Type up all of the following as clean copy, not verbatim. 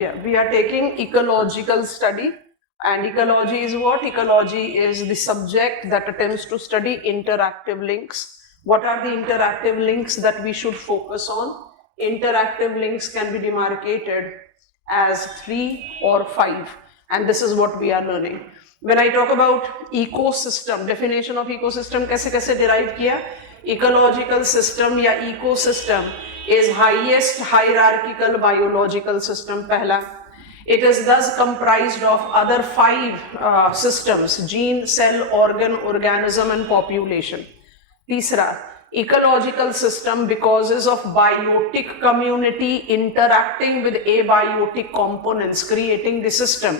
Yeah, we are taking ecological study, and ecology is what? Ecology is the subject that attempts to study interactive links. What are the interactive links that we should focus on? Interactive links can be demarcated as 3 or 5, and this is what we are learning. When I talk about ecosystem, definition of ecosystem कैसे कैसे derive किया? Ecological system या ecosystem is highest hierarchical biological system पहला. It is thus comprised of other 5 systems: gene, cell, organ, organism and population. तीसरा, ecological system because of biotic community interacting with abiotic components creating the system.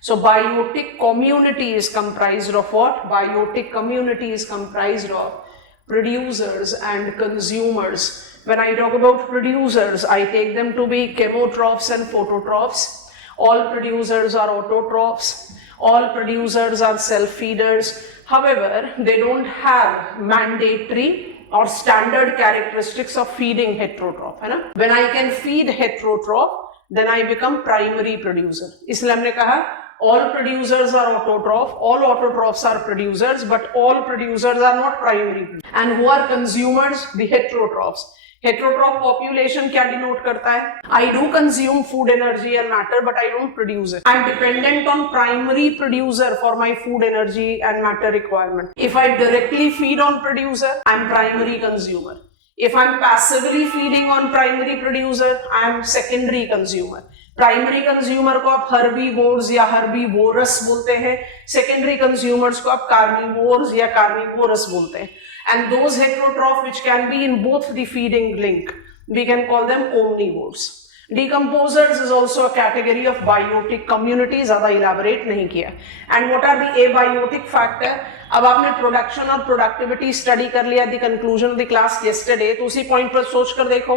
So biotic community is comprised of what? Biotic community is comprised of producers and consumers. When I talk about producers, I take them to be chemotrophs and phototrophs. All producers are autotrophs. All producers are self-feeders. However, they don't have mandatory or standard characteristics of feeding heterotroph. है ना? When I can feed heterotroph, then I become primary producer. इसलिए हमने कहा all producers are autotroph, all autotrophs are producers, but all producers are not primary producers. And who are consumers? The heterotrophs. Heterotroph population क्या denote करता है? I do consume food, energy and matter, but I don't produce it. I'm dependent on primary producer for my food, energy and matter requirement. If I directly feed on producer, I'm primary consumer. If I'm passively feeding on primary producer, I'm secondary consumer. Primary consumer को आप herbivores या herbivorous बोलते हैं, secondary consumers को आप carnivores या carnivorous बोलते हैं. And those heterotroph which can be in both the feeding link, we can call them omnivores. Decomposers is also a category of biotic community, ज्यादा इलाबोरेट नहीं किया. And what are the abiotic factor? अब आपने production और productivity study कर लिया the conclusion of the class yesterday, तो उसी पॉइंट पर सोच कर देखो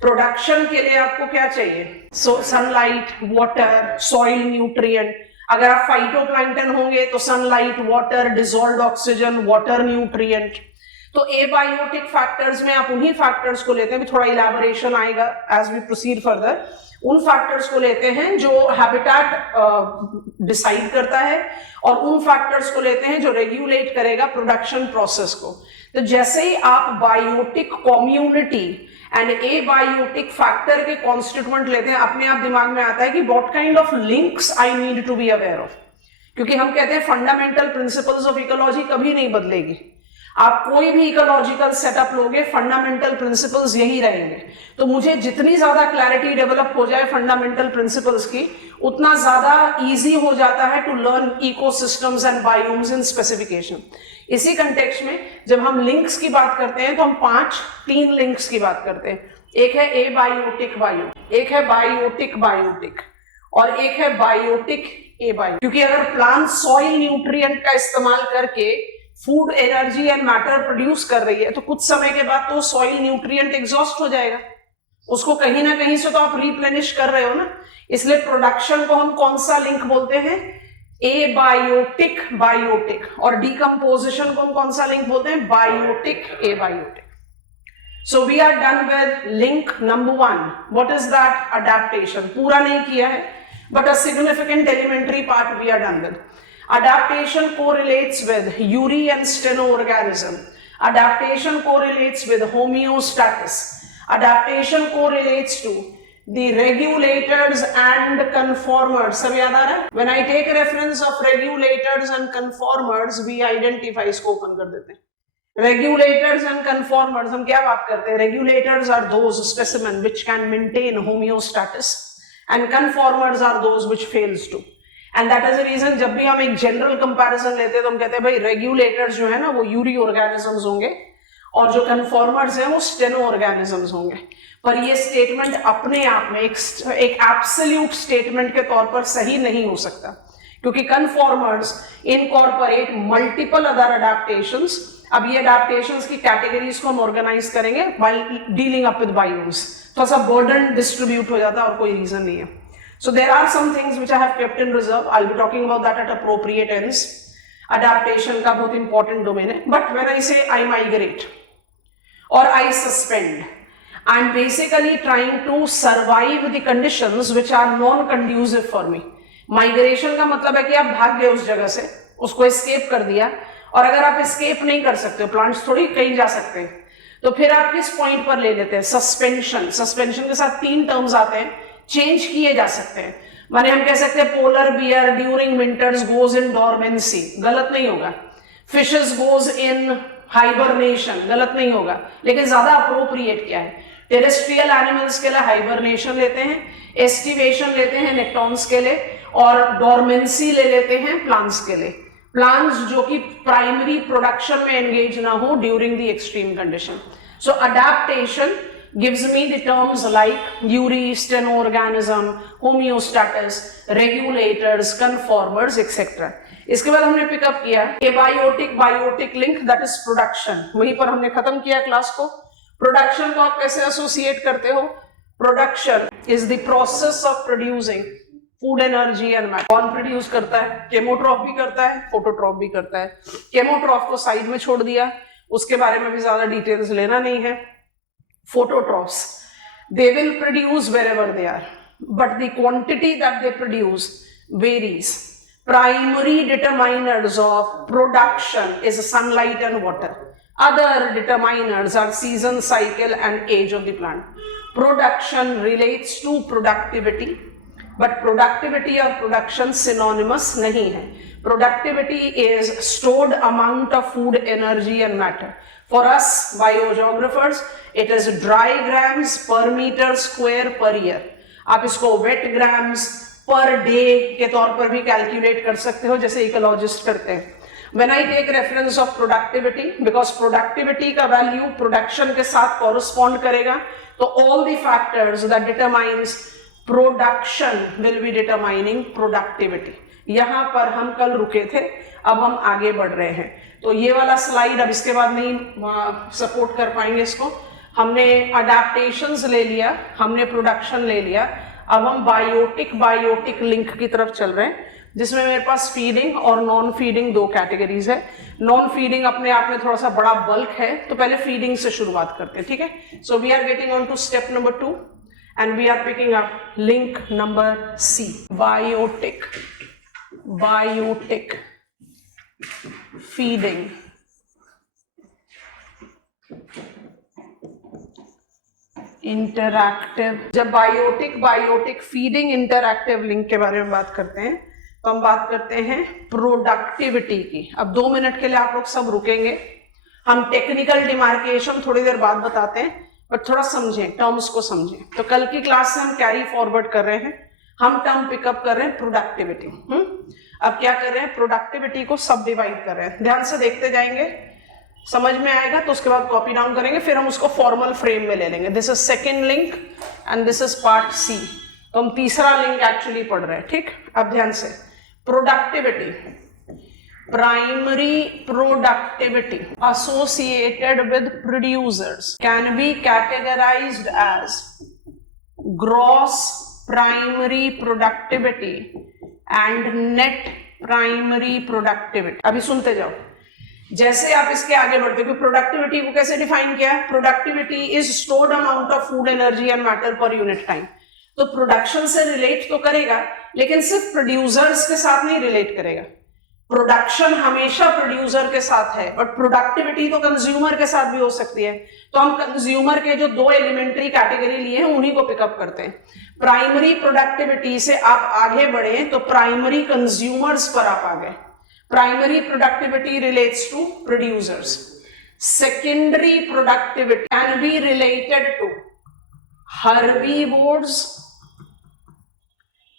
प्रोडक्शन के लिए आपको क्या चाहिए. सो सनलाइट, वाटर, सॉइल, न्यूट्रिएंट. अगर आप फाइटोप्लैंक्टन होंगे तो sunlight, water, dissolved oxygen, water, nutrient. तो एबायोटिक फैक्टर्स में आप उन्हीं फैक्टर्स को लेते हैं, थोड़ा इलैबोरेशन आएगा एज वी प्रोसीड फर्दर. उन फैक्टर्स को लेते हैं जो हैबिटेट डिसाइड करता है, और उन फैक्टर्स को लेते हैं जो रेगुलेट करेगा प्रोडक्शन प्रोसेस को. तो जैसे ही आप biotic community and abiotic factor के कॉन्स्टिट्यूएंट लेते हैं, अपने आप दिमाग में आता है कि what kind of links I need to be aware of. क्योंकि हम कहते हैं फंडामेंटल प्रिंसिपल्स ऑफ इकोलॉजी कभी नहीं बदलेगी. आप कोई भी इकोलॉजिकल सेटअप लोगे, फंडामेंटल प्रिंसिपल्स यही रहेंगे. तो मुझे जितनी ज्यादा क्लैरिटी डेवलप हो जाए फंडामेंटल प्रिंसिपल्स की, उतना ज्यादा इजी हो जाता है to learn ecosystems and biomes in specification. इसी कंटेक्स्ट में जब हम लिंक्स की बात करते हैं तो हम 3 लिंक्स की बात करते हैं. एक है एबायोटिक बायो, एक है बायोटिक बायोटिक, और एक है बायोटिक एबायो. क्योंकि अगर प्लांट सॉइल न्यूट्रिएंट का इस्तेमाल करके food, energy and matter produce कर रही है, तो कुछ समय के बाद तो सॉइल न्यूट्रिएंट एग्जॉस्ट हो जाएगा. उसको कहीं ना कहीं से तो आप रिप्लेनिश कर रहे हो ना. इसलिए प्रोडक्शन को हम कौन सा लिंक बोलते हैं? Abiotic biotic. और डीकंपोजिशन को हम कौन सा लिंक बोलते हैं? Biotic abiotic. So we are done with link number 1. What is that? Adaptation. पूरा नहीं किया है, but a significant elementary part we are done with. Adaptation correlates with Uri and steno organism. Adaptation correlates with homeostasis. Adaptation correlates to the regulators and conformers. सब याद आ रहा है? When I take reference of regulators and conformers, we identify. इसको open कर देते हैं. Regulators and conformers, हम क्या बात करते हैं? Regulators are those specimen which can maintain homeostasis, and conformers are those which fails to. And that is the reason जब भी हम एक जनरल कंपैरिजन लेते हैं तो हम कहते हैं भाई रेगुलेटर्स जो है ना वो यूरी ऑर्गेनिजम्स होंगे, और जो कन्फॉर्मर्स हैं वो स्टेनो ऑर्गेनिजम्स होंगे. पर ये स्टेटमेंट अपने आप में एक एब्सोल्यूट स्टेटमेंट के तौर पर सही नहीं हो सकता, क्योंकि कन्फॉर्मर्स इनकॉर्पोरेट मल्टीपल अदर अडैप्टेशंस. अब ये अडैप्टेशंस की कैटेगरीज को हम ऑर्गेनाइज करेंगे while dealing up with biomes. थोड़ा सा बर्डन डिस्ट्रीब्यूट हो जाता है और कोई रीजन नहीं है. So there are some things which I have kept in reserve. I'll be talking about that at appropriate ends. Adaptation का बहुत important domain है. But when I say I migrate or I suspend, I am basically trying to survive the conditions which are non conducive for me. Migration का मतलब है कि आप भाग गए उस जगह से, उसको एस्केप कर दिया, और अगर आप एस्केप नहीं कर सकते हो, प्लांट्स थोड़ी कहीं जा सकते हैं, तो फिर आप किस पॉइंट पर ले लेते हैं? सस्पेंशन। सस्पेंशन के साथ 3 टर्म्स आते हैं, चेंज किए जा सकते हैं। माने हम कह सकते हैं polar bear during winters goes in dormancy, गलत नहीं होगा। फिशेस गोज इन हाइबरनेशन, गलत नहीं होगा, लेकिन ज्यादा अप्रोप्रिएट क्या है? टेरेस्ट्रियल एनिमल्स के लिए हाइबरनेशन लेते हैं, एस्टिवेशन लेते हैं नेक्टॉन्स के लिए, और डॉर्मेंसी ले लेते हैं प्लांट्स के लिए। प्लांट्स जो कि प्राइमरी प्रोडक्शन में एंगेज ना हो during the extreme condition. So adaptation gives me the terms like eurysten organism, homeostatus, regulators, conformers, etc. इसके बाद हमने पिकअप किया abiotic biotic link, that is production. वहीं पर हमने खत्म किया क्लास को। प्रोडक्शन को आप कैसे एसोसिएट करते हो? Production is the process of producing food energy and matter. कौन प्रोड्यूस करता है? केमोट्रॉफ भी करता है, फोटोट्रॉफ भी करता है। केमोट्रॉफ को साइड में छोड़ दिया, उसके बारे में भी ज्यादा डिटेल्स लेना नहीं है। Phototrophs, they will produce wherever they are, but the quantity that they produce varies. Primary determiners of production is sunlight and water. Other determiners are season, cycle and age of the plant. Production relates to productivity, but productivity और production synonymous नहीं है. Productivity is stored amount of food, energy and matter. For us biogeographers, it is dry grams per meter square per year. आप इसको wet grams per day के तौर पर भी calculate कर सकते हो, जैसे इकोलॉजिस्ट करते हैं. When I take reference of productivity, because productivity का वैल्यू प्रोडक्शन के साथ कॉरेस्पॉन्ड करेगा, तो all the factors that determines production will be determining productivity. यहां पर हम कल रुके थे, अब हम आगे बढ़ रहे हैं. तो ये वाला स्लाइड अब इसके बाद नहीं सपोर्ट कर पाएंगे इसको. हमने अडेप्टेशंस ले लिया, हमने प्रोडक्शन ले लिया, अब हम बायोटिक लिंक की तरफ चल रहे हैं, जिसमें मेरे पास फीडिंग और नॉन फीडिंग 2 कैटेगरीज है. नॉन फीडिंग अपने आप में थोड़ा सा बड़ा बल्क है, तो पहले फीडिंग से शुरुआत करते हैं, ठीक है. So we are getting on to step number 2 and we are picking up link number C, biotic feeding. Interactive. जब बायोटिक फीडिंग इंटरैक्टिव लिंक के बारे में बात करते हैं, तो हम बात करते हैं प्रोडक्टिविटी की. अब 2 मिनट के लिए आप लोग सब रुकेंगे, हम टेक्निकल डिमार्केशन थोड़ी देर बाद बताते हैं, बट थोड़ा समझें, टर्म्स को समझें. तो कल की क्लास से हम कैरी फॉरवर्ड कर रहे हैं, हम टर्म पिकअप कर रहे हैं प्रोडक्टिविटी. अब क्या कर रहे हैं? प्रोडक्टिविटी को सब डिवाइड कर रहे हैं. ध्यान से देखते जाएंगे, समझ में आएगा तो उसके बाद कॉपी डाउन करेंगे, फिर हम उसको फॉर्मल फ्रेम में ले लेंगे. This is second link and this is part C. तो हम तीसरा लिंक एक्चुअली पढ़ रहे हैं, ठीक. अब ध्यान से, productivity, primary productivity associated with producers can be categorized as gross primary productivity and net primary productivity. अभी सुनते जाओ, जैसे आप इसके आगे बढ़ते हो. प्रोडक्टिविटी को कैसे डिफाइन किया? Productivity is stored amount of food, energy and matter per unit time. तो प्रोडक्शन से रिलेट तो करेगा, लेकिन सिर्फ प्रोड्यूसर्स के साथ नहीं रिलेट करेगा. प्रोडक्शन हमेशा प्रोड्यूसर के साथ है, बट प्रोडक्टिविटी तो कंज्यूमर के साथ भी हो सकती है. तो हम कंज्यूमर के जो 2 एलिमेंट्री कैटेगरी लिए हैं उन्हीं को पिकअप करते हैं. प्राइमरी प्रोडक्टिविटी से आप आगे बढ़े तो प्राइमरी कंज्यूमर्स पर आप आ गए. Primary productivity relates to producers. Secondary productivity can be related to herbivores,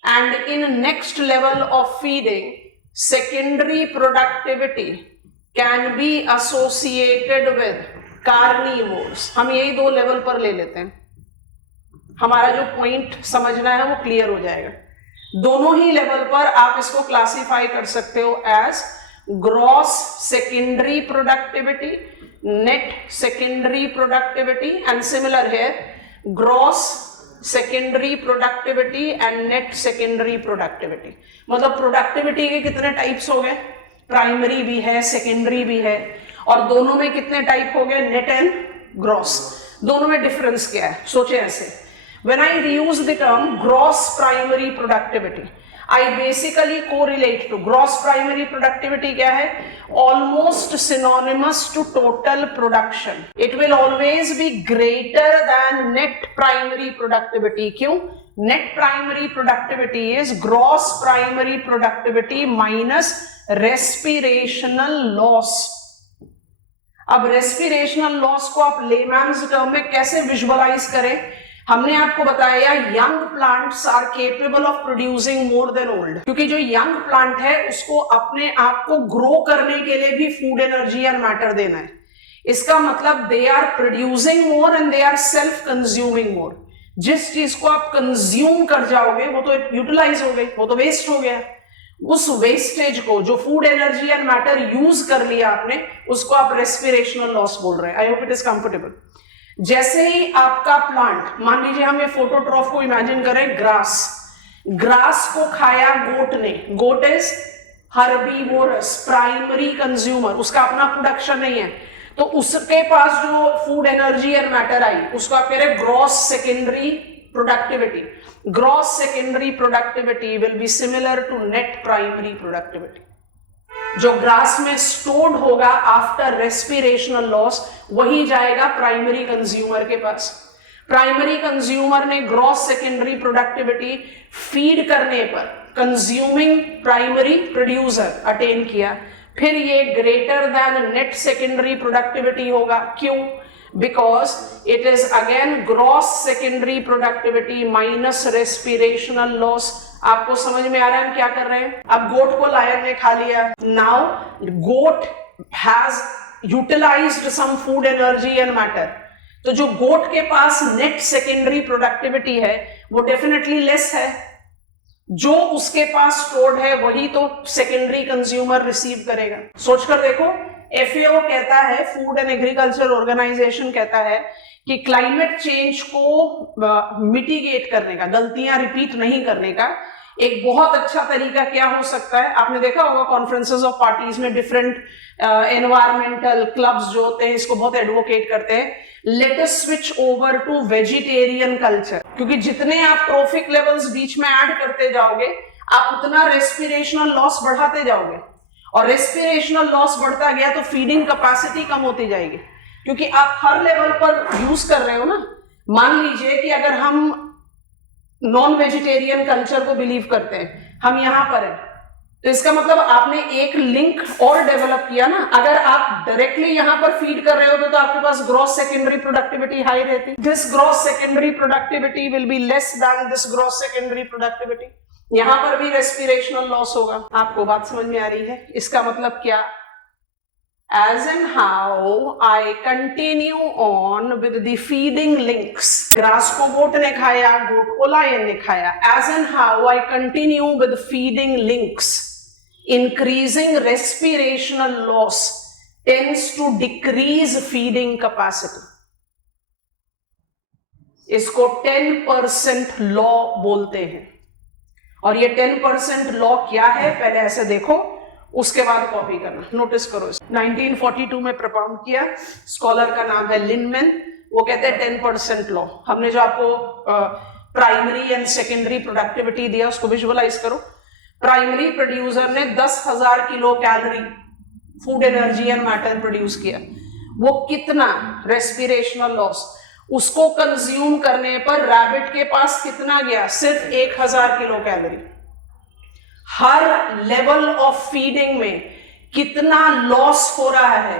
and in next level of feeding, secondary productivity can be associated with carnivores. हम यही 2 लेवल पर ले लेते हैं, हमारा जो पॉइंट समझना है वो क्लियर हो जाएगा. दोनों ही लेवल पर आप इसको क्लासिफाई कर सकते हो as gross secondary productivity, net secondary productivity, and similar है gross secondary productivity and net secondary productivity. मतलब प्रोडक्टिविटी के कितने टाइप्स हो गए? प्राइमरी भी है, सेकेंडरी भी है, और दोनों में कितने टाइप हो गए? Net and gross. दोनों में डिफरेंस क्या है? सोचे ऐसे, when I reuse the term gross primary productivity, I basically correlate to gross primary productivity क्या है? Almost synonymous to total production. It will always be greater than net primary productivity. क्यों? Net primary productivity is gross primary productivity minus respirational loss. अब रेस्पिरेशनल loss को आप layman's term में कैसे visualise करें? हमने आपको बताया young plants are capable of producing more than old, क्योंकि जो यंग प्लांट है उसको अपने आप को ग्रो करने के लिए भी फूड एनर्जी एंड मैटर देना है। इसका मतलब they are producing more and they are self consuming more. जिस चीज को आप कंज्यूम कर जाओगे वो तो यूटिलाइज हो गई, वो तो वेस्ट हो गया। उस वेस्टेज को, जो food energy and matter use कर लिया आपने, उसको आप रेस्पिरेशनल लॉस बोल रहे हैं। आई होप इट इज कंफर्टेबल। जैसे ही आपका प्लांट, मान लीजिए हम ये फोटोट्रॉफ को इमेजिन करें, ग्रास को खाया गोट ने, goat is herbivorous, primary consumer, उसका अपना प्रोडक्शन नहीं है, तो उसके पास जो फूड एनर्जी एंड मैटर आई उसको आप कह रहे हैं gross secondary productivity. Gross secondary productivity will be similar to net primary productivity. जो ग्रास में स्टोर्ड होगा आफ्टर रेस्पिरेशनल लॉस वही जाएगा प्राइमरी कंज्यूमर के पास। प्राइमरी कंज्यूमर ने ग्रॉस सेकेंडरी प्रोडक्टिविटी फीड करने पर कंज्यूमिंग प्राइमरी प्रोड्यूसर अटेन किया, फिर ये greater than net secondary productivity होगा। क्यों? Because it is again gross secondary productivity minus respirational loss. आपको समझ में आ रहा है हम क्या कर रहे हैं? अब गोट को लायन ने खा लिया, now goat has utilised some food energy and matter, तो जो गोट के पास नेट सेकेंडरी प्रोडक्टिविटी है वो डेफिनेटली लेस है। जो उसके पास स्टोर्ड है वही तो सेकेंडरी कंज्यूमर रिसीव करेगा। सोचकर देखो, FAO कहता है, फूड एंड एग्रीकल्चर ऑर्गेनाइजेशन कहता है कि क्लाइमेट चेंज को मिटिगेट करने का, गलतियां रिपीट नहीं करने का एक बहुत अच्छा तरीका क्या हो सकता है? आपने देखा होगा कॉन्फ्रेंसेस ऑफ पार्टीज में डिफरेंट एनवायरमेंटल क्लब्स जो होते हैं इसको बहुत एडवोकेट करते हैं, let us switch over to vegetarian culture. क्योंकि जितने आप ट्रोफिक लेवल्स बीच में ऐड करते जाओगे आप उतना रेस्पिरेशनल लॉस बढ़ाते जाओगे, और रेस्पिरेशनल लॉस बढ़ता गया तो फीडिंग कैपेसिटी कम होती जाएगी, क्योंकि आप हर लेवल पर यूज कर रहे हो ना। मान लीजिए कि अगर हम नॉन वेजिटेरियन कल्चर को बिलीव करते हैं, हम यहां पर हैं, तो इसका मतलब आपने एक लिंक और डेवलप किया ना। अगर आप डायरेक्टली यहां पर फीड कर रहे होते तो आपके पास ग्रॉस सेकेंडरी प्रोडक्टिविटी हाई रहती। This gross secondary productivity will be less than this gross secondary productivity. यहां पर भी रेस्पिरेशनल लॉस होगा। आपको बात समझ में आ रही है? इसका मतलब क्या? As in how I continue on with the feeding links. Grass को गोट ने खाया, गोट को लायन ने खाया। As in how I continue with feeding links, increasing respirational loss tends to decrease feeding capacity. इसको 10% लॉ बोलते हैं। और ये 10% लॉ क्या है पहले ऐसे देखो, उसके बाद कॉपी करना। नोटिस करो, 1942 में प्रपोज किया, स्कॉलर का नाम है लिनमैन। वो कहते हैं 10% लॉ। हमने जो आपको प्राइमरी एंड सेकेंडरी प्रोडक्टिविटी दिया उसको विजुअलाइज करो। प्राइमरी प्रोड्यूसर ने 10,000 kilo calorie food energy and matter produce किया। वो कितना? रेस्पिरेशनल लॉस। उसको कंज्यूम करने पर रैबिट के पास कितना गया? सिर्फ 1000 kilo calorie. Her level of feeding में कितना लॉस हो रहा है?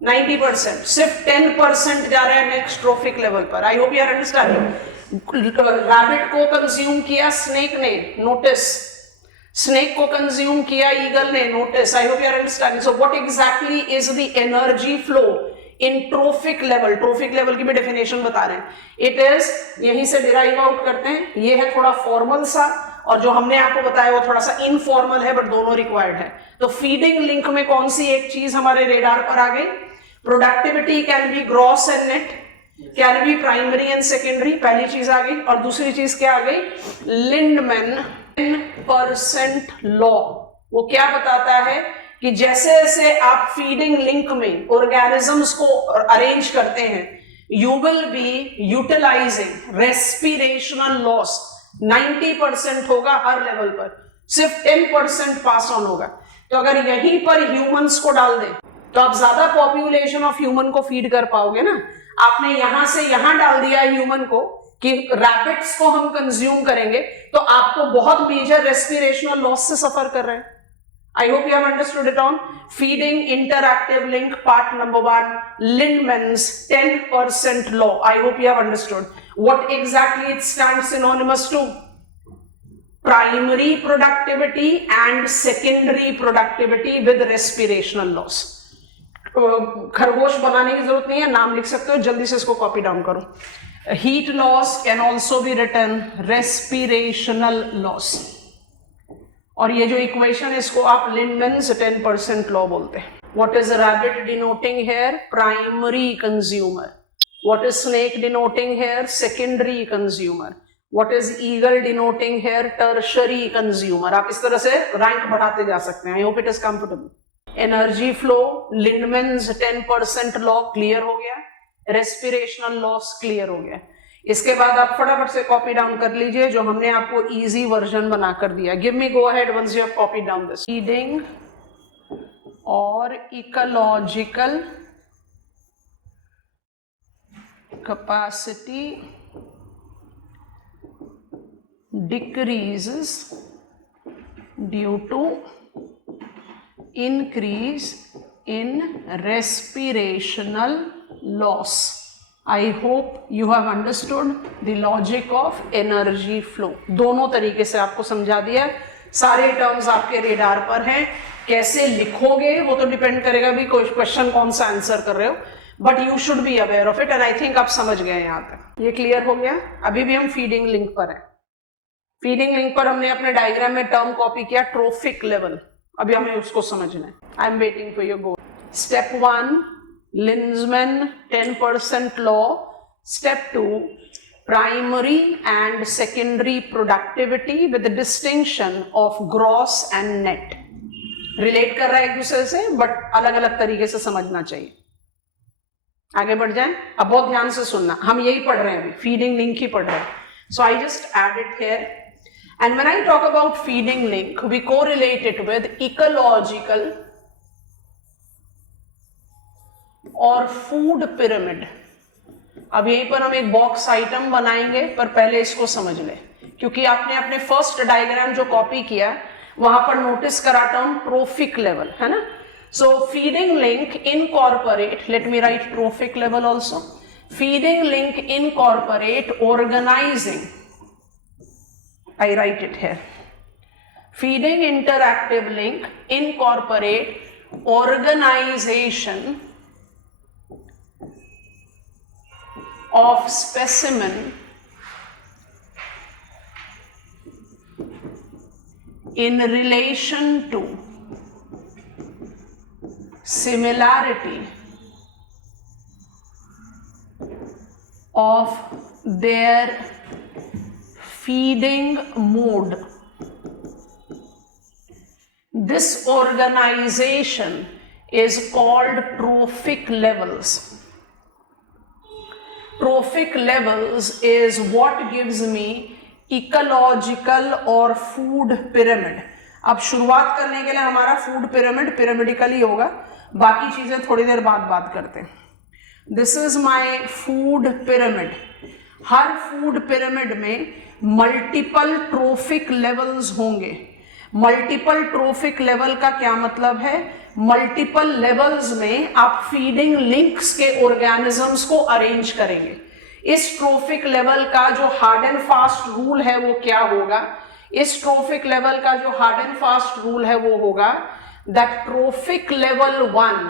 90%। सिर्फ 10% जा रहा है नेक्स्ट ट्रोफिक लेवल पर। I hope you are understanding. Rabbit को कंज्यूम किया स्नेक ने, नोटिस। स्नेक को कंज्यूम किया ईगल ने, notice. I hope you are understanding. So what exactly is the energy flow in trophic level? Trophic level की भी definition बता रहे हैं। इट इज, यहीं से डिराइव आउट करते हैं। ये है थोड़ा फॉर्मल सा, और जो हमने आपको बताया वो थोड़ा सा इनफॉर्मल है, बट दोनों रिक्वायर्ड है। तो फीडिंग लिंक में कौन सी एक चीज हमारे रेडार पर आ गई? Productivity can B gross and net, can be primary and secondary, पहली चीज आ गई। और दूसरी चीज क्या आ गई? Lindeman 10% law. वो क्या बताता है कि जैसे जैसे आप फीडिंग लिंक में ऑर्गेनिजम्स को अरेंज करते हैं, you will be utilizing respirational loss 90% होगा हर लेवल पर, सिर्फ 10% पास ऑन होगा। तो अगर यहीं पर ह्यूमंस को डाल दें तो आप ज्यादा पॉपुलेशन ऑफ ह्यूमन को फीड कर पाओगे ना। आपने यहां से यहां डाल दिया ह्यूमन को कि रैपिड्स को हम कंज्यूम करेंगे, तो आपको बहुत मेजर रेस्पिरेशनल लॉस से सफर कर रहे हैं। I hope you have understood it on feeding interactive link part number 1, Lindman's 10% law. I hope you have understood what exactly it stands synonymous to. Primary productivity and secondary productivity with respirational loss. खरगोश बनाने की जरूरत नहीं है, नाम लिख सकते हो, जल्दी से इसको कॉपी डाउन करो। Heat loss can also be written respirational loss. और ये जो इक्वेशन है इसको आप लिंडमैन्स 10% लॉ बोलते हैं। What is rabbit denoting here? Primary consumer. What is snake denoting here? Secondary consumer. What is eagle denoting here? Tertiary consumer. आप इस तरह से रैंक बढ़ाते जा सकते हैं। I hope it is comfortable. Energy flow, Lindman's 10% law clear हो गया, रेस्पिरेशनल लॉस क्लियर हो गया। इसके बाद आप फटाफट से कॉपी डाउन कर लीजिए जो हमने आपको इजी वर्जन बना कर दिया। Give me go ahead once you have copy down this. Feeding और ecological capacity decreases due to increase in respirational loss. I hope you have understood the logic of energy flow. दोनों तरीके से आपको समझा दिया, सारे टर्म्स आपके radar पर हैं। कैसे लिखोगे वो तो डिपेंड करेगा भी कोई क्वेश्चन कौन सा आंसर कर रहे हो, but you should be aware of it and I think आप समझ गए यहाँ तक। ये क्लियर हो गया। अभी भी हम फीडिंग लिंक पर हैं। फीडिंग लिंक पर हमने अपने डायग्राम में टर्म कॉपी किया ट्रोफिक लेवल, अभी हमें उसको समझना है। I am waiting for your go. Step 1 Lindman 10% law. Step 2 primary and secondary productivity with the distinction of gross and net. Relate कर रहा है एक दूसरे से बट अलग अलग तरीके से समझना चाहिए। आगे बढ़ जाएं। अब बहुत ध्यान से सुनना, हम यही पढ़ रहे हैं अभी, फीडिंग लिंक ही पढ़ रहे हैं। So I just add it here and when I talk about feeding link we correlate it with ecological और फूड पिरामिड। अब यहीं पर हम एक बॉक्स आइटम बनाएंगे, पर पहले इसको समझ ले, क्योंकि आपने अपने फर्स्ट डायग्राम जो कॉपी किया वहां पर नोटिस करा टर्म ट्रोफिक लेवल, है ना। So feeding link incorporate, let me write trophic level also. Feeding link incorporate organising, I write it here. Feeding interactive link incorporate organization of specimen in relation to similarity of their feeding mode. This organization is called trophic levels. Trophic levels is what gives me ecological और food pyramid. अब शुरुआत करने के लिए हमारा food pyramid पिरामिडिकली होगा, बाकी चीजें थोड़ी देर बाद बात करते हैं। This is my food pyramid. Her food pyramid में मल्टीपल ट्रोफिक लेवल्स होंगे। मल्टीपल ट्रोफिक लेवल का क्या मतलब है? मल्टीपल लेवल्स में आप फीडिंग लिंक्स के ऑर्गेनिजम्स को अरेंज करेंगे। इस ट्रोफिक लेवल का जो हार्ड एंड फास्ट रूल है वो क्या होगा? इस ट्रोफिक लेवल का जो हार्ड एंड फास्ट रूल है वो होगा that trophic level 1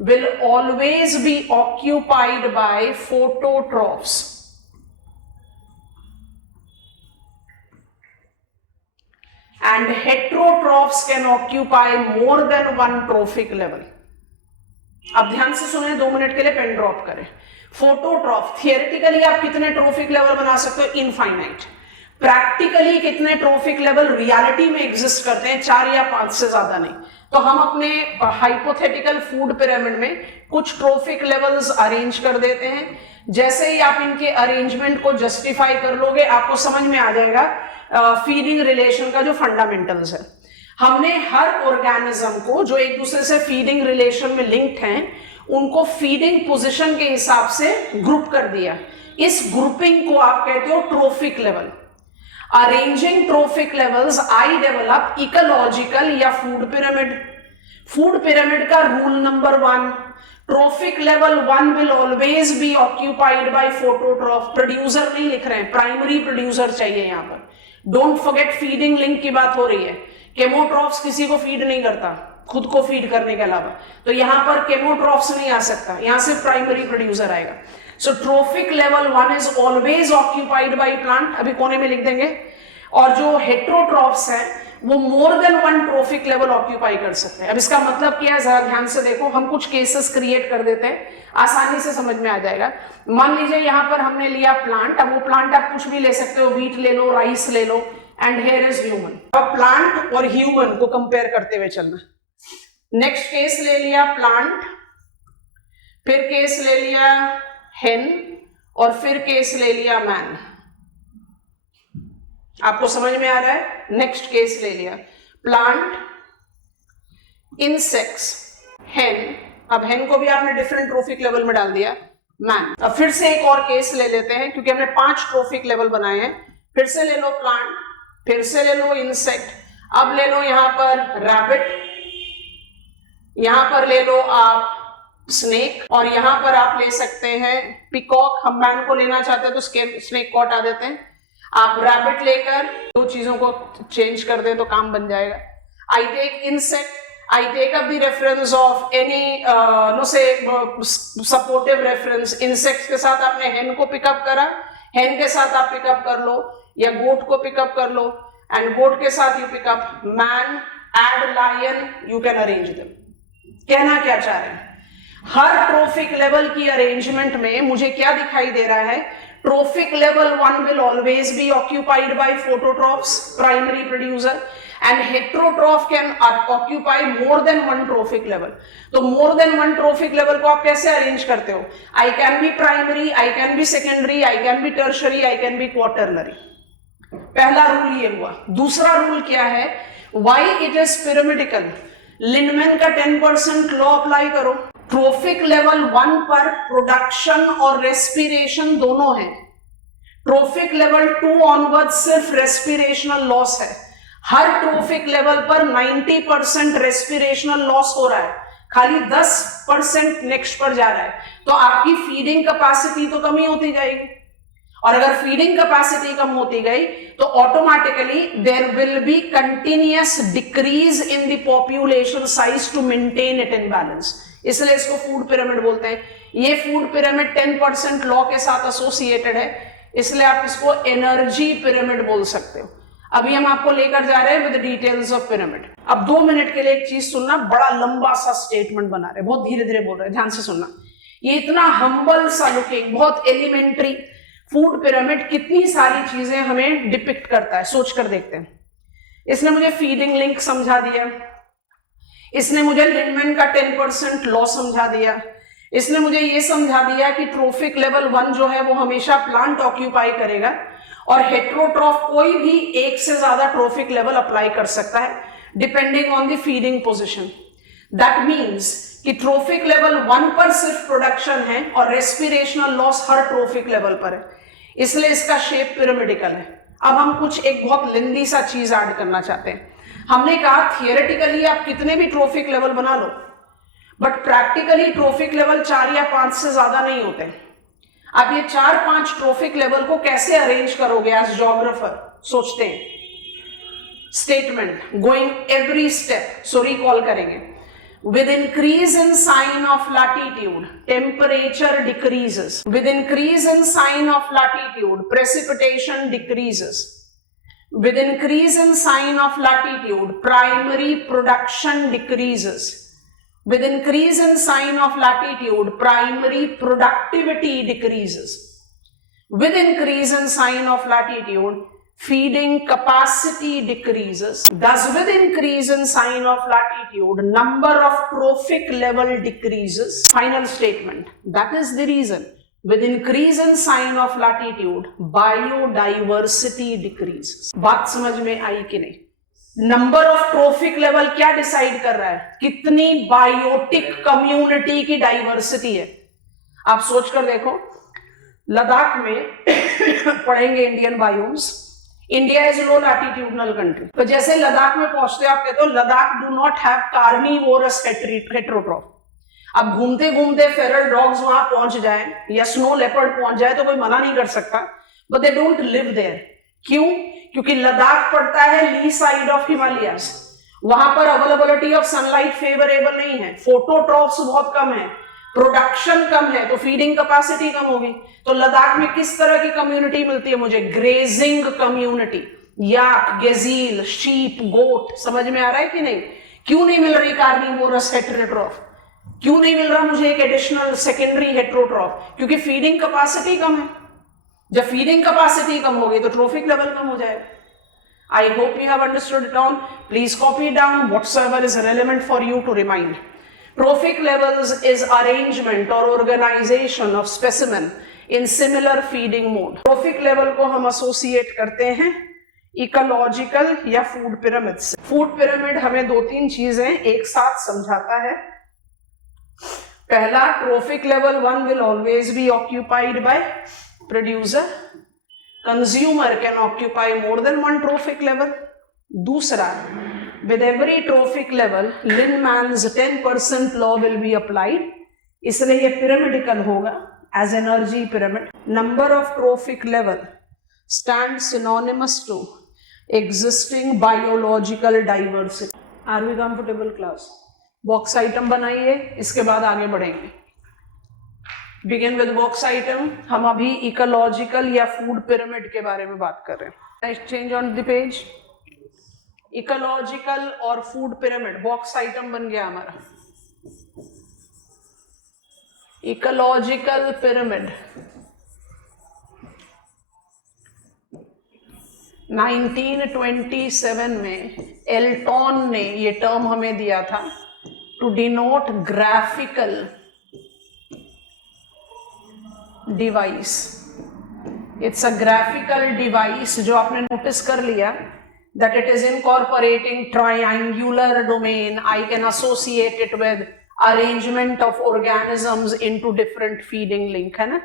will always be occupied by phototrophs. And heterotrophs can occupy more than one trophic level. अब ध्यान से सुने, 2 मिनट के लिए पेन ड्रॉप करें। फोटोट्रॉफ थियोरेटिकली आप कितने ट्रोफिक लेवल बना सकते हो? इनफाइनाइट। प्रैक्टिकली कितने ट्रोफिक लेवल रियलिटी में एग्जिस्ट करते हैं? 4 या 5 से ज्यादा नहीं। तो हम अपने हाइपोथेटिकल फूड पिरामिड में कुछ ट्रोफिक लेवल्स अरेंज कर देते हैं। जैसे ही आप इनके अरेंजमेंट को जस्टिफाई कर लोगे, आपको समझ में आ जाएगा फीडिंग रिलेशन का जो फंडामेंटल्स है। हमने हर ऑर्गेनिज्म को जो एक दूसरे से फीडिंग रिलेशन में लिंक्ड हैं, उनको फीडिंग पोजीशन के हिसाब से ग्रुप कर दिया। इस ग्रुपिंग को आप कहते हो trophic level. Arranging trophic levels I develop ecological या फूड पिरामिड। फूड पिरामिड का rule number 1, trophic level 1 will always be occupied by phototroph. Producer नहीं लिख रहे हैं, प्राइमरी प्रोड्यूसर चाहिए यहां पर। डोंट फॉरगेट फीडिंग लिंक की बात हो रही है। केमोट्रॉफ्स किसी को फीड नहीं करता खुद को फीड करने के अलावा, तो यहां पर केमोट्रॉफ्स नहीं आ सकता, यहां से प्राइमरी प्रोड्यूसर आएगा। So trophic level 1 is always occupied by plant, अभी कोने में लिख देंगे। और जो हेट्रोट्रॉफ्स हैं वो more than 1 trophic level occupy कर सकते हैं। अब इसका मतलब क्या है, जरा ध्यान से देखो। हम कुछ केसेस क्रिएट कर देते हैं, आसानी से समझ में आ जाएगा। मान लीजिए यहां पर हमने लिया प्लांट। अब वो प्लांट आप कुछ भी ले सकते हो, व्हीट ले लो, राइस ले लो, एंड हियर इज ह्यूमन। अब प्लांट और ह्यूमन को कंपेयर करते हुए चलना। नेक्स्ट केस ले लिया प्लांट, फिर केस ले लिया हेन, और फिर केस ले लिया मैन। आपको समझ में आ रहा है? नेक्स्ट केस ले लिया प्लांट, इंसेक्ट्स, हेन। अब हेन को भी आपने डिफरेंट ट्रोफिक लेवल में डाल दिया, मैन। अब फिर से एक और केस ले लेते हैं, क्योंकि हमने 5 ट्रोफिक लेवल बनाए हैं। फिर से ले लो प्लांट, फिर से ले लो इंसेक्ट, अब ले लो यहां पर रैबिट, यहां पर ले लो आप स्नेक, और यहां पर आप ले सकते हैं पिकॉक। हम मैन को लेना चाहते हैं तो स्नेक को हटा देते हैं। आप रैबिट लेकर दो चीजों को चेंज कर दें तो काम बन जाएगा। I take insect, I take up the reference of any no say supportive reference। Insects के साथ आपने हेन को पिकअप करा, हेन के साथ आप पिकअप कर लो, या गोट को पिकअप कर लो, एंड गोट के साथ you pick up man, and lion, you can arrange them. कहना क्या चाह रहे हैं? हर ट्रोफिक लेवल की अरेंजमेंट में मुझे क्या दिखाई दे रहा है? Trophic level 1 will always be occupied by phototrophs, primary producer, and heterotroph can occupy more than 1 trophic level। तो more than 1 trophic level को आप कैसे अरेंज करते हो? I can be primary, I can be secondary, I can be tertiary, I can be quaternary। पहला rule ये हुआ। दूसरा रूल क्या है? Why it is pyramidical? लिनमैन का 10% लॉ अप्लाई करो। ट्रोफिक लेवल 1 पर प्रोडक्शन और रेस्पिरेशन दोनों है। ट्रोफिक लेवल 2 ऑनवर्ड सिर्फ रेस्पिरेशनल लॉस है। हर ट्रोफिक लेवल पर 90% रेस्पिरेशनल लॉस हो रहा है, खाली 10% नेक्स्ट पर जा रहा है। तो आपकी फीडिंग कैपेसिटी तो कम ही होती जाएगी, और अगर फीडिंग कैपेसिटी कम होती गई तो automatically there will be continuous decrease in the population size to maintain it in balance. इसलिए इसको फूड पिरामिड बोलते हैं। ये फूड पिरामिड 10% लॉ के साथ एसोसिएटेड है, इसलिए आप इसको एनर्जी पिरामिड बोल सकते हो। अभी हम आपको लेकर जा रहे हैं विद डिटेल्स ऑफ पिरामिड। अब 2 मिनट के लिए एक चीज सुनना, बड़ा लंबा सा स्टेटमेंट बना रहे, बहुत धीरे धीरे बोल रहे हैं, ध्यान से सुनना। ये इतना हम्बल सा लुकिंग, बहुत एलिमेंट्री फूड पिरामिड कितनी सारी चीजें हमें डिपिक्ट करता है, सोच कर देखते हैं। इसने मुझे फीडिंग लिंक समझा दिया, इसने मुझे लिनमैन का 10% लॉ समझा दिया, इसने मुझे ये समझा दिया कि ट्रोफिक लेवल 1 जो है वो हमेशा प्लांट ऑक्यूपाई करेगा, और हेट्रोट्रॉफ कोई भी एक से ज्यादा ट्रोफिक लेवल अप्लाई कर सकता है depending on the feeding position. That means कि ट्रोफिक लेवल 1 पर सिर्फ प्रोडक्शन है और रेस्पिरेशनल लॉस हर ट्रोफिक लेवल पर है, इसलिए इसका शेप पिरामिडिकल है। अब हम कुछ एक बहुत लेंदी सा चीज ऐड करना चाहते हैं। हमने कहा थियोरेटिकली आप कितने भी ट्रोफिक लेवल बना लो, बट प्रैक्टिकली ट्रोफिक लेवल 4 या 5 से ज्यादा नहीं होते। आप ये 4-5 ट्रोफिक लेवल को कैसे अरेंज करोगे एज ज्योग्राफर, सोचते हैं। स्टेटमेंट गोइंग एवरी स्टेप, सो रिकॉल करेंगे। With increase in sign of latitude, temperature decreases. With increase in sign of latitude, precipitation decreases. With increase in sign of latitude, primary production decreases. With increase in sign of latitude, primary productivity decreases. With increase in sign of latitude, feeding capacity decreases. Thus, with increase in sign of latitude, number of trophic level decreases. Final statement. That is the reason. With increase in sign of latitude, biodiversity decreases. बात समझ में आई कि नहीं? Number of trophic level क्या decide कर रहा है? कितनी बायोटिक कम्युनिटी की डाइवर्सिटी है. आप सोच कर देखो, लद्दाख में पढ़ेंगे Indian biomes. India is low latitudinal country. तो जैसे लद्दाख में पहुंचते हो आप कहते हो Ladakh do not have carnivorous heterotroph. अब घूमते घूमते फेरल डॉग्स वहां पहुंच जाए या स्नो लेपर्ड पहुंच जाए तो कोई मना नहीं कर सकता, but they don't live there. क्यों? क्योंकि लद्दाख पड़ता है ली साइड ऑफ हिमालयास. वहां पर अवेलेबिलिटी ऑफ सनलाइट फेवरेबल नहीं है, फोटोट्रॉफ्स बहुत कम है, प्रोडक्शन कम है, तो फीडिंग कैपेसिटी कम होगी. तो लद्दाख में किस तरह की कम्युनिटी मिलती है मुझे? Grazing community. Yak, gazelle, sheep, goat. समझ में आ रहा है कि नहीं? क्यों नहीं मिल रही कार्निवोरस हेटेरोट्रॉफ? क्यों नहीं मिल रहा मुझे एक एडिशनल सेकेंडरी हेटेरोट्रॉफ? क्योंकि फीडिंग कैपेसिटी कम है. जब फीडिंग कैपेसिटी कम होगी तो ट्रोफिक लेवल कम हो जाएगा. I hope you have understood it down. Please copy it down. Whatsoever is relevant for you to remind. Trophic levels is arrangement or organization of specimen in similar feeding mode. Trophic level को हम associate करते हैं ecological या food pyramid से. Food pyramid हमें 2-3 चीजें एक साथ समझाता है. पहला, trophic level 1 will always be occupied by producer. Consumer can occupy more than one trophic level. दूसरा, with every trophic level Linman's 10% law will be applied, इसलिए ये pyramidal होगा as energy pyramid. Number of trophic level stands synonymous to existing biological diversity. Are we comfortable class? Box item बनाइए, इसके बाद आगे बढ़ेंगे. Begin with box item. हम अभी ecological या food pyramid के बारे में बात कर रहे हैं. Next change on the page. Ecological और फूड पिरामिड बॉक्स आइटम बन गया हमारा. इकोलॉजिकल पिरामिड 1927 में एल्टॉन ने ये टर्म हमें दिया था to denote graphical device. It's a graphical device जो आपने नोटिस कर लिया that it is incorporating triangular domain. I can associate it with arrangement of organisms into different feeding link, है ना.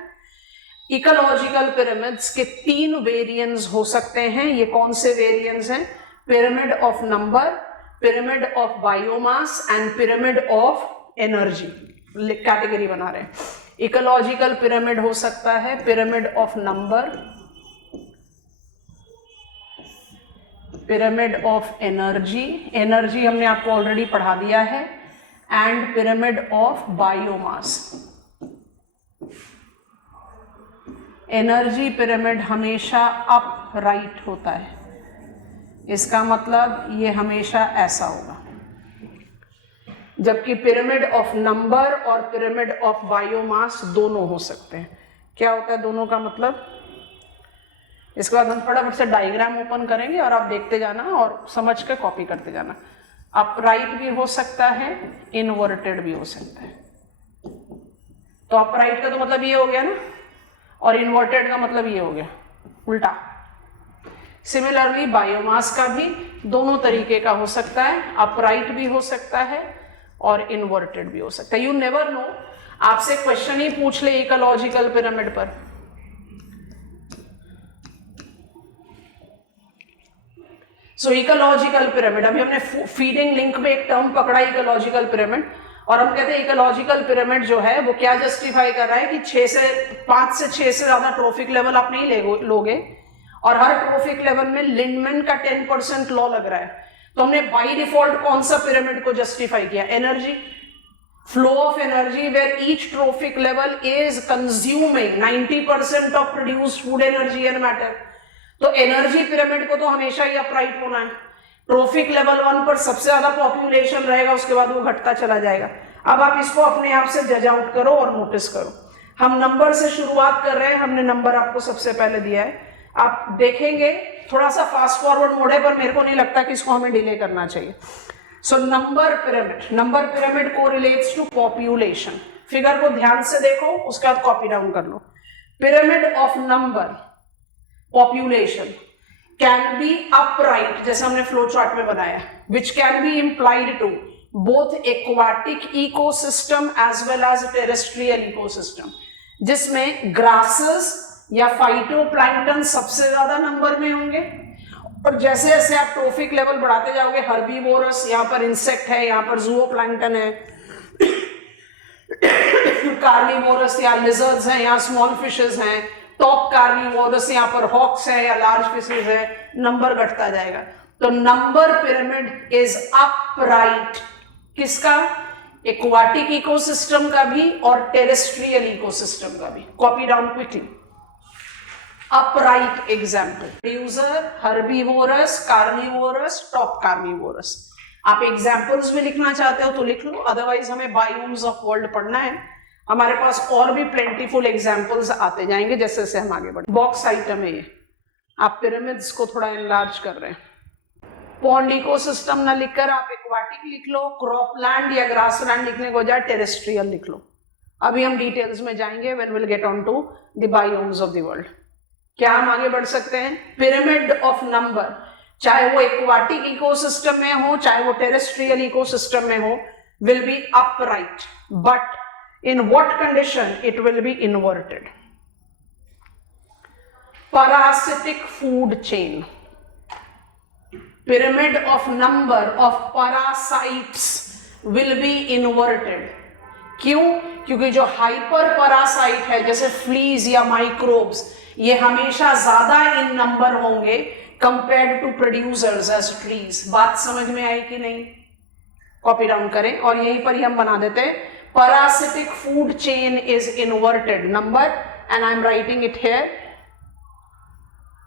Ecological pyramids के 3 variants हो सकते हैं. ये कौन से variants हैं? Pyramid of number, pyramid of biomass and pyramid of energy. Category बना रहे हैं. Ecological pyramid हो सकता है pyramid of number, pyramid of energy, energy हमने आपको ऑलरेडी पढ़ा दिया है, and pyramid of biomass. Energy pyramid हमेशा अप राइट होता है. इसका मतलब ये हमेशा ऐसा होगा, जबकि पिरामिड ऑफ नंबर और पिरामिड ऑफ बायोमास दोनों हो सकते हैं. क्या होता है दोनों का मतलब? इसके बाद हम फटाफट से डायग्राम ओपन करेंगे और आप देखते जाना और समझ के कॉपी करते जाना. अपराइट भी हो सकता है, इनवर्टेड भी हो सकता है. तो अपराइट का तो मतलब ये हो गया ना, और इन्वर्टेड का मतलब ये हो गया उल्टा. सिमिलरली बायोमास का भी दोनों तरीके का हो सकता है, अपराइट भी हो सकता है और इन्वर्टेड भी हो सकता है. यू नेवर नो, आपसे क्वेश्चन ही पूछ ले इकोलॉजिकल पिरामिड पर. सो इकोलॉजिकल पिरामिड, अभी हमने फीडिंग लिंक में एक टर्म पकड़ा इकोलॉजिकल पिरामिड, और हम कहते हैं इकोलॉजिकल पिरामिड जो है वो क्या जस्टिफाई कर रहा है कि 5 से 6 से ज्यादा ट्रोफिक लेवल आप नहीं लोगे, और हर ट्रोफिक लेवल में लिंडमैन का 10% लॉ लग रहा है. तो हमने बाय डिफॉल्ट कौन सा पिरामिड को जस्टिफाई किया? Energy, flow of energy where each trophic level is consuming 90% of produced food energy and matter. तो एनर्जी पिरामिड को तो हमेशा ही अपराइट होना है. ट्रोफिक लेवल 1 पर सबसे ज्यादा पॉपुलेशन रहेगा, उसके बाद वो घटता चला जाएगा. अब आप इसको अपने आप से जज आउट करो और नोटिस करो. हम नंबर से शुरुआत कर रहे हैं, हमने नंबर आपको सबसे पहले दिया है. आप देखेंगे थोड़ा सा फास्ट फॉरवर्ड मोड है, पर मेरे को नहीं लगता कि इसको हमें डिले करना चाहिए. So number pyramid correlates to population. Figure को ध्यान से देखो, उसके बाद कॉपी डाउन कर लो. Pyramid of number population can be upright, जैसे हमने फ्लो चार्ट में बनाया, which can be implied to both aquatic ecosystem as well as terrestrial ecosystem, जिसमें ग्रासेस या फाइटोप्लैंक्टन सबसे ज्यादा नंबर में होंगे. और जैसे जैसे आप ट्रोफिक लेवल बढ़ाते जाओगे, हर्बीवोरस, यहाँ पर इंसेक्ट है, यहाँ पर जूओप्लैंक्टन है, कार्निवोरस या लिजर्ड्स हैं, यहाँ स्मॉल फिशेस हैं, टॉप कार्निवोरस यहाँ पर हॉक्स है या लार्ज फिशेस है, नंबर घटता जाएगा. तो नंबर पिरामिड इज अपराइट. किसका? एक्वाटिक इकोसिस्टम का भी और टेरेस्ट्रियल इकोसिस्टम का भी. Copy down quickly. Upright example: producer, herbivorous, carnivorous, top carnivorous. आप एग्जाम्पल्स भी लिखना चाहते हो तो लिख लो, अदरवाइज हमें बायोम्स ऑफ वर्ल्ड पढ़ना है. हमारे पास और भी प्लेंटीफुल एग्जाम्पल्स आते जाएंगे जैसे जैसे हम आगे बढ़े. बॉक्स आइटम है ये. आप पिरामिड्स को थोड़ा एनलार्ज कर रहे हैं. पॉन्ड इकोसिस्टम ना लिखकर आप एक्वाटिक लिख लो, क्रॉपलैंड या ग्रासलैंड लिखने को जाए टेरेस्ट्रियल लिख लो. अभी हम डिटेल्स में जाएंगे when will get on to the biomes of the world. क्या हम आगे बढ़ सकते हैं? पिरामिड ऑफ नंबर, चाहे वो एक्वाटिक इकोसिस्टम में हो चाहे वो टेरेस्ट्रियल इकोसिस्टम में हो, will be upright, but in what condition it will be inverted. Parasitic food chain, pyramid of number of parasites will be inverted. क्यों? क्योंकि जो हाइपर पैरासाइट है जैसे फ्लीज या माइक्रोब्स, ये हमेशा ज्यादा इन नंबर होंगे compared to producers as trees. बात समझ में आई कि नहीं? कॉपी डाउन करें और यहीं पर ही हम बना देते हैं. Parasitic food chain is inverted number, and I am writing it here.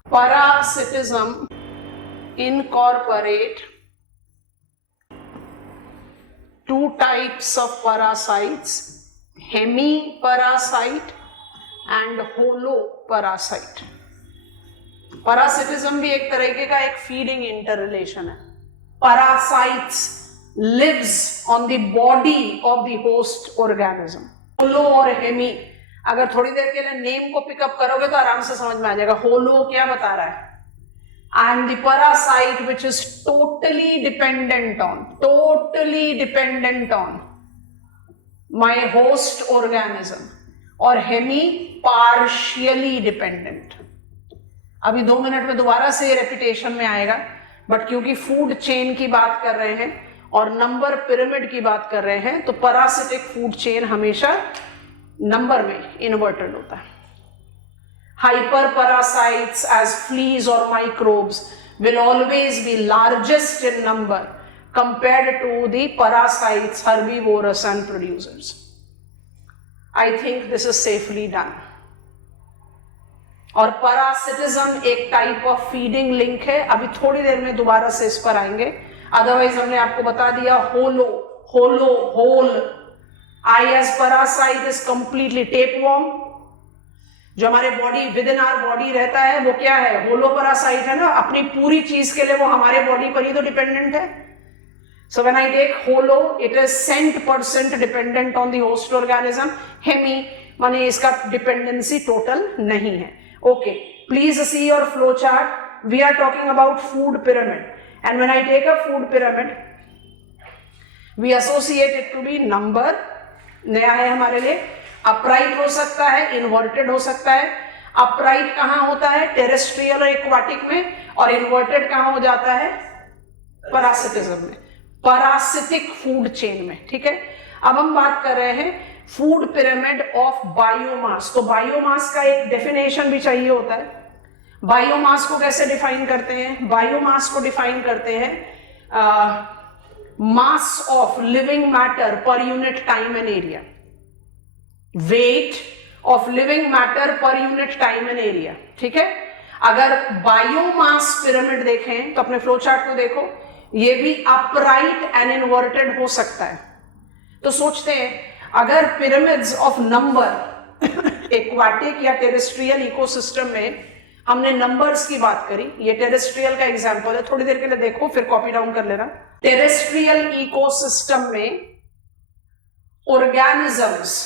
Parasitism incorporate two types of parasites, hemiparasite and holoparasite. Parasitism भी एक तरीके का एक feeding interrelation है. Parasites lives on the body of the host organism. होलो और Hemy, अगर थोड़ी देर के लिए नेम को पिकअप करोगे तो आराम से समझ में आ जाएगा. होलो क्या बता रहा है? I am the parasite which is totally dependent on my host organism. और हेमी partially dependent. अभी 2 मिनट में दोबारा से रेपिटेशन में आएगा, बट क्योंकि फूड चेन की बात कर रहे हैं और नंबर पिरामिड की बात कर रहे हैं, तो पैरासिटिक फूड चेन हमेशा नंबर में इन्वर्टेड होता है. हाइपर पैरासाइट्स एज फ्लीज और microbes will always be largest in number compared to the parasites, herbivorous and producers. I think this is safely done. और पैरासिटिज्म एक टाइप ऑफ फीडिंग लिंक है. अभी थोड़ी देर में दोबारा से इस पर आएंगे. अदरवाइज हमने आपको बता दिया whole. I as parasite is completely tapeworm. जो हमारे body with in our body रहता है वो क्या है? होलो पैरासाइट है ना. अपनी पूरी चीज के लिए वो हमारे बॉडी पर ही तो डिपेंडेंट है. So when I take holo, it is 100% dependent on the host organism. Hemi माने इसका डिपेंडेंसी टोटल नहीं है. Okay, please see your flow chart. We are talking about food pyramid. And when I take a food pyramid, we associate it to be number. नया है हमारे लिए. Upright हो सकता है, इन्वर्टेड हो सकता है. अपराइट कहाँ होता है? टेरेस्ट्रियल और एक्वाटिक में. और इन्वर्टेड कहाँ हो जाता है? पैरासिटिज्म में, पैरासिटिक फूड चेन में. ठीक है. अब हम बात कर रहे हैं फूड पिरामिड ऑफ बायोमास. तो बायोमास का एक डेफिनेशन भी चाहिए होता है. बायोमास को कैसे डिफाइन करते हैं? बायोमास को डिफाइन करते हैं mass of living matter per unit time and area. Weight of living matter per unit time and area. ठीक है. अगर बायोमास पिरामिड देखें तो अपने फ्लो चार्ट को देखो, ये भी अपराइट एंड इन्वर्टेड हो सकता है. तो सोचते हैं अगर पिरामिड्स ऑफ नंबर एक्वाटिक या टेरेस्ट्रियल इकोसिस्टम में हमने नंबर्स की बात करी, ये टेरेस्ट्रियल का एग्जांपल है, थोड़ी देर के लिए देखो फिर कॉपी डाउन कर लेना। टेरेस्ट्रियल इकोसिस्टम में organisms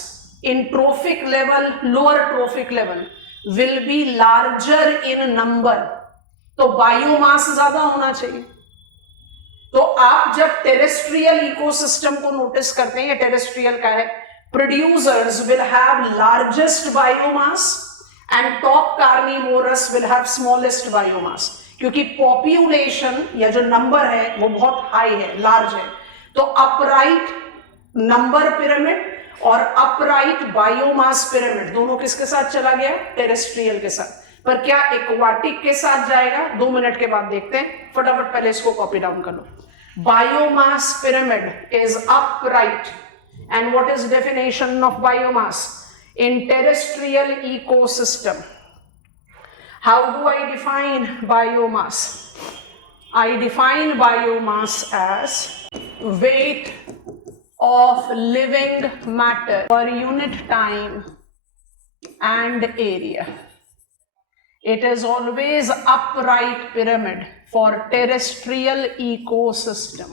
in trophic level, lower trophic level will be larger in number, तो बायोमास ज्यादा होना चाहिए। तो आप जब टेरेस्ट्रियल इकोसिस्टम को नोटिस करते हैं, ये टेरेस्ट्रियल का है, producers will have largest biomass and top carnivorous will have smallest biomass, क्योंकि पॉपुलेशन या जो नंबर है वो बहुत हाई है, लार्ज है। तो अपराइट नंबर पिरामिड और अपराइट बायोमास पिरामिड दोनों किसके साथ चला गया? टेरेस्ट्रियल के साथ। पर क्या एक्वाटिक के साथ जाएगा? 2 मिनट के बाद देखते हैं, फटाफट पहले इसको कॉपी डाउन कर लो। Biomass pyramid is upright, and what is definition of biomass in terrestrial ecosystem? How do I define biomass? I define biomass as weight of living matter per unit time and area. It is always upright pyramid for terrestrial ecosystem,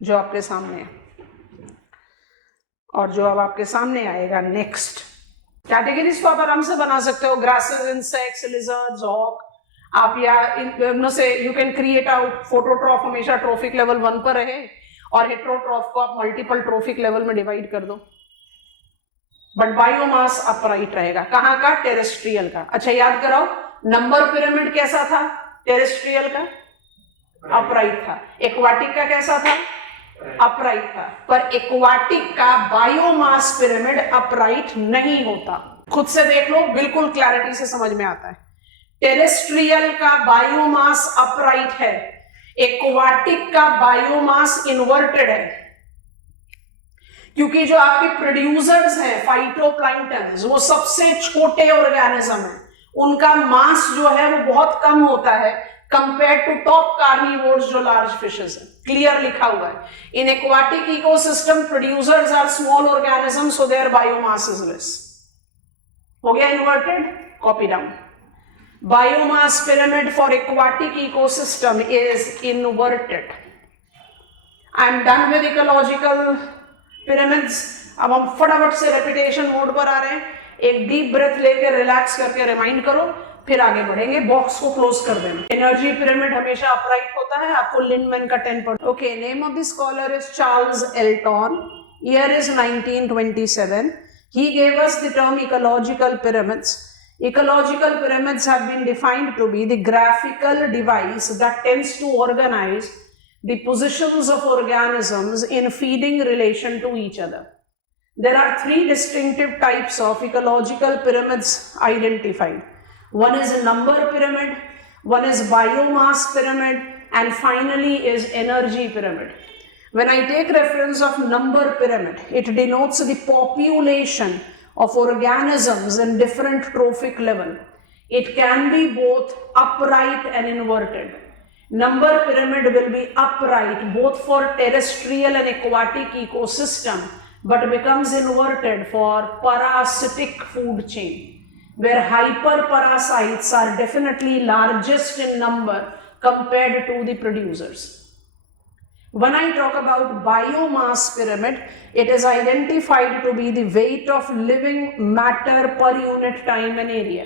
जो आपके सामने है। और जो अब आपके सामने आएगा नेक्स्ट कैटेगरीज को आप आराम से बना सकते हो, ग्रासेस, इंसेक्ट्स, लिजर्ड्स, हॉक। आप या इन से यू कैन क्रिएट आउट फोटोट्रॉफ हमेशा ट्रोफिक लेवल 1 पर रहे और हेट्रोट्रॉफ को आप मल्टीपल ट्रोफिक लेवल में डिवाइड कर दो, बट बायोमास अपराइट रहेगा। कहाँ का? टेरेस्ट्रियल का। अच्छा याद कराओ, नंबर पिरामिड कैसा था? टेरेस्ट्रियल का अपराइट था। एक्वाटिक का कैसा था? अपराइट था। पर एक्वाटिक का बायोमास पिरामिड अपराइट नहीं होता। खुद से देख लो, बिल्कुल क्लैरिटी से समझ में आता है। टेरेस्ट्रियल का बायोमास अपराइट है, एक्वाटिक का बायोमास इन्वर्टेड है, क्योंकि जो आपके प्रोड्यूसर्स हैं फाइटोप्लैंक्टन्स, वो सबसे छोटे ऑर्गेनिज्म हैं, उनका मास जो है वो बहुत कम होता है कंपेयर टू टॉप कार्निवोर्स जो लार्ज फिशेस हैं। क्लियर लिखा हुआ है। In aquatic ecosystem producers are small organism, so their biomass is less. हो गया inverted? Copy down. Biomass pyramid for aquatic ecosystem is inverted. I am done with ecological pyramids. अब हम फटाफट से रेपिटेशन मोड पर आ रहे हैं। एक डीप ब्रेथ लेकर रिलैक्स करके रिमाइंड करो, फिर आगे बढ़ेंगे। बॉक्स को क्लोज कर देना। एनर्जी पिरामिड हमेशा अपराइट होता है। आपको लिंडमैन का 10%। Okay, name of the scholar is Charles Elton. Year is 1927। He gave us the term ecological pyramids. Ecological pyramids have been defined to be the graphical device that tends to organize the positions of organisms in feeding relation to each other. There are 3 distinctive types of ecological pyramids identified. One is a number pyramid, one is biomass pyramid, and finally is energy pyramid. When I take reference of number pyramid, it denotes the population of organisms in different trophic level. It can be both upright and inverted. Number pyramid will be upright both for terrestrial and aquatic ecosystem, but becomes inverted for parasitic food chain, where hyperparasites are definitely largest in number compared to the producers. When I talk about biomass pyramid, it is identified to be the weight of living matter per unit time and area.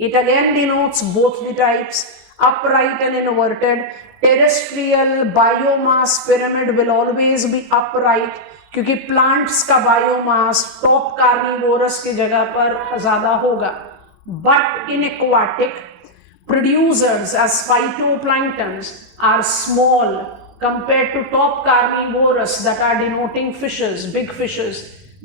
It again denotes both the types, upright and inverted. Terrestrial biomass pyramid will always be upright, क्योंकि plants का biomass top carnivorous की जगह पर ज्यादा होगा। But in aquatic, producers as phytoplanktons are small compared to top carnivorous that are denoting fishes, big fishes.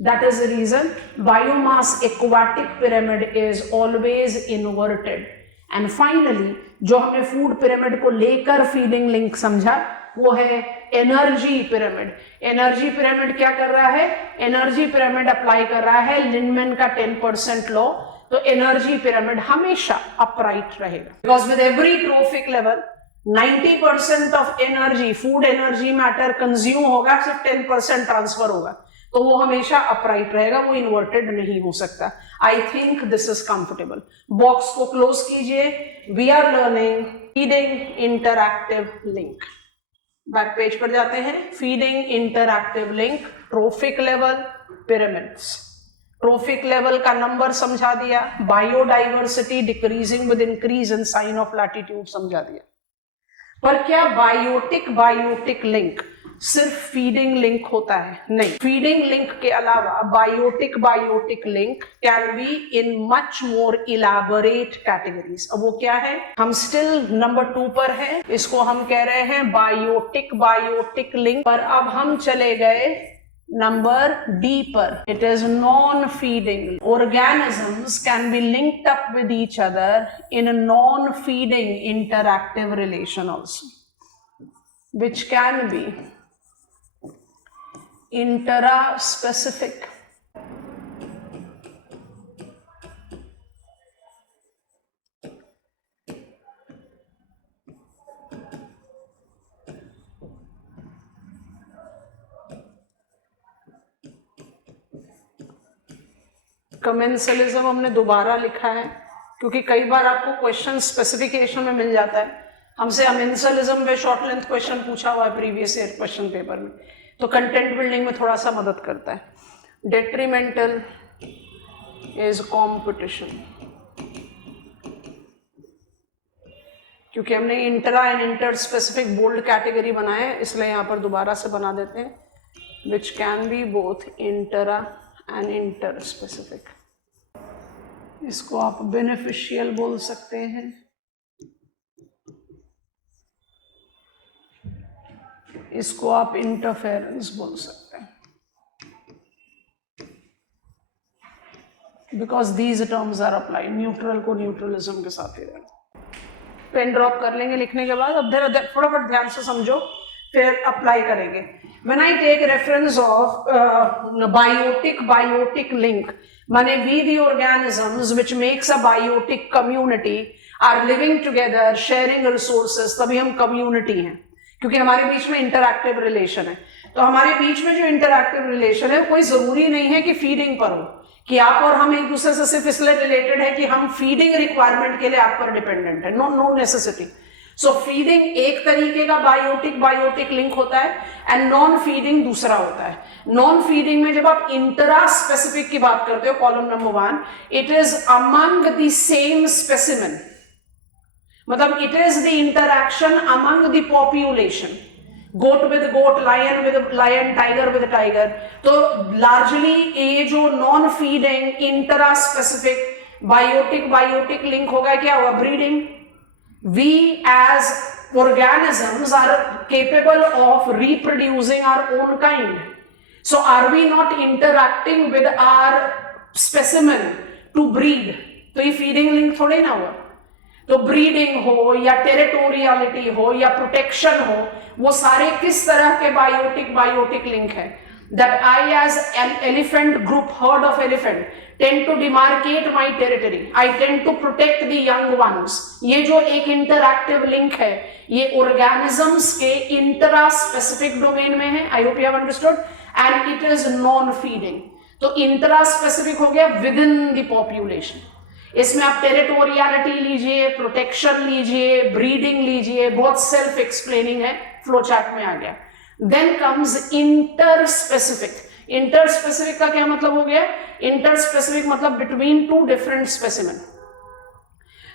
That is the reason biomass aquatic pyramid is always inverted. And finally, जो हमने food pyramid को लेकर feeding link समझा, वो है energy pyramid. Energy pyramid क्या कर रहा है? एनर्जी पिरामिड अप्लाई कर रहा है लिंडमैन का 10% लॉ। तो एनर्जी पिरामिड हमेशा अपराइट रहेगा, because with every trophic level 90% of energy, food energy matter consume होगा, सिर्फ 10% ट्रांसफर होगा। तो वो हमेशा अपराइट रहेगा, वो इन्वर्टेड नहीं हो सकता। I think this is comfortable. Box को क्लोज कीजिए। We are learning feeding interactive link. Back page पर जाते हैं। Feeding interactive link, trophic level, pyramids. Trophic level का नंबर समझा दिया, biodiversity decreasing with increase in sign of latitude समझा दिया। पर क्या बायोटिक लिंक सिर्फ फीडिंग लिंक होता है? नहीं, फीडिंग लिंक के अलावा biotic link can be in much more elaborate categories. अब वो क्या है? हम स्टिल नंबर 2 पर हैं, इसको हम कह रहे हैं बायोटिक लिंक। पर अब हम चले गए नंबर डी पर। It is non feeding. Organisms can be linked up with each other in non feeding interactive relation also, which can be intra-specific. Commensalism हमने दोबारा लिखा है क्योंकि कई बार आपको क्वेश्चन स्पेसिफिकेशन में मिल जाता है। हमसे अमेंसलिज्म में शॉर्ट लेंथ क्वेश्चन पूछा हुआ है प्रीवियस ईयर क्वेश्चन पेपर में, तो कंटेंट बिल्डिंग में थोड़ा सा मदद करता है। डेट्रीमेंटल इज कंपटीशन, क्योंकि हमने intra and inter specific bold category बनाया है, इसलिए यहां पर दोबारा से बना देते हैं, विच can B both intra and inter specific. इसको आप बेनिफिशियल बोल सकते हैं, इसको आप इंटरफेरेंस बोल सकते हैं, because these terms are apply. Neutral को न्यूट्रलिज्म के साथ ही रहना। पेन ड्रॉप कर लेंगे लिखने के बाद। अब फटाफट ध्यान से समझो, फिर अप्लाई करेंगे। When I take reference of biotic link, माने we the organisms which makes a biotic community are living together, sharing resources, तभी हम community हैं, क्योंकि हमारे बीच में इंटरएक्टिव रिलेशन है। तो हमारे बीच में जो इंटरएक्टिव रिलेशन है, कोई जरूरी नहीं है कि फीडिंग पर हो, कि आप और हम एक दूसरे से सिर्फ इसलिए रिलेटेड है कि हम फीडिंग रिक्वायरमेंट के लिए आप पर डिपेंडेंट है। No necessity. सो फीडिंग एक तरीके का बायोटिक लिंक होता है एंड नॉन फीडिंग दूसरा होता है। नॉन फीडिंग में जब आप इंट्रा स्पेसिफिक की बात करते हो, column number 1, it is among the same specimen, मतलब it is the interaction among the population, goat with goat, lion with lion, tiger with tiger. तो लार्जली ये जो non feeding intra specific biotic link होगा, क्या होगा? Breeding. We as organisms are capable of reproducing our own kind. So are we not interacting with our specimen to breed? तो ये feeding link थोड़े ना हुआ। तो breeding हो या territoriality हो या protection हो, वो सारे किस तरह के बायोटिक link है? That I as an elephant group, herd of elephant, tend to demarcate my territory. I tend to protect the young ones. ये जो एक इंटरएक्टिव लिंक है, ये ऑर्गेनिजम्स के इंट्रा स्पेसिफिक डोमेन में है। I hope you have understood. And it is non feeding. तो intra specific हो गया विद इन द पॉपुलेशन। इसमें आप टेरिटोरियलिटी लीजिए, प्रोटेक्शन लीजिए, ब्रीडिंग लीजिए, बहुत सेल्फ एक्सप्लेनिंग है, फ्लो चार्ट में आ गया। Then comes inter specific. Inter specific का क्या मतलब हो गया? इंटर स्पेसिफिक मतलब बिटवीन टू डिफरेंट स्पेसिमेन।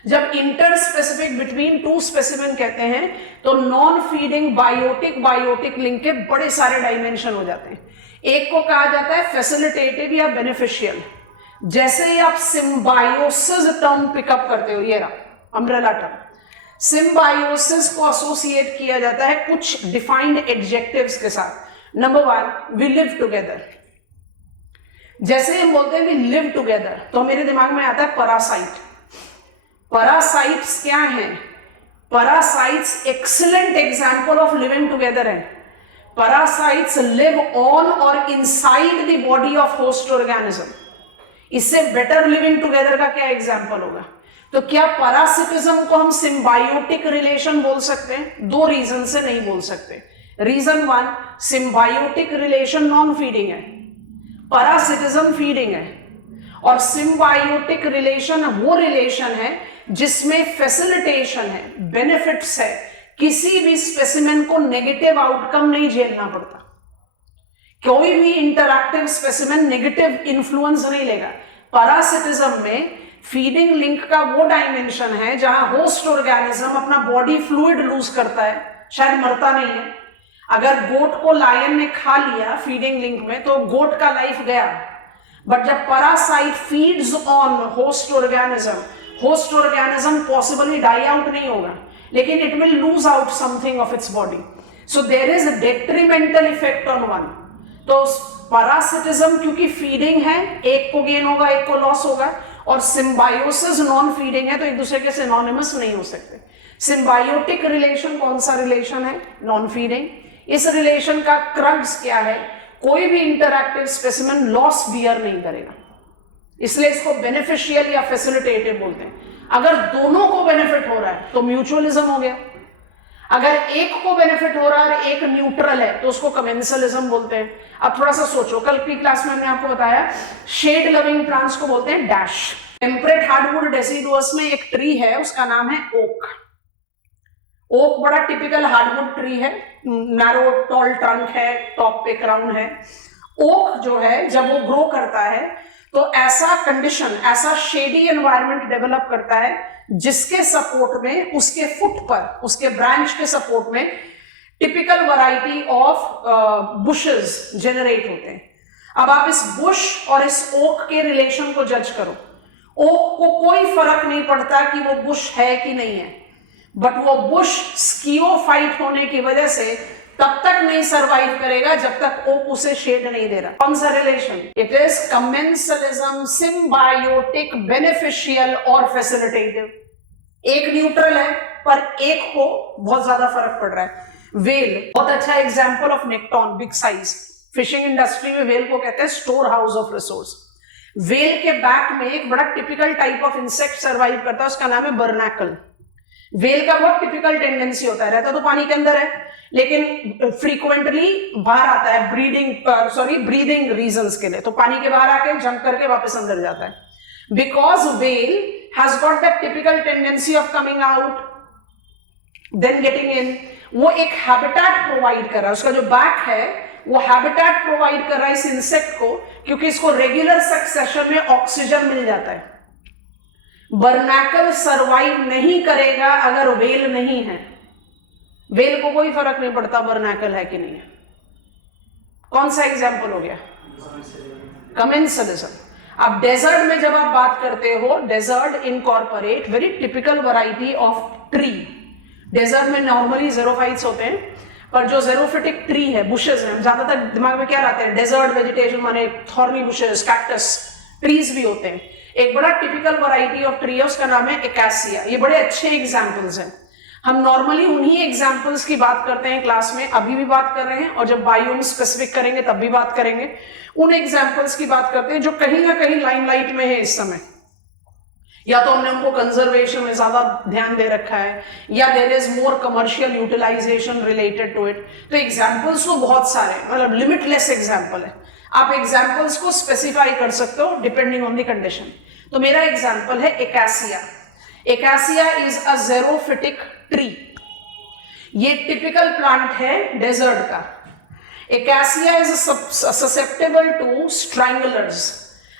जब inter specific between two specimen कहते हैं तो नॉन फीडिंग बायोटिक लिंक के बड़े सारे डायमेंशन हो जाते हैं। एक को कहा जाता है फैसिलिटेटिव या बेनिफिशियल। जैसे ही आप सिम्बायोसिस टर्म पिकअप करते हो, ये रहा अम्ब्रेला टर्म, सिम्बायोसिस को एसोसिएट किया जाता है कुछ डिफाइंड एडजेक्टिव्स के साथ। Number 1, we live together. जैसे हम बोलते हैं वी लिव टुगेदर, तो मेरे दिमाग में आता है पैरासाइट। पैरासाइट्स क्या हैं? Parasites excellent example of living together है। पैरासाइट्स लिव ऑन और inside the body of host organism. इससे बेटर लिविंग टुगेदर का क्या एग्जांपल होगा? तो क्या पैरासिटिज्म को हम सिम्बायोटिक रिलेशन बोल सकते हैं? 2 रीजन से नहीं बोल सकते। Reason 1, symbiotic relation non feeding है, पैरासिटिज्म फीडिंग है, और सिम्बायोटिक रिलेशन वो रिलेशन है जिसमें फैसिलिटेशन है, बेनिफिट्स है, किसी भी स्पेसिमेन को नेगेटिव आउटकम नहीं झेलना पड़ता, कोई भी इंटरैक्टिव स्पेसिमेन नेगेटिव इन्फ्लुएंस नहीं लेगा। पैरासिटिज्म में फीडिंग लिंक का वो डायमेंशन है जहां होस्ट ऑर्गेनिज्म अपना बॉडी फ्लूइड लूज करता है, शायद मरता नहीं है। अगर गोट को लायन ने खा लिया फीडिंग लिंक में तो गोट का लाइफ गया, बट जब parasite feeds on host organism possibly die out नहीं होगा, लेकिन it will lose out something of its body, so there is a detrimental effect on one. तो पैरासिटिज्म क्योंकि फीडिंग है, एक को गेन होगा एक को लॉस होगा, और सिम्बायोसिस नॉन फीडिंग है तो एक दूसरे के सिनोनिमस नहीं हो सकते। सिम्बायोटिक रिलेशन कौन सा रिलेशन है? Non feeding. इस रिलेशन का क्रक्स क्या है? कोई भी इंटरैक्टिव स्पेसिमेन लॉस बियर नहीं करेगा, इसलिए इसको बेनिफिशियल या फैसिलिटेटिव बोलते हैं। अगर दोनों को बेनिफिट हो रहा है तो म्यूचुअलिज्म हो गया, अगर एक को बेनिफिट हो रहा है और एक न्यूट्रल है तो उसको कमेंसलिज्म बोलते हैं। अब थोड़ा सा सोचो, कल की क्लास में हमने आपको बताया शेड लविंग प्लांट्स को बोलते हैं डैश। टेम्परेट हार्डवुड डेसिडुअस में एक ट्री है, उसका नाम है ओक। ओक बड़ा टिपिकल हार्डवुड ट्री है, नैरो टॉल ट्रंक है, टॉप पे क्राउन है। ओक जो है जब वो ग्रो करता है तो ऐसा कंडीशन, ऐसा शेडी एनवायरनमेंट डेवलप करता है जिसके सपोर्ट में, उसके फुट पर, उसके ब्रांच के सपोर्ट में typical variety of bushes generate होते हैं। अब आप इस बुश और इस ओक के रिलेशन को जज करो। ओक को कोई फर्क नहीं पड़ता कि वो बुश है कि नहीं है, बट वो बुश स्कियोफाइट होने की वजह से तब तक नहीं सरवाइव करेगा जब तक ओक उसे शेड नहीं दे रहा। कौन सा relation? It is commensalism, symbiotic, beneficial और फैसिलिटेटिव। एक न्यूट्रल है पर एक को बहुत ज्यादा फर्क पड़ रहा है। वेल बहुत अच्छा example of nekton, big size. Fishing industry में वेल को कहते हैं store house of resource. Whale के बैक में एक बड़ा typical type of insect survive करता है, उसका नाम है बर्नैकल। वेल का बहुत टिपिकल टेंडेंसी होता है, रहता तो पानी के अंदर है लेकिन फ्रीक्वेंटली बाहर आता है ब्रीदिंग रीजंस के लिए, तो पानी के बाहर आके जंप करके वापस अंदर जाता है। Because well has got that typical tendency of coming out then getting in, वो एक हैबिटेट प्रोवाइड कर रहा है, उसका जो बैक है वो हैबिटेट प्रोवाइड कर रहा है इस इंसेक्ट को, क्योंकि इसको रेगुलर सक्सेशन में ऑक्सीजन मिल जाता है। बर्नैकल सरवाइव नहीं करेगा अगर वेल नहीं है। वेल को कोई फर्क नहीं पड़ता बर्नैकल है कि नहीं है। कौन सा एग्जाम्पल हो गया? कमेंसलिज्म। अब डेजर्ट में जब आप बात करते हो, desert incorporate very typical variety of tree. Desert में नॉर्मली ज़ेरोफाइट्स होते हैं, पर जो ज़ेरोफिटिक ट्री है, बुशेस हैं, ज्यादातर दिमाग में क्या लाते हैं? डेजर्ट वेजिटेशन माने थॉर्नी बुशेस, कैक्टस, ट्रीज भी होते हैं। एक बड़ा टिपिकल वैरायटी ऑफ ट्री है, उसका नाम है एकासिया। ये बड़े अच्छे एग्जाम्पल्स हैं। हम नॉर्मली उन्हीं एग्जाम्पल्स की बात करते हैं क्लास में, अभी भी बात कर रहे हैं, और जब बायोम स्पेसिफिक करेंगे तब भी बात करेंगे। उन एग्जाम्पल्स की बात करते हैं जो कहीं ना कहीं लाइमलाइट में है इस समय। या तो हमने उनको कंजर्वेशन में ज्यादा ध्यान दे रखा है, या there is more commercial utilization related to it. तो एग्जाम्पल्स तो बहुत सारे, मतलब लिमिटलेस एग्जाम्पल है। आप एग्जाम्पल्स को स्पेसिफाई कर सकते हो डिपेंडिंग ऑन द कंडीशन। तो मेरा एग्जाम्पल है एकासिया। एकासिया इज अ ज़ेरोफिटिक ट्री। ये टिपिकल प्लांट है डेजर्ट का। एकासिया इज ससेप्टेबल टू स्ट्रैंगलर्स।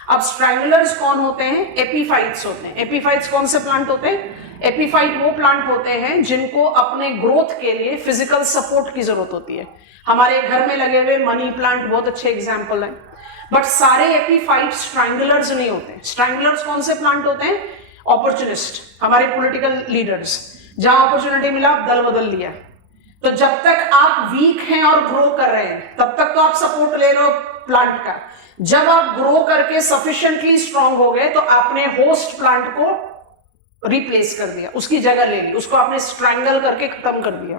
अब स्ट्रैंगलर्स कौन होते हैं? एपीफाइट्स होते हैं। एपीफाइट्स कौन से प्लांट होते हैं? एपीफाइट वो प्लांट होते हैं जिनको अपने ग्रोथ के लिए फिजिकल सपोर्ट की जरूरत होती है। हमारे घर में लगे हुए मनी प्लांट बहुत अच्छे एग्जाम्पल हैं, बट सारे एपीफाइट स्ट्रैंगलर्स नहीं होते। स्ट्रैंगलर्स कौन से प्लांट होते हैं? अपॉर्चुनिस्ट, हमारे पॉलिटिकल लीडर्स, जहां अपॉर्चुनिटी मिला दल बदल लिया। तो जब तक आप वीक हैं और ग्रो कर रहे हैं तब तक तो आप सपोर्ट ले रहे हो प्लांट का। जब आप ग्रो करके सफिशिएंटली स्ट्रांग हो गए तो आपने होस्ट प्लांट को रिप्लेस कर दिया, उसकी जगह ले ली, उसको आपने स्ट्रैंगल करके खत्म कर दिया।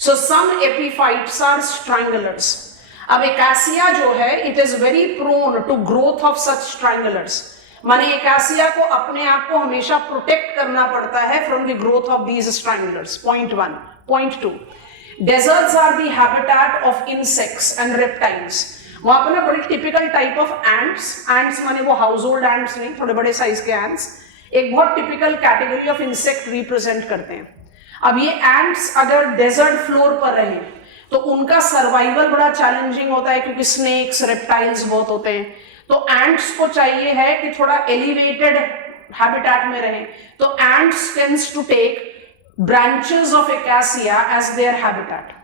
So some epiphytes are stranglers. अब एकासिया जो है it is very prone to growth of such stranglers, माने एकासिया को अपने आप को हमेशा प्रोटेक्ट करना पड़ता है from the growth of these stranglers. Point 1। Point 2, deserts are the habitat of insects and reptiles. वहां पर ना बड़ी टिपिकल टाइप ऑफ एंट्स माने वो हाउस होल्ड एंट्स नहीं, थोड़े बड़े साइज के एंट्स एक बहुत typical category of insect represent करते हैं। अब ये एंट्स अगर डेजर्ट फ्लोर पर रहे तो उनका सर्वाइवल बड़ा चैलेंजिंग होता है, क्योंकि स्नेक्स रेप्टाइल्स बहुत होते हैं। तो एंट्स को चाहिए है कि थोड़ा एलिवेटेड हैबिटेट में रहे, तो ants tends to take branches of acacia as their habitat.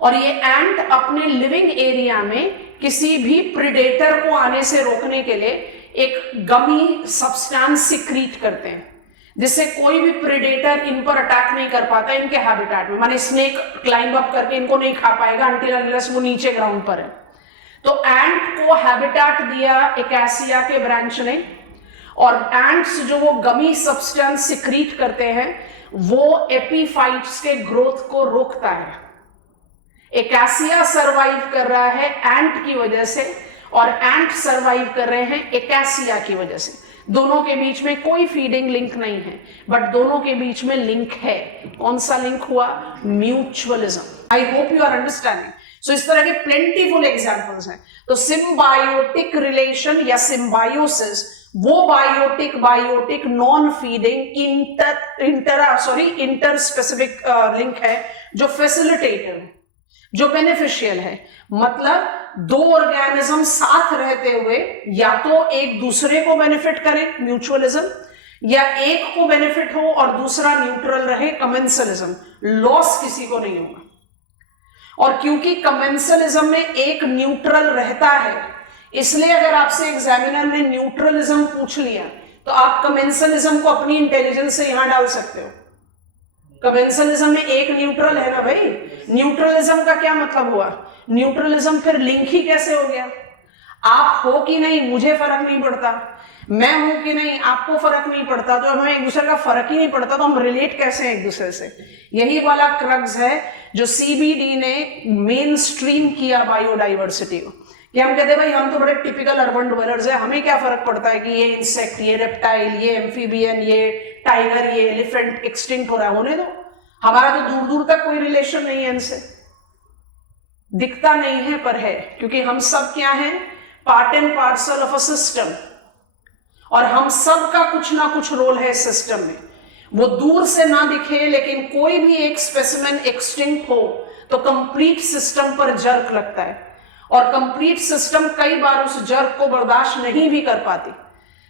और ये एंट अपने लिविंग एरिया में किसी भी प्रेडेटर को आने से रोकने के लिए एक गमी सब्सटेंस सिक्रीट करते हैं, जिससे कोई भी प्रेडेटर इन पर अटैक नहीं कर पाता इनके हैबिटेट में। माने स्नेक क्लाइंब अप करके इनको नहीं खा पाएगा अंटिल अनलेस वो नीचे ग्राउंड पर है। तो एंट को हैबिटेट दिया एकासिया के ब्रांच ने, और एंट्स जो वो गमी सब्सटेंस सिक्रीट करते हैं वो एपीफाइट्स के ग्रोथ को रोकता है। एकासिया सरवाइव कर रहा है एंट की वजह से, और एंट सरवाइव कर रहे हैं एकासिया की वजह से। दोनों के बीच में कोई फीडिंग लिंक नहीं है, बट दोनों के बीच में लिंक है। कौन सा लिंक हुआ? Mutualism. I hope you are understanding. So इस तरह के प्लेंटीफुल एग्जांपल्स हैं। तो सिम्बायोटिक रिलेशन या सिम्बायोसिस वो biotic non feeding inter specific link है जो फैसिलिटेटिव है, जो बेनिफिशियल है। मतलब दो ऑर्गेनिज्म साथ रहते हुए या तो एक दूसरे को बेनिफिट करें, म्यूचुअलिज्म, या एक को बेनिफिट हो और दूसरा न्यूट्रल रहे, कमेंसलिज्म। लॉस किसी को नहीं होगा। और क्योंकि कमेंसलिज्म में एक न्यूट्रल रहता है, इसलिए अगर आपसे एग्जामिनर ने न्यूट्रलिज्म पूछ लिया तो आप कमेंसलिज्म को अपनी इंटेलिजेंस से यहां डाल सकते हो। कमेंसलिज्म में एक न्यूट्रल है ना भाई। न्यूट्रलिज्म का क्या मतलब हुआ? न्यूट्रलिज्म फिर लिंक ही कैसे हो गया? आप हो कि नहीं मुझे फर्क नहीं पड़ता, मैं हूं कि नहीं आपको फर्क नहीं पड़ता, तो हमें एक दूसरे का फर्क ही नहीं पड़ता, तो हम रिलेट कैसे हैं एक दूसरे से? यही वाला क्रक्स है जो सीबीडी ने मेन स्ट्रीम किया बायोडाइवर्सिटी को, कि हम कहते हैं भाई हम तो बड़े टिपिकल अर्बन ड्वेलर्स है, हमें क्या फर्क पड़ता है कि ये इंसेक्ट, ये रेप्टाइल, ये एम्फीबियन, ये टाइगर, ये एलिफेंट एक्सटिंक्ट हो रहा है, होने दो, हमारा तो दूर दूर तक कोई रिलेशन नहीं है इनसे। दिखता नहीं है पर है, क्योंकि हम सब क्या हैं? Part and parcel of a system, और हम सब का कुछ ना कुछ रोल है सिस्टम में। वो दूर से ना दिखे, लेकिन कोई भी एक स्पेसिमेन एक्सटिंक्ट हो तो कंप्लीट सिस्टम पर जर्क लगता है, और कंप्लीट सिस्टम कई बार उस जर्क को बर्दाश्त नहीं भी कर पाती।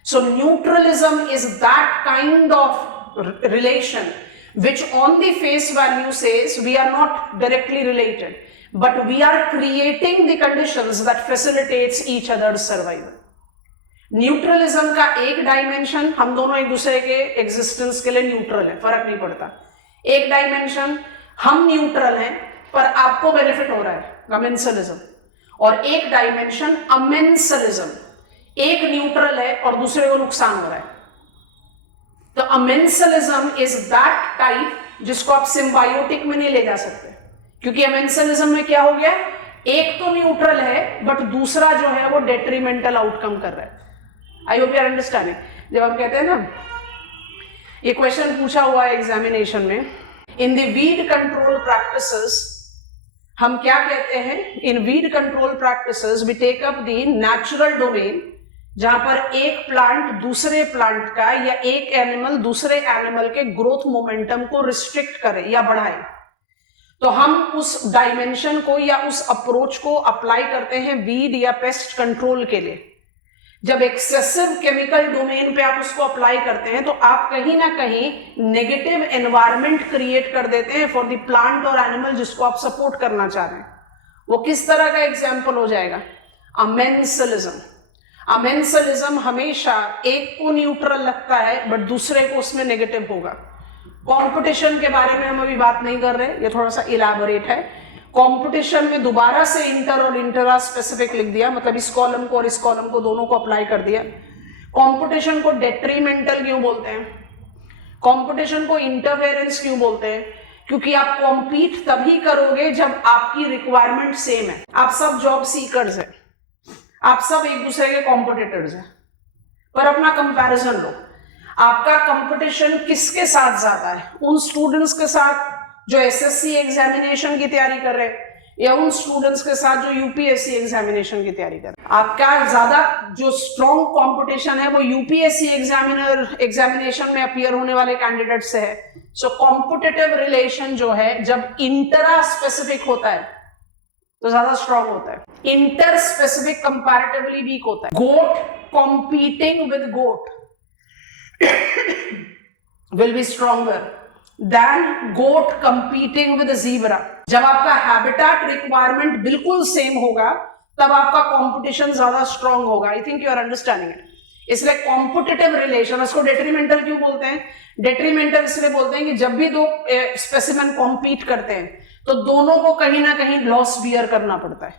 So neutralism is that kind of relation which on the face value says we are not directly related, but we are creating the conditions that facilitates each other's survival. Neutralism का एक dimension, हम दोनों एक दूसरे के existence के लिए neutral है, फर्क नहीं पड़ता। एक डायमेंशन, हम न्यूट्रल हैं पर आपको बेनिफिट हो रहा है, कमेंसलिज्म। और एक डायमेंशन अमेंसलिज्म, एक न्यूट्रल है और दूसरे को नुकसान हो रहा है। तो अमेंसलिज्म इज दैट टाइप जिसको आप सिम्बायोटिक में नहीं ले जा सकते, क्योंकि अमेंसलिज्म में क्या हो गया? एक तो न्यूट्रल है बट दूसरा जो है वो डेट्रीमेंटल आउटकम कर रहा है। I hope you are understanding. जब हम कहते हैं ना, ये क्वेश्चन पूछा हुआ है एग्जामिनेशन में, in the weed control practices हम क्या कहते हैं? In weed control practices we take up the natural domain, जहां पर एक प्लांट दूसरे प्लांट का या एक एनिमल दूसरे एनिमल के ग्रोथ मोमेंटम को रिस्ट्रिक्ट करे या बढ़ाए। तो हम उस डायमेंशन को या उस अप्रोच को अप्लाई करते हैं वीड या पेस्ट कंट्रोल के लिए। जब एक्सेसिव केमिकल डोमेन पे आप उसको अप्लाई करते हैं तो आप कहीं ना कहीं नेगेटिव एनवायरनमेंट क्रिएट कर देते हैं फॉर द प्लांट और एनिमल जिसको आप सपोर्ट करना चाह रहे हैं। वो किस तरह का एग्जाम्पल हो जाएगा? अमेंसलिज्म। अमेंसलिज्म हमेशा एक को न्यूट्रल लगता है बट दूसरे को उसमें नेगेटिव होगा। कंपटीशन के बारे में हम अभी बात नहीं कर रहे, ये थोड़ा सा इलैबोरेट है। कंपटीशन में दोबारा से इंटर और इंटरा स्पेसिफिक लिख दिया, मतलब इस कॉलम को और इस कॉलम को दोनों को अप्लाई कर दिया। कंपटीशन को डेट्रीमेंटल क्यों बोलते हैं? कंपटीशन को इंटरफेरेंस क्यों बोलते हैं? क्योंकि आप कॉम्पीट तभी करोगे जब आपकी रिक्वायरमेंट सेम है। आप सब जॉब सीकर्स हैं, आप सब एक दूसरे के कॉम्पिटिटर्स हैं, पर अपना कंपैरिजन लो। आपका कंपटीशन किसके साथ ज्यादा है? उन स्टूडेंट्स के साथ जो एसएससी एग्जामिनेशन की तैयारी कर रहे हैं, या उन स्टूडेंट्स के साथ जो यूपीएससी एग्जामिनेशन की तैयारी कर, आपका ज्यादा जो स्ट्रॉन्ग कंपटीशन है वो यूपीएससी एग्जामिनेशन में अपीयर होने वाले कैंडिडेट से है। सो कॉम्पिटिटिव रिलेशन जो है जब इंट्रा स्पेसिफिक होता है तो ज्यादा स्ट्रॉन्ग होता है, इंटर स्पेसिफिक कंपैरेटिवली वीक होता है। Goat competing with goat will be stronger than goat competing with a zebra। जब आपका habitat requirement बिल्कुल सेम होगा तब आपका कंपटीशन ज्यादा स्ट्रांग होगा। I think you are understanding it. इसलिए कॉम्पिटिटिव रिलेशन, उसको डेट्रीमेंटल क्यों बोलते हैं? डेट्रीमेंटल इसलिए बोलते हैं कि जब भी दो स्पेसिमेन कॉम्पीट करते हैं तो दोनों को कहीं ना कहीं लॉस बियर करना पड़ता है,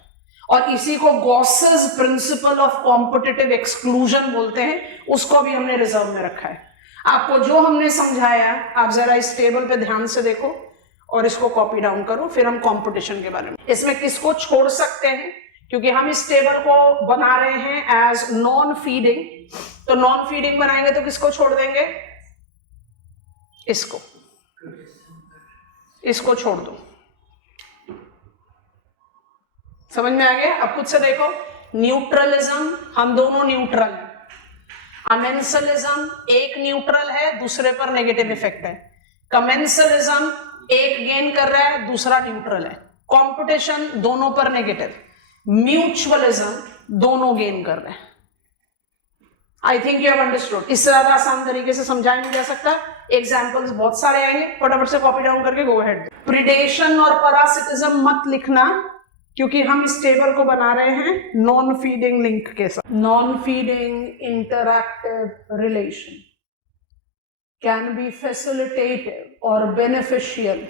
और इसी को Gauss's principle of competitive exclusion बोलते हैं। उसको भी हमने रिजर्व में रखा है। आपको जो हमने समझाया आप जरा इस टेबल पे ध्यान से देखो और इसको कॉपी डाउन करो, फिर हम कंपटीशन के बारे में। इसमें किसको छोड़ सकते हैं, क्योंकि हम इस टेबल को बना रहे हैं एज नॉन फीडिंग, तो नॉन फीडिंग बनाएंगे तो किसको छोड़ देंगे? इसको छोड़ दो। समझ में आ गया? अब खुद से देखो, न्यूट्रलिज्म, हम दोनों न्यूट्रल हैं। अमेंसलिज्म, एक न्यूट्रल है दूसरे पर नेगेटिव इफेक्ट है। कमेंसलिज्म, एक गेन कर रहा है दूसरा न्यूट्रल है। कंपटीशन, दोनों पर नेगेटिव। म्यूचुअलिज्म, दोनों गेन कर रहे हैं। आई थिंक यू हैव अंडरस्टूड। इससे ज्यादा आसान तरीके से समझाया नहीं जा सकता। एग्जाम्पल्स बहुत सारे आएंगे, फटाफट से कॉपी डाउन करके गो अहेड। प्रिडेशन और पैरासिटिज्म मत लिखना, क्योंकि हम इस टेबल को बना रहे हैं नॉन फीडिंग लिंक के साथ। Non feeding interactive relation can be facilitative और beneficial.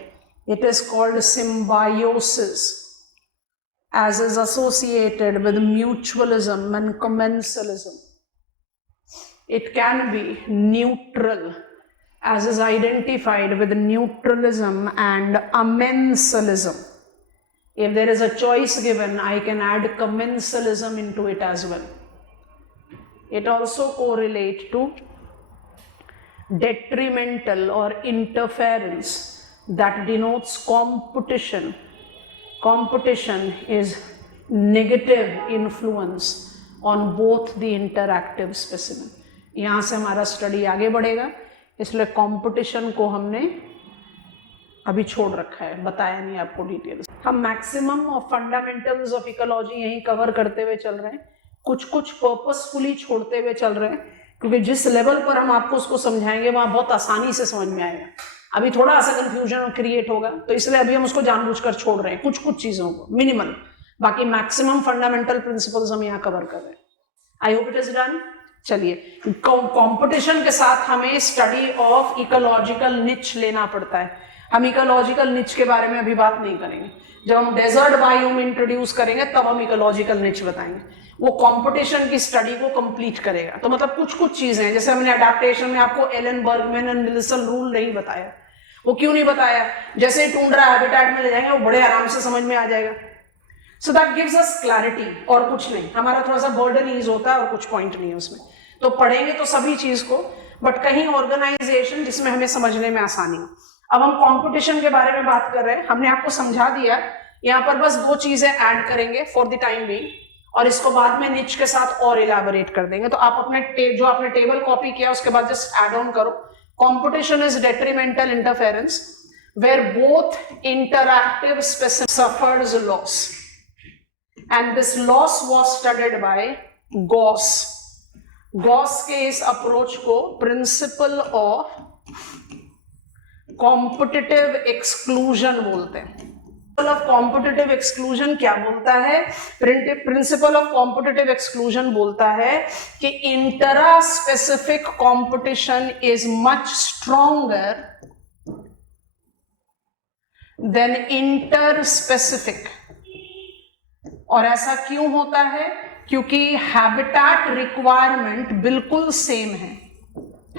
It is called symbiosis, as is associated with mutualism and commensalism. It can be neutral, as is identified with neutralism and amensalism. If there is a choice given, I can add commensalism into it as well. It also correlates to detrimental or interference that denotes competition. Competition is negative influence on both the interactive specimen. यहाँ से हमारा study आगे बढ़ेगा, इसलिए competition को हमने अभी छोड़ रखा है, बताया नहीं आपको डिटेल्स। हम maximum of fundamentals of ecology यहीं कवर करते हुए चल रहे हैं, कुछ पर्पसफुली छोड़ते हुए चल रहे हैं, क्योंकि जिस लेवल पर हम आपको उसको समझाएंगे वहां बहुत आसानी से समझ में आएगा। अभी थोड़ा सा कंफ्यूजन क्रिएट होगा, तो इसलिए अभी हम उसको जानबूझकर छोड़ रहे हैं, कुछ चीजों को मिनिमल। बाकी मैक्सिमम फंडामेंटल प्रिंसिपल्स हम यहाँ कवर कर रहे हैं। आई होप इट इज डन। चलिए, कंपटीशन के साथ हमें स्टडी ऑफ इकोलॉजिकल निच लेना पड़ता है। हम इकोलॉजिकल निच के बारे में अभी बात नहीं करेंगे, जब हम डेजर्ट बायोम इंट्रोड्यूस करेंगे तब हम इकोलॉजिकल निच बताएंगे। वो कंपटीशन की स्टडी को कंप्लीट करेगा। तो मतलब कुछ चीजें हैं, जैसे हमने अडैप्टेशन में आपको Allen Bergmann and Nilsen rule नहीं बताया। वो क्यों नहीं बताया? जैसे ही टुंड्रा हैबिटेट में ले जाएंगे वो बड़े आराम से समझ में आ जाएगा। So that gives us clarity, और कुछ नहीं। हमारा थोड़ा सा बर्डन ईज होता है और कुछ पॉइंट नहीं है उसमें। तो पढ़ेंगे तो सभी चीज को, बट कहीं ऑर्गेनाइजेशन जिसमें हमें समझने में आसानी हो। अब हम कंपटीशन के बारे में बात कर रहे हैं, हमने आपको समझा दिया। यहाँ पर बस 2 चीजें ऐड करेंगे फॉर द टाइम बीइंग, और इसको बाद में निच के साथ और इलैबोरेट कर देंगे। तो आप अपने जो आपने टेबल कॉपी किया उसके बाद जस्ट ऐड ऑन करो। Competition is detrimental interference where both interactive specimen suffers loss, and this loss was studied by Gause. Gause के इस अप्रोच को प्रिंसिपल ऑफ कॉम्पिटिटिव एक्सक्लूजन बोलते हैं। प्रिंसिपल ऑफ कॉम्पिटिटिव एक्सक्लूजन क्या बोलता है? प्रिंसिपल ऑफ कॉम्पिटिटिव एक्सक्लूजन बोलता है कि intra specific competition is much stronger than inter specific. और ऐसा क्यों होता है? क्योंकि हैबिटेट रिक्वायरमेंट बिल्कुल सेम है।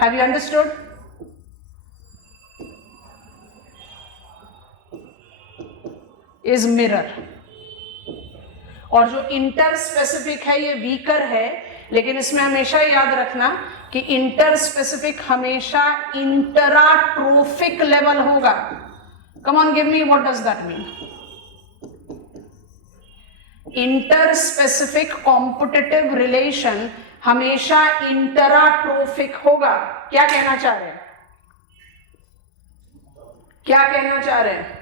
Have you understood? Is mirror. और जो इंटर स्पेसिफिक है ये वीकर है, लेकिन इसमें हमेशा याद रखना कि इंटर स्पेसिफिक हमेशा इंटराट्रोफिक लेवल होगा। Come on give me, what does that mean? Inter specific competitive relation हमेशा इंटराट्रोफिक होगा। क्या कहना चाह रहे हैं, क्या कहना चाह रहे हैं?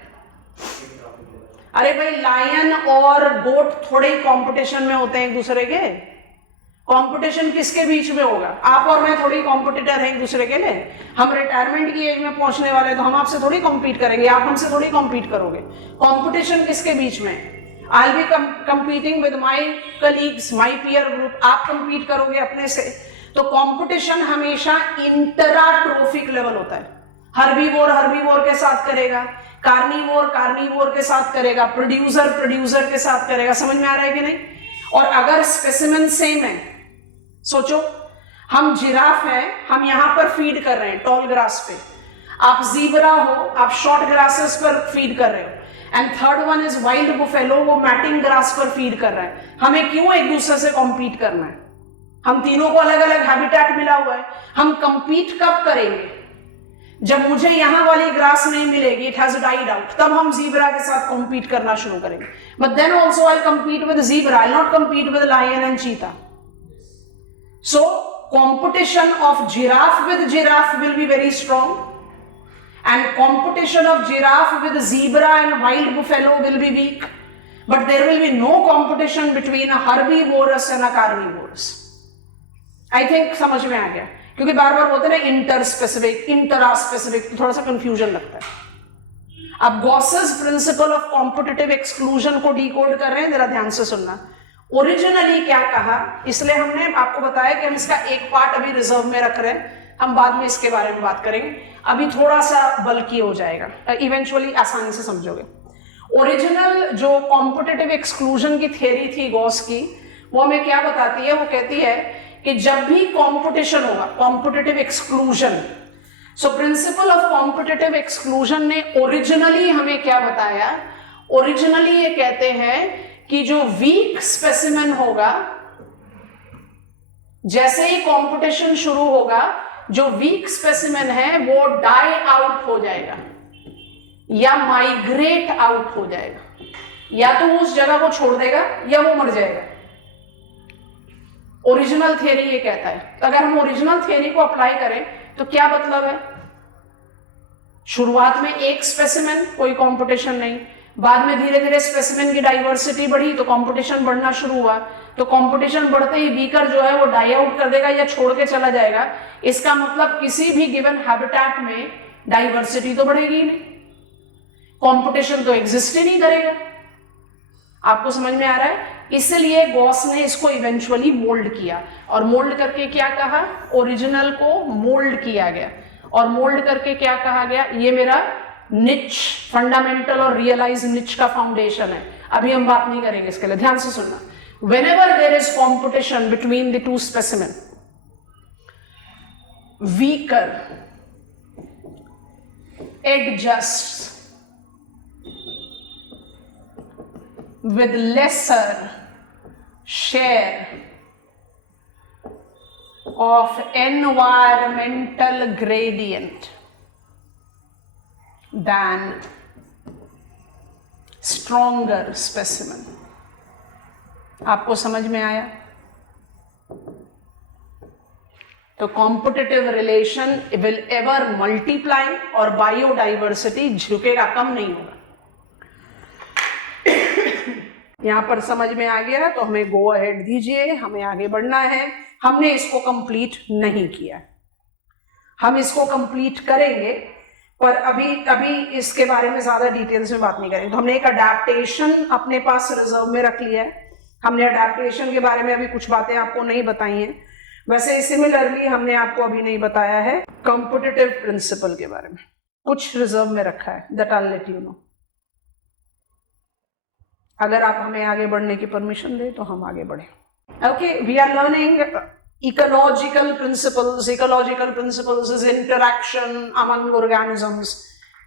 अरे भाई, लायन और गोट थोड़े ही कंपटीशन में होते हैं एक दूसरे के। कंपटीशन किसके बीच में होगा? आप और मैं थोड़ी कॉम्पिटिटर हैं एक दूसरे के लिए। हम रिटायरमेंट की एज में पहुंचने वाले हैं तो हम आपसे थोड़ी कॉम्पीट करेंगे, आप हमसे थोड़ी कॉम्पीट करोगे। कंपटीशन किसके बीच में? I will be competing with my colleagues, my peer group, आप कंपीट करोगे अपने से। तो कंपटीशन हमेशा इंटराट्रोफिक लेवल होता है। हर्बीवोर के साथ करेगा, कार्निवोर के साथ करेगा, प्रोड्यूसर के साथ करेगा। समझ में आ रहा है कि नहीं? और अगर स्पेसिमेन सेम है, सोचो हम जिराफ हैं, हम यहां पर फीड कर रहे हैं टॉल ग्रास पे, आप जीब्रा हो, आप शॉर्ट ग्रासेस पर फीड कर रहे हो, and third one is wild buffalo, वो मैटिंग ग्रास पर फीड कर रहा है। हमें क्यों एक दूसरे से कॉम्पीट करना है? हम तीनों को अलग अलग हैबिटेट मिला हुआ है। हम कंपीट कब करेंगे? जब मुझे यहां वाली ग्रास नहीं मिलेगी, इट हैज डाइड आउट, तब हम जीब्रा के साथ कॉम्पीट करना शुरू करेंगे। But then also I compete with zebra, I not compete with lion and cheetah. So competition of giraffe with giraffe will be very strong, and competition of giraffe with zebra and wild buffalo will be weak, but there will be no competition between a herbivorous and a carnivorous. I think समझ में आ गया, क्योंकि बार बार बोलते हैं ना inter specific, intra specific, तो थोड़ा सा कंफ्यूजन लगता है। अब Gauss's principle of competitive exclusion को डीकोड कर रहे हैं, जरा ध्यान से सुनना। ओरिजिनली क्या कहा, इसलिए हमने आपको बताया कि हम इसका एक पार्ट अभी रिजर्व में रख रहे हैं, हम बाद में इसके बारे में बात करेंगे। अभी थोड़ा सा बल्कि हो जाएगा, इवेंचुअली आसानी से समझोगे। ओरिजिनल जो कॉम्पिटिटिव एक्सक्लूजन की थ्योरी थी गॉस की, वो हमें क्या बताती है? वो कहती है कि जब भी कॉम्पिटिशन होगा, competitive exclusion, so principle of competitive exclusion ने ओरिजिनली हमें क्या बताया? ओरिजिनली ये कहते हैं कि जो वीक स्पेसिमेन होगा, जैसे ही कंपटीशन शुरू होगा, जो वीक स्पेसिमेन है वो डाई आउट हो जाएगा या माइग्रेट आउट हो जाएगा, या तो उस जगह को छोड़ देगा या वो मर जाएगा। ओरिजिनल थियरी ये कहता है। तो अगर हम ओरिजिनल थियरी को अप्लाई करें तो क्या मतलब है? शुरुआत में एक स्पेसिमेन, कोई कंपटीशन नहीं, बाद में धीरे धीरे स्पेसिमेन की डाइवर्सिटी बढ़ी तो कंपटीशन बढ़ना शुरू हुआ, तो कंपटीशन बढ़ते ही वीकर जो है वो डाई आउट कर देगा या छोड़ के चला जाएगा। इसका मतलब किसी भी गिवन हैबिटेट में डाइवर्सिटी तो बढ़ेगी ही नहीं, कंपटीशन तो एग्जिस्ट ही नहीं करेगा। आपको समझ में आ रहा है? इसलिए गॉस ने इसको इवेंचुअली मोल्ड किया, और मोल्ड करके क्या कहा? ओरिजिनल को मोल्ड किया गया, और मोल्ड करके क्या कहा गया? ये मेरा निच, फंडामेंटल और रियलाइज निच का फाउंडेशन है। अभी हम बात नहीं करेंगे इसके लिए, ध्यान से सुनना। whenever there is competition between the two specimen, weaker adjusts with lesser share of environmental gradient than stronger specimen. आपको समझ में आया? तो competitive relation will ever multiply और बायोडाइवर्सिटी झुकेगा, कम नहीं होगा। यहां पर समझ में आ गया तो हमें गो अहेड दीजिए, हमें आगे बढ़ना है। हमने इसको कंप्लीट नहीं किया, हम इसको कंप्लीट करेंगे, पर अभी इसके बारे में ज्यादा डिटेल्स में बात नहीं करेंगे। तो हमने एक अडेप्टेशन अपने पास रिजर्व में रख लिया है। हमने अडेप्टेशन के बारे में अभी कुछ बातें आपको नहीं बताई हैं। वैसे सिमिलरली हमने आपको अभी नहीं बताया है कॉम्पिटिटिव प्रिंसिपल के बारे में, कुछ रिजर्व में रखा है, that I will let you know. अगर आप हमें आगे बढ़ने की परमिशन दे तो हम आगे बढ़े। Okay, we are learning ecological principles. Ecological principles is interaction among organisms.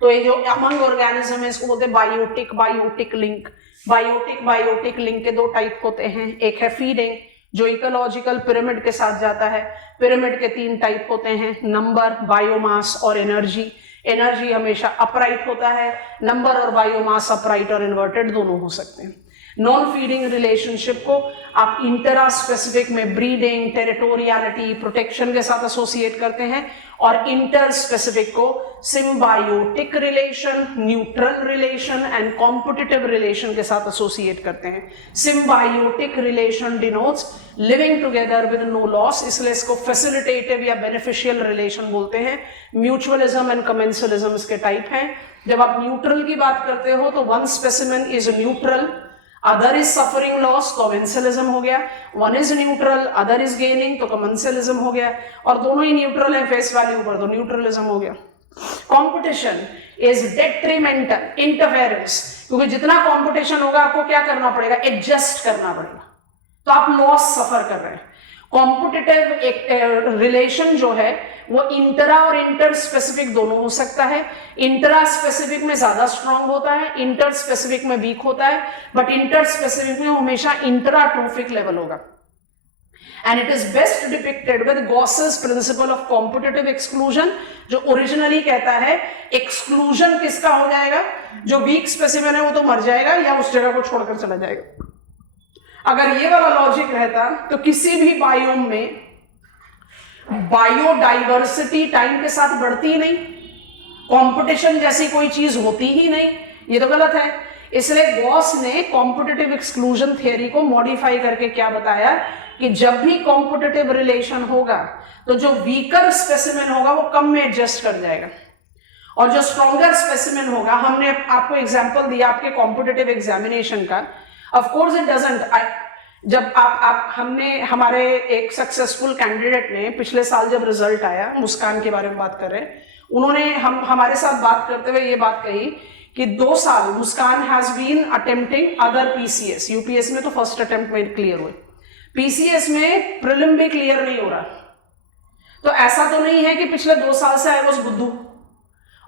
तो ये जो अमंग ऑर्गेनिज्म है इसको बोलते हैं biotic, biotic link. Biotic link के दो टाइप होते हैं, एक है फीडिंग जो इकोलॉजिकल पिरामिड के साथ जाता है। पिरामिड के 3 टाइप होते हैं, नंबर, बायोमास और एनर्जी। एनर्जी हमेशा अपराइट होता है, नंबर और बायोमास अपराइट और इन्वर्टेड दोनों हो सकते हैं। नॉन फीडिंग रिलेशनशिप को आप इंटरा स्पेसिफिक में ब्रीडिंग, टेरिटोरियलिटी, प्रोटेक्शन के साथ एसोसिएट करते हैं, और इंटर स्पेसिफिक को symbiotic relation, neutral relation and competitive relation के साथ एसोसिएट करते हैं। Symbiotic relation denotes living together with no loss, इसलिए इसको फैसिलिटेटिव या बेनिफिशियल रिलेशन बोलते हैं। म्यूचुअलिज्म एंड कमेंसलिज्म इसके टाइप हैं। जब आप न्यूट्रल की बात करते हो तो one specimen is neutral, other is suffering loss, commensalism हो गया। One is neutral, other is gaining, तो कमेंसलिज्म हो गया। और दोनों ही न्यूट्रल है फेस वैल्यू पर, तो न्यूट्रलिज्म हो गया। कंपटीशन इज डेट्रीमेंटल, इंटरफेरेंस, क्योंकि जितना कंपटीशन होगा आपको क्या करना पड़ेगा, एडजस्ट करना पड़ेगा, तो आप लॉस सफर कर रहे हैं। कॉम्पिटिटिव एक रिलेशन जो है वो इंटरा और इंटर स्पेसिफिक दोनों हो सकता है। इंटरा स्पेसिफिक में ज्यादा स्ट्रांग होता है, इंटर स्पेसिफिक में वीक होता है, बट इंटर स्पेसिफिक में हमेशा इंटराट्रोफिक लेवल होगा। And it is best depicted with Gauss's principle of competitive exclusion, जो ओरिजिनली कहता है एक्सक्लूजन किसका हो जाएगा, जो वीक स्पेसिफिक है वो तो मर जाएगा या उस जगह को छोड़कर चला जाएगा। अगर ये वाला लॉजिक रहता तो किसी भी बायोम में बायोडाइवर्सिटी टाइम के साथ बढ़ती ही नहीं, कंपटीशन जैसी कोई चीज होती ही नहीं, ये तो गलत है। इसलिए गॉस ने कॉम्पिटिटिव एक्सक्लूजन थियरी को मॉडिफाई करके क्या बताया कि जब भी कॉम्पिटिटिव रिलेशन होगा तो जो वीकर स्पेसिमेन होगा वो कम में एडजस्ट कर जाएगा, और जो स्ट्रॉन्गर स्पेसिमेन होगा, हमने आपको एग्जांपल दिया आपके कॉम्पिटिटिव एग्जामिनेशन का, ऑफ कोर्स इट डजंट। जब हमने हमारे एक सक्सेसफुल कैंडिडेट ने पिछले साल जब रिजल्ट आया, मुस्कान के बारे में बात कर रहे हैं, उन्होंने हमारे साथ बात करते हुए ये बात कही कि 2 साल Muskan has been attempting other PCS, UPSC में तो फर्स्ट अटेम्प्ट में क्लियर हुए, पीसीएस में प्रीलिम भी क्लियर नहीं हो रहा। तो ऐसा तो नहीं है कि पिछले 2 साल से आई वाज बुद्धू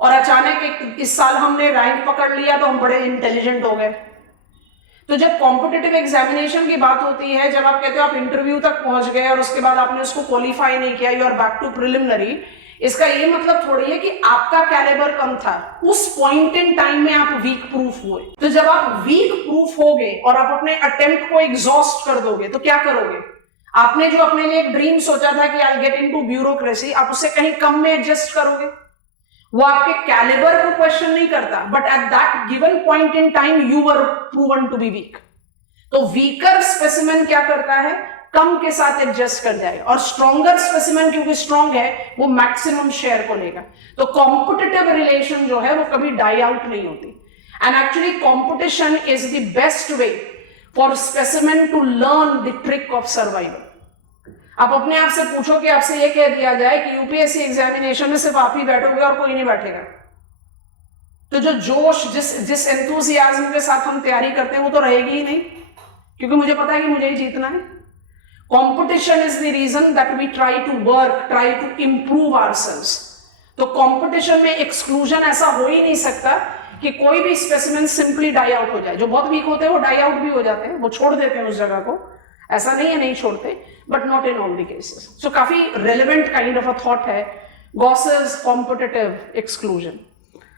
और अचानक इस साल हमने रैंक पकड़ लिया तो हम बड़े इंटेलिजेंट हो गए। तो जब कॉम्पिटिटिव एग्जामिनेशन की बात होती है, जब आप कहते हो आप इंटरव्यू तक पहुंच गए और उसके बाद आपने उसको क्वालिफाई नहीं किया, you are back to preliminary, इसका ये मतलब थोड़ी है कि आपका कैलिबर कम था, उस पॉइंट इन टाइम में आप वीक प्रूफ हुए। तो जब आप वीक प्रूफ होगे और आप अपने अटेम्प्ट को एग्जॉस्ट कर दोगे तो क्या करोगे, आपने जो अपने लिए एक ड्रीम सोचा था कि आई गेट इनटू ब्यूरोक्रेसी, आप उसे कहीं कम में एडजस्ट करोगे। वो आपके कैलिबर को क्वेश्चन नहीं करता, but at that given point in time you were proven to be weak. तो वीकर स्पेसिमेन क्या करता है, कम के साथ एडजस्ट कर जाएगा, और स्ट्रॉन्गर स्पेसिमेन क्योंकि स्ट्रॉन्ग है वो मैक्सिमम शेयर को लेगा। तो कॉम्पिटिटिव रिलेशन जो है वो कभी डाई आउट नहीं होती। And actually competition is the best way for specimen to learn the trick of survival. आप अपने आप से पूछो कि आपसे ये कह दिया जाए कि यूपीएससी एग्जामिनेशन में सिर्फ आप ही बैठोगे और कोई नहीं बैठेगा, तो जो जोश, जिस एंथुसियाज्म के साथ हम तैयारी करते हैं वो तो रहेगी ही नहीं, क्योंकि मुझे पता है कि मुझे ही जीतना है। Competition is the reason that we try to work, try to improve ourselves. तो कंपटीशन में एक्सक्लूजन ऐसा हो ही नहीं सकता कि कोई भी स्पेसिमेन सिंपली डाई आउट हो जाए। जो बहुत वीक होते हैं वो डाई आउट भी हो जाते हैं, वो छोड़ देते हैं उस जगह को, ऐसा नहीं है नहीं छोड़ते, but not in all the cases. So काफी relevant kind of a thought है Gause's competitive exclusion.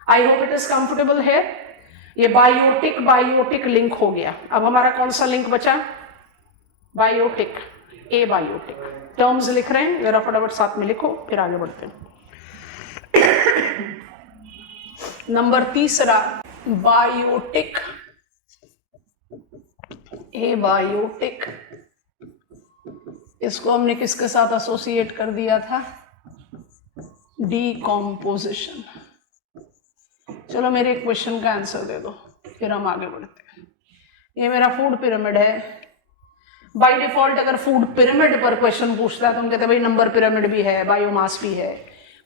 I hope it is comfortable है। ये बायोटिक लिंक हो गया। अब हमारा कौन सा लिंक बचा, बायोटिक, ए बायोटिक। टर्म्स लिख रहे हैं, जरा फटाफट साथ में लिखो फिर आगे बढ़ते हैं। नंबर 3 बायोटिक, ए बायोटिक, इसको हमने किसके साथ एसोसिएट कर दिया था, डीकॉम्पोजिशन। चलो मेरे एक क्वेश्चन का आंसर दे दो फिर हम आगे बढ़ते हैं। ये मेरा फूड पिरामिड है। बाय डिफॉल्ट अगर फूड पिरामिड पर क्वेश्चन पूछता है तो हम कहते हैं भाई नंबर पिरामिड भी है, बायोमास भी है,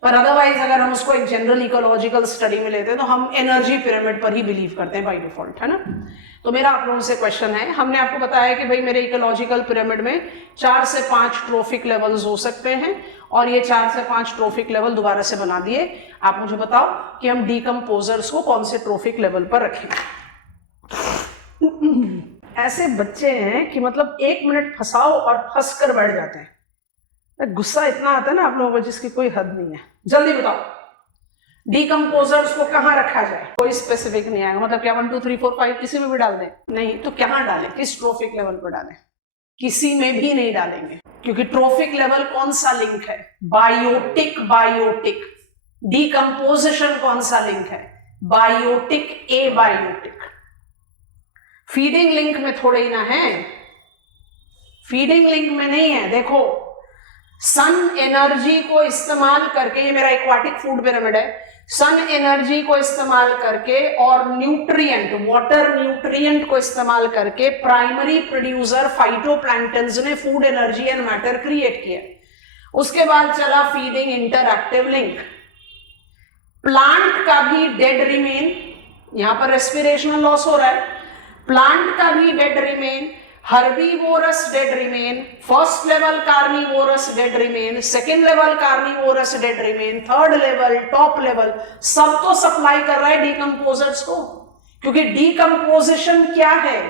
पर अदरवाइज अगर हम उसको एक जनरल इकोलॉजिकल स्टडी में लेते हैं तो हम एनर्जी पिरामिड पर ही बिलीव करते हैं बाय डिफॉल्ट, है ना। तो मेरा आप लोगों से क्वेश्चन है, हमने आपको बताया कि भाई मेरे इकोलॉजिकल पिरामिड में 4 से 5 ट्रोफिक लेवल्स हो सकते हैं, और ये 4 से 5 ट्रोफिक लेवल दोबारा से बना दिए। आप मुझे बताओ कि हम डीकम्पोजर्स को कौन से ट्रोफिक लेवल पर रखें। ऐसे बच्चे हैं कि मतलब 1 मिनट फंसाओ और फंस कर बैठ जाते हैं। गुस्सा इतना आता है ना आप लोगों को जिसकी कोई हद नहीं है। जल्दी बताओ डिकम्पोजर्स को कहाँ रखा जाए, कोई स्पेसिफिक नहीं आएगा, मतलब क्या 1 2 3 4 5 किसी में भी डाल दें, नहीं, तो कहाँ डालें, किस ट्रोफिक लेवल पर डालें, किसी में भी नहीं डालेंगे, क्योंकि ट्रोफिक लेवल कौन सा लिंक है, बायोटिक बायोटिक। डिकम्पोजिशन कौन सा लिंक है, बायोटिक एबायोटिक। फीडिंग लिंक में थोड़े ही ना है, फीडिंग लिंक में नहीं है। देखो, सन एनर्जी को इस्तेमाल करके, ये मेरा एक्वाटिक फूड पिरामिड है, सन एनर्जी को इस्तेमाल करके और न्यूट्रिएंट, वाटर न्यूट्रिएंट को इस्तेमाल करके प्राइमरी प्रोड्यूसर फाइटोप्लैंक्टन्स ने food energy and matter create किया। उसके बाद चला फीडिंग इंटरएक्टिव लिंक। प्लांट का भी डेड रिमेन, यहां पर रेस्पिरेशनल लॉस हो रहा है, प्लांट का भी dead remain, herbivorous dead remain, first level carnivorous dead remain, second level carnivorous dead remain, third level, top level, सब तो सप्लाई कर रहा है डिकम्पोजर्स को, क्योंकि डिकम्पोजिशन क्या है,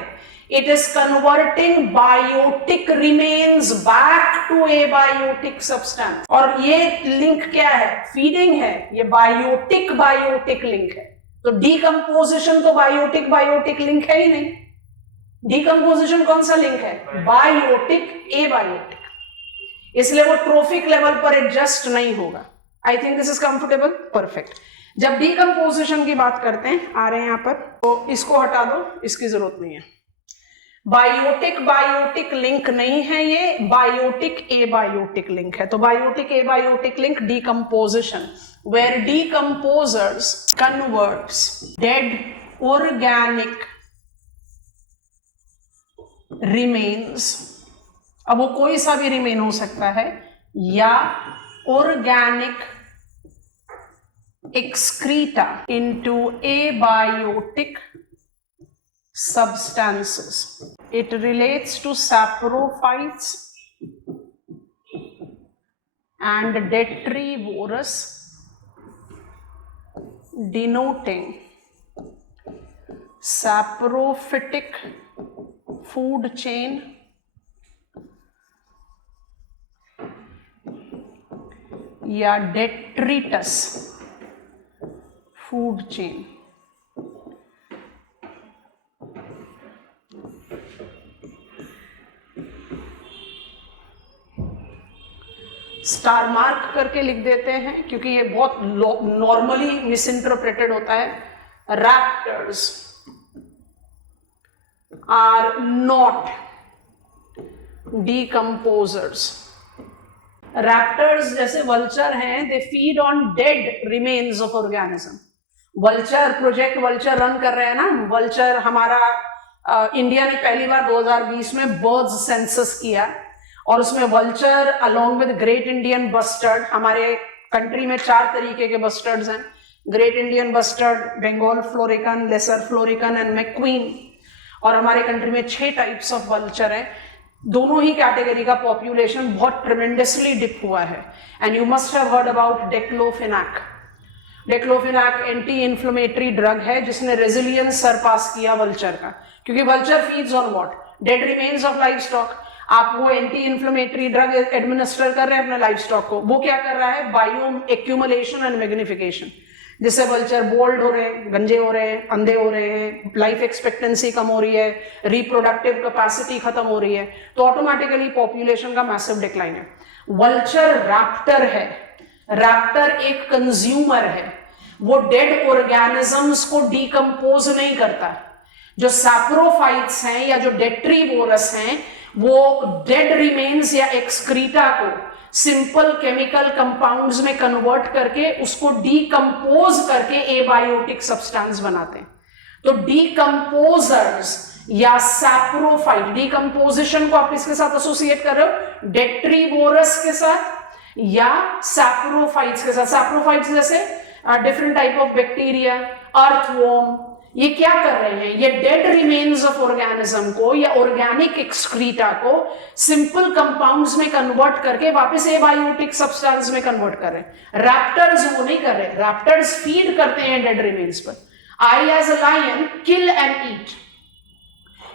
it is converting biotic remains back to abiotic substance. और ये लिंक क्या है, फीडिंग है, ये बायोटिक बायोटिक लिंक है। तो डिकम्पोजिशन तो बायोटिक बायोटिक लिंक है ही नहीं, डिकम्पोजिशन कौन सा लिंक है, बायोटिक एबायोटिक, इसलिए वो ट्रोफिक लेवल पर एडजस्ट नहीं होगा। I think this is comfortable, perfect. जब डिकम्पोजिशन की बात करते हैं, आ रहे हैं यहां पर, तो इसको हटा दो, इसकी जरूरत नहीं है। बायोटिक बायोटिक लिंक नहीं है, ये बायोटिक एबायोटिक लिंक है। तो biotic abiotic link decomposition, where decomposers converts dead organic remains, अब वो कोई सा भी रिमेन हो सकता है, या organic excreta into abiotic substances. It relates to saprophytes and detrivorous, denoting saprophytic food chain या detritus food chain। Star mark करके लिख देते हैं क्योंकि ये बहुत नॉर्मली मिसइंटरप्रेटेड होता है। Raptors are not decomposers. Raptors जैसे वल्चर हैं, they feed on dead remains of organism. Vulture project vulture run कर रहे हैं ना, वल्चर हमारा इंडिया ने पहली बार 2020 में बर्ड्स सेंसस किया और उसमें vulture along with great Indian bustard, हमारे कंट्री में 4 तरीके के बस्टर्ड्स हैं, great Indian bustard, Bengal florican, lesser florican and Macqueen, और हमारे कंट्री में 6 टाइप्स ऑफ वल्चर हैं। दोनों ही कैटेगरी का पॉपुलेशन बहुत ट्रेमेंडसली डिप हुआ है। And you must have heard about diclofenac. Diclofenac anti inflammatory drug है जिसने रेजिलियंस सरपास किया वल्चर का, क्योंकि vulture feeds on what, dead remains of livestock. आप वो एंटी इन्फ्लेमेटरी ड्रग एडमिनिस्टर कर रहे हैं अपने लाइफ स्टॉक को, वो क्या कर रहा है, बायो एक्यूमुलेशन एंड मैग्निफिकेशन, जिससे वल्चर बोल्ड हो रहे हैं, गंजे हो रहे हैं, अंधे हो रहे हैं, लाइफ एक्सपेक्टेंसी कम हो रही है, रिप्रोडक्टिव कैपेसिटी खत्म हो रही है, तो ऑटोमेटिकली पॉपुलेशन का मैसिव डिक्लाइन है। वल्चर रैप्टर है, रैप्टर एक कंज्यूमर है, वो डेड ऑर्गेनिजम्स को डिकम्पोज नहीं करता। जो सैप्रोफाइट्स हैं या जो डेट्रीवोरस हैं, वो डेड रिमेन्स या एक्सक्रीटा को सिंपल केमिकल कंपाउंड्स में कन्वर्ट करके उसको डीकम्पोज करके एबायोटिक सब्सटेंस बनाते हैं। तो डीकम्पोजर्स या सैप्रोफाइट, डीकम्पोजिशन को आप किसके साथ एसोसिएट कर रहे हो, डेट्रीवोरस के साथ या सैप्रोफाइट्स के साथ। सैप्रोफाइट्स जैसे different type of bacteria, earthworm, ये क्या कर रहे हैं, ये डेड रिमेन्स ऑफ ऑर्गेनिज्म को या ऑर्गेनिक एक्सक्रीटा को सिंपल कंपाउंड्स में कन्वर्ट करके वापस एबायोटिक सब्सटेंस में कन्वर्ट कर रहे हैं। रैप्टर्स वो नहीं कर रहे, रैप्टर्स फीड करते हैं डेड रिमेन्स पर। I as a lion kill and eat,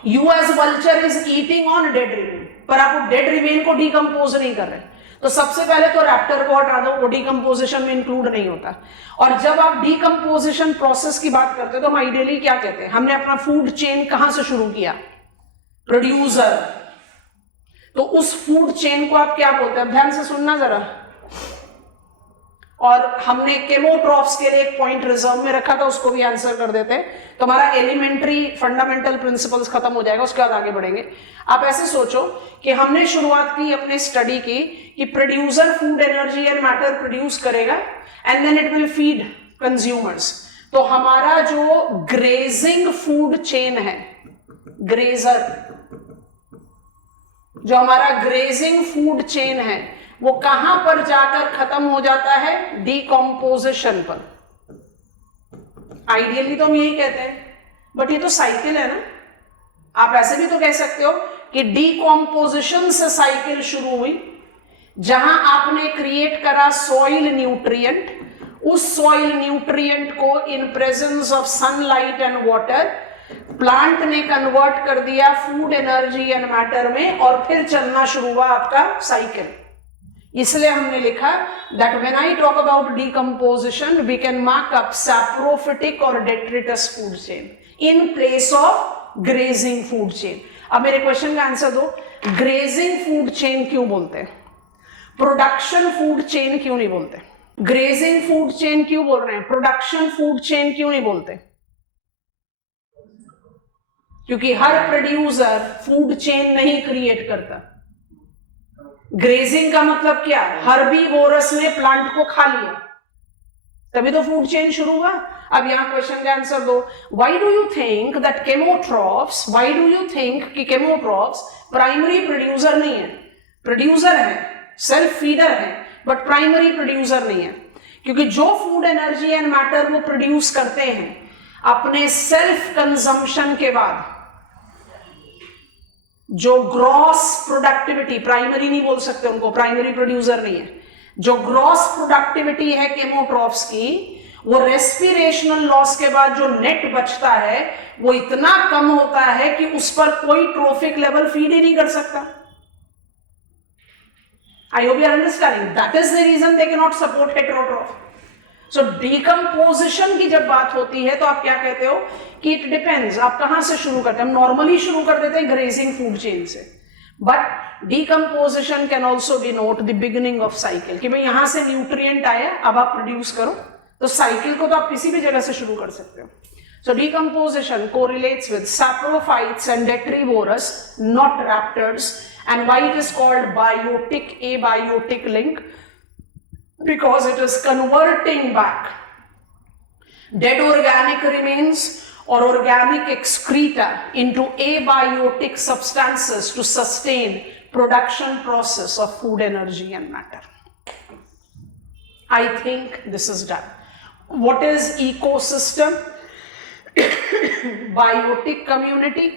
you as vulture is eating on dead remain, पर आप डेड रिमेन को डिकम्पोज नहीं कर रहे। तो सबसे पहले तो रैप्टर को हटा दो, वो डिकम्पोजिशन में इंक्लूड नहीं होता। और जब आप डिकम्पोजिशन प्रोसेस की बात करते हैं तो हम आइडियली क्या कहते हैं, हमने अपना फूड चेन कहां से शुरू किया, प्रोड्यूसर। तो उस फूड चेन को आप क्या बोलते हैं, ध्यान से सुनना जरा। और हमने केमोट्रॉफ्स के लिए एक पॉइंट रिजर्व में रखा था, उसको भी आंसर कर देते हैं तो हमारा एलिमेंट्री फंडामेंटल प्रिंसिपल्स खत्म हो जाएगा, उसके बाद आगे बढ़ेंगे। आप ऐसे सोचो कि हमने शुरुआत की अपने स्टडी की कि producer food energy and matter produce करेगा and then it will feed consumers. तो हमारा जो ग्रेजिंग फूड चेन है, ग्रेजर, जो हमारा ग्रेजिंग फूड चेन है वो कहां पर जाकर खत्म हो जाता है, डिकम्पोजिशन पर। आइडियली तो हम यही कहते हैं, बट ये तो साइकिल है ना। आप ऐसे भी तो कह सकते हो कि डिकम्पोजिशन से साइकिल शुरू हुई, जहां आपने क्रिएट करा सॉइल न्यूट्रिएंट, उस सॉइल न्यूट्रिएंट को in presence of sunlight and water plant ने कन्वर्ट कर दिया फूड एनर्जी एंड मैटर में, और फिर चलना शुरू हुआ आपका साइकिल। इसलिए हमने लिखा that when I talk about decomposition we can mark up saprophytic or detritus food chain in place of grazing food chain। अब मेरे क्वेश्चन का आंसर दो, ग्रेजिंग फूड चेन क्यों बोलते हैं, प्रोडक्शन फूड चेन क्यों नहीं बोलते, ग्रेजिंग फूड चेन क्यों बोल रहे हैं, प्रोडक्शन फूड चेन क्यों नहीं बोलते? क्योंकि हर प्रोड्यूसर फूड चेन नहीं क्रिएट करता। ग्रेजिंग का मतलब क्या, हर्बीवोरस ने प्लांट को खा लिया, तभी तो फूड चेन शुरू हुआ। अब यहां क्वेश्चन का आंसर दो, why do you think that chemotrophs, why do you think कि केमोट्रॉफ्स प्राइमरी प्रोड्यूसर नहीं है, प्रोड्यूसर है, सेल्फ फीडर है, बट प्राइमरी प्रोड्यूसर नहीं है। क्योंकि जो फूड एनर्जी एंड मैटर वो प्रोड्यूस करते हैं अपने सेल्फ कंजम्पशन के बाद, जो ग्रॉस प्रोडक्टिविटी, प्राइमरी नहीं बोल सकते उनको, प्राइमरी प्रोड्यूसर नहीं है, जो ग्रॉस प्रोडक्टिविटी है केमोट्रॉफ्स की, वो रेस्पिरेशनल लॉस के बाद जो नेट बचता है वो इतना कम होता है कि उस पर कोई ट्रोफिक लेवल फीड ही नहीं कर सकता। I hope you are understanding, that is the reason they can not support heterotroph. So decomposition की जब बात होती है तो आप क्या कहते हो कि इट डिपेंड्स, आप कहां से शुरू करते हैं। हम नॉर्मली शुरू कर देते हैं ग्रेजिंग फूड चेन से, but decomposition can also denote the beginning of cycle, कि भाई यहां से न्यूट्रिएंट आया, अब आप प्रोड्यूस करो। तो साइकिल को तो आप किसी भी जगह से शुरू कर सकते हो। So decomposition correlates with saprophytes and detritivores, not raptors, and why it is called biotic, abiotic link, because it is converting back dead organic remains or organic excreta into abiotic substances to sustain production process of food energy and matter. I think this is done. What is ecosystem? Biotic community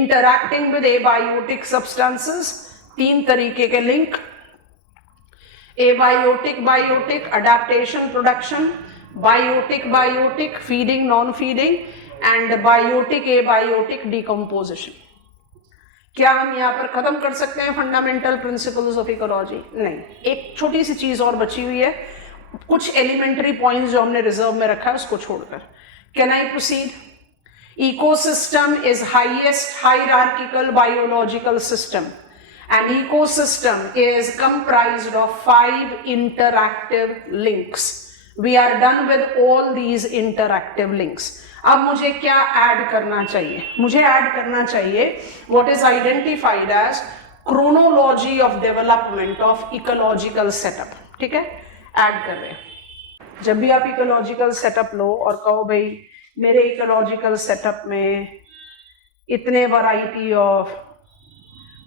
interacting with abiotic substances, तीन तरीके के link, abiotic biotic, adaptation production, biotic biotic, feeding non feeding, and biotic abiotic decomposition। क्या हम यहाँ पर खत्म कर सकते हैं फंडामेंटल प्रिंसिपल्स ऑफ इकोलॉजी? नहीं, एक छोटी सी चीज और बची हुई है, कुछ एलिमेंट्री पॉइंट्स जो हमने रिजर्व में रखा है उसको छोड़कर। Can I proceed? Ecosystem is highest hierarchical biological system. An ecosystem is comprised of 5 interactive links. We are done with all these interactive links. अब मुझे क्या ऐड करना चाहिए? मुझे ऐड करना चाहिए what is identified as chronology of development of ecological setup. ठीक है, ऐड कर रहे हैं। जब भी आप ecological setup लो और कहो भाई मेरे ecological setup में इतने variety of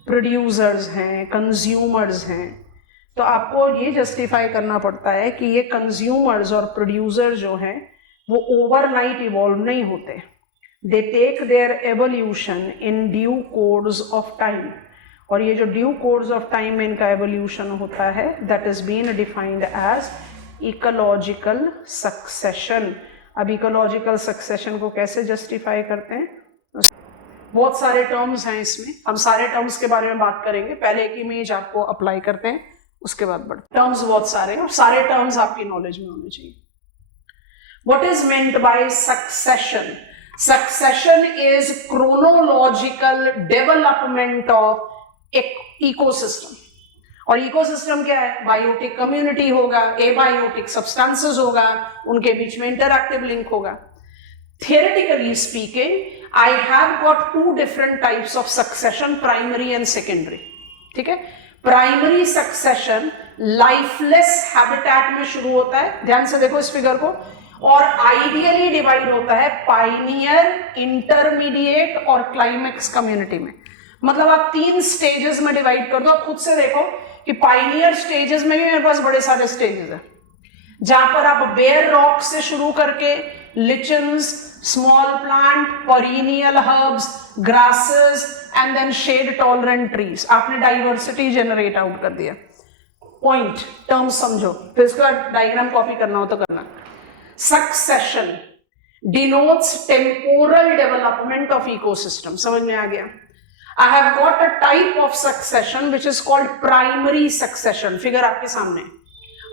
प्रोड्यूसर्स हैं, कंज्यूमर्स हैं, तो आपको ये जस्टिफाई करना पड़ता है कि ये कंज्यूमर्स और प्रोड्यूसर जो हैं वो ओवरनाइट इवॉल्व नहीं होते। They take their evolution in due course of time, और ये जो ड्यू कोर्स ऑफ टाइम में इनका एवोल्यूशन होता है that is been defined as ecological succession. अब इकोलॉजिकल सक्सेशन को कैसे जस्टिफाई करते हैं? बहुत सारे टर्म्स हैं इसमें, हम सारे टर्म्स के बारे में बात करेंगे। पहले एक इमेज आपको अप्लाई करते हैं, उसके बाद बढ़ टर्म्स बहुत सारे हैं और सारे टर्म्स आपकी नॉलेज में होने चाहिए. What is meant by succession? Succession is chronological development of ecosystem. और इकोसिस्टम क्या है? बायोटिक कम्युनिटी होगा, एबायोटिक सब्सटेंसेस होगा, उनके बीच में इंटरएक्टिव लिंक होगा. Theoretically speaking, I have got two different types of succession, primary and secondary. ठीक है? प्राइमरी सक्सेशन लाइफलेस हैबिटेट में शुरू होता है, ध्यान से देखो इस फिगर को, और आइडियली डिवाइड होता है पाइनियर, इंटरमीडिएट और क्लाइमेक्स कम्युनिटी में. मतलब आप 3 स्टेजेस में डिवाइड कर दो. आप खुद से देखो कि पाइनियर स्टेजेस में भी मेरे पास बड़े सारे स्टेजेस हैं, जहां पर आप बेयर रॉक से शुरू करके lichens, small plant, perennial herbs, grasses and then shade tolerant trees, आपने डाइवर्सिटी जनरेट आउट कर दिया. पॉइंट टर्म्स समझो, फिर इसका डायग्राम कॉपी करना हो तो करना. Succession denotes temporal development of ecosystem. समझ में आ गया? I have got a type of succession which is called primary succession. Figure आपके सामने.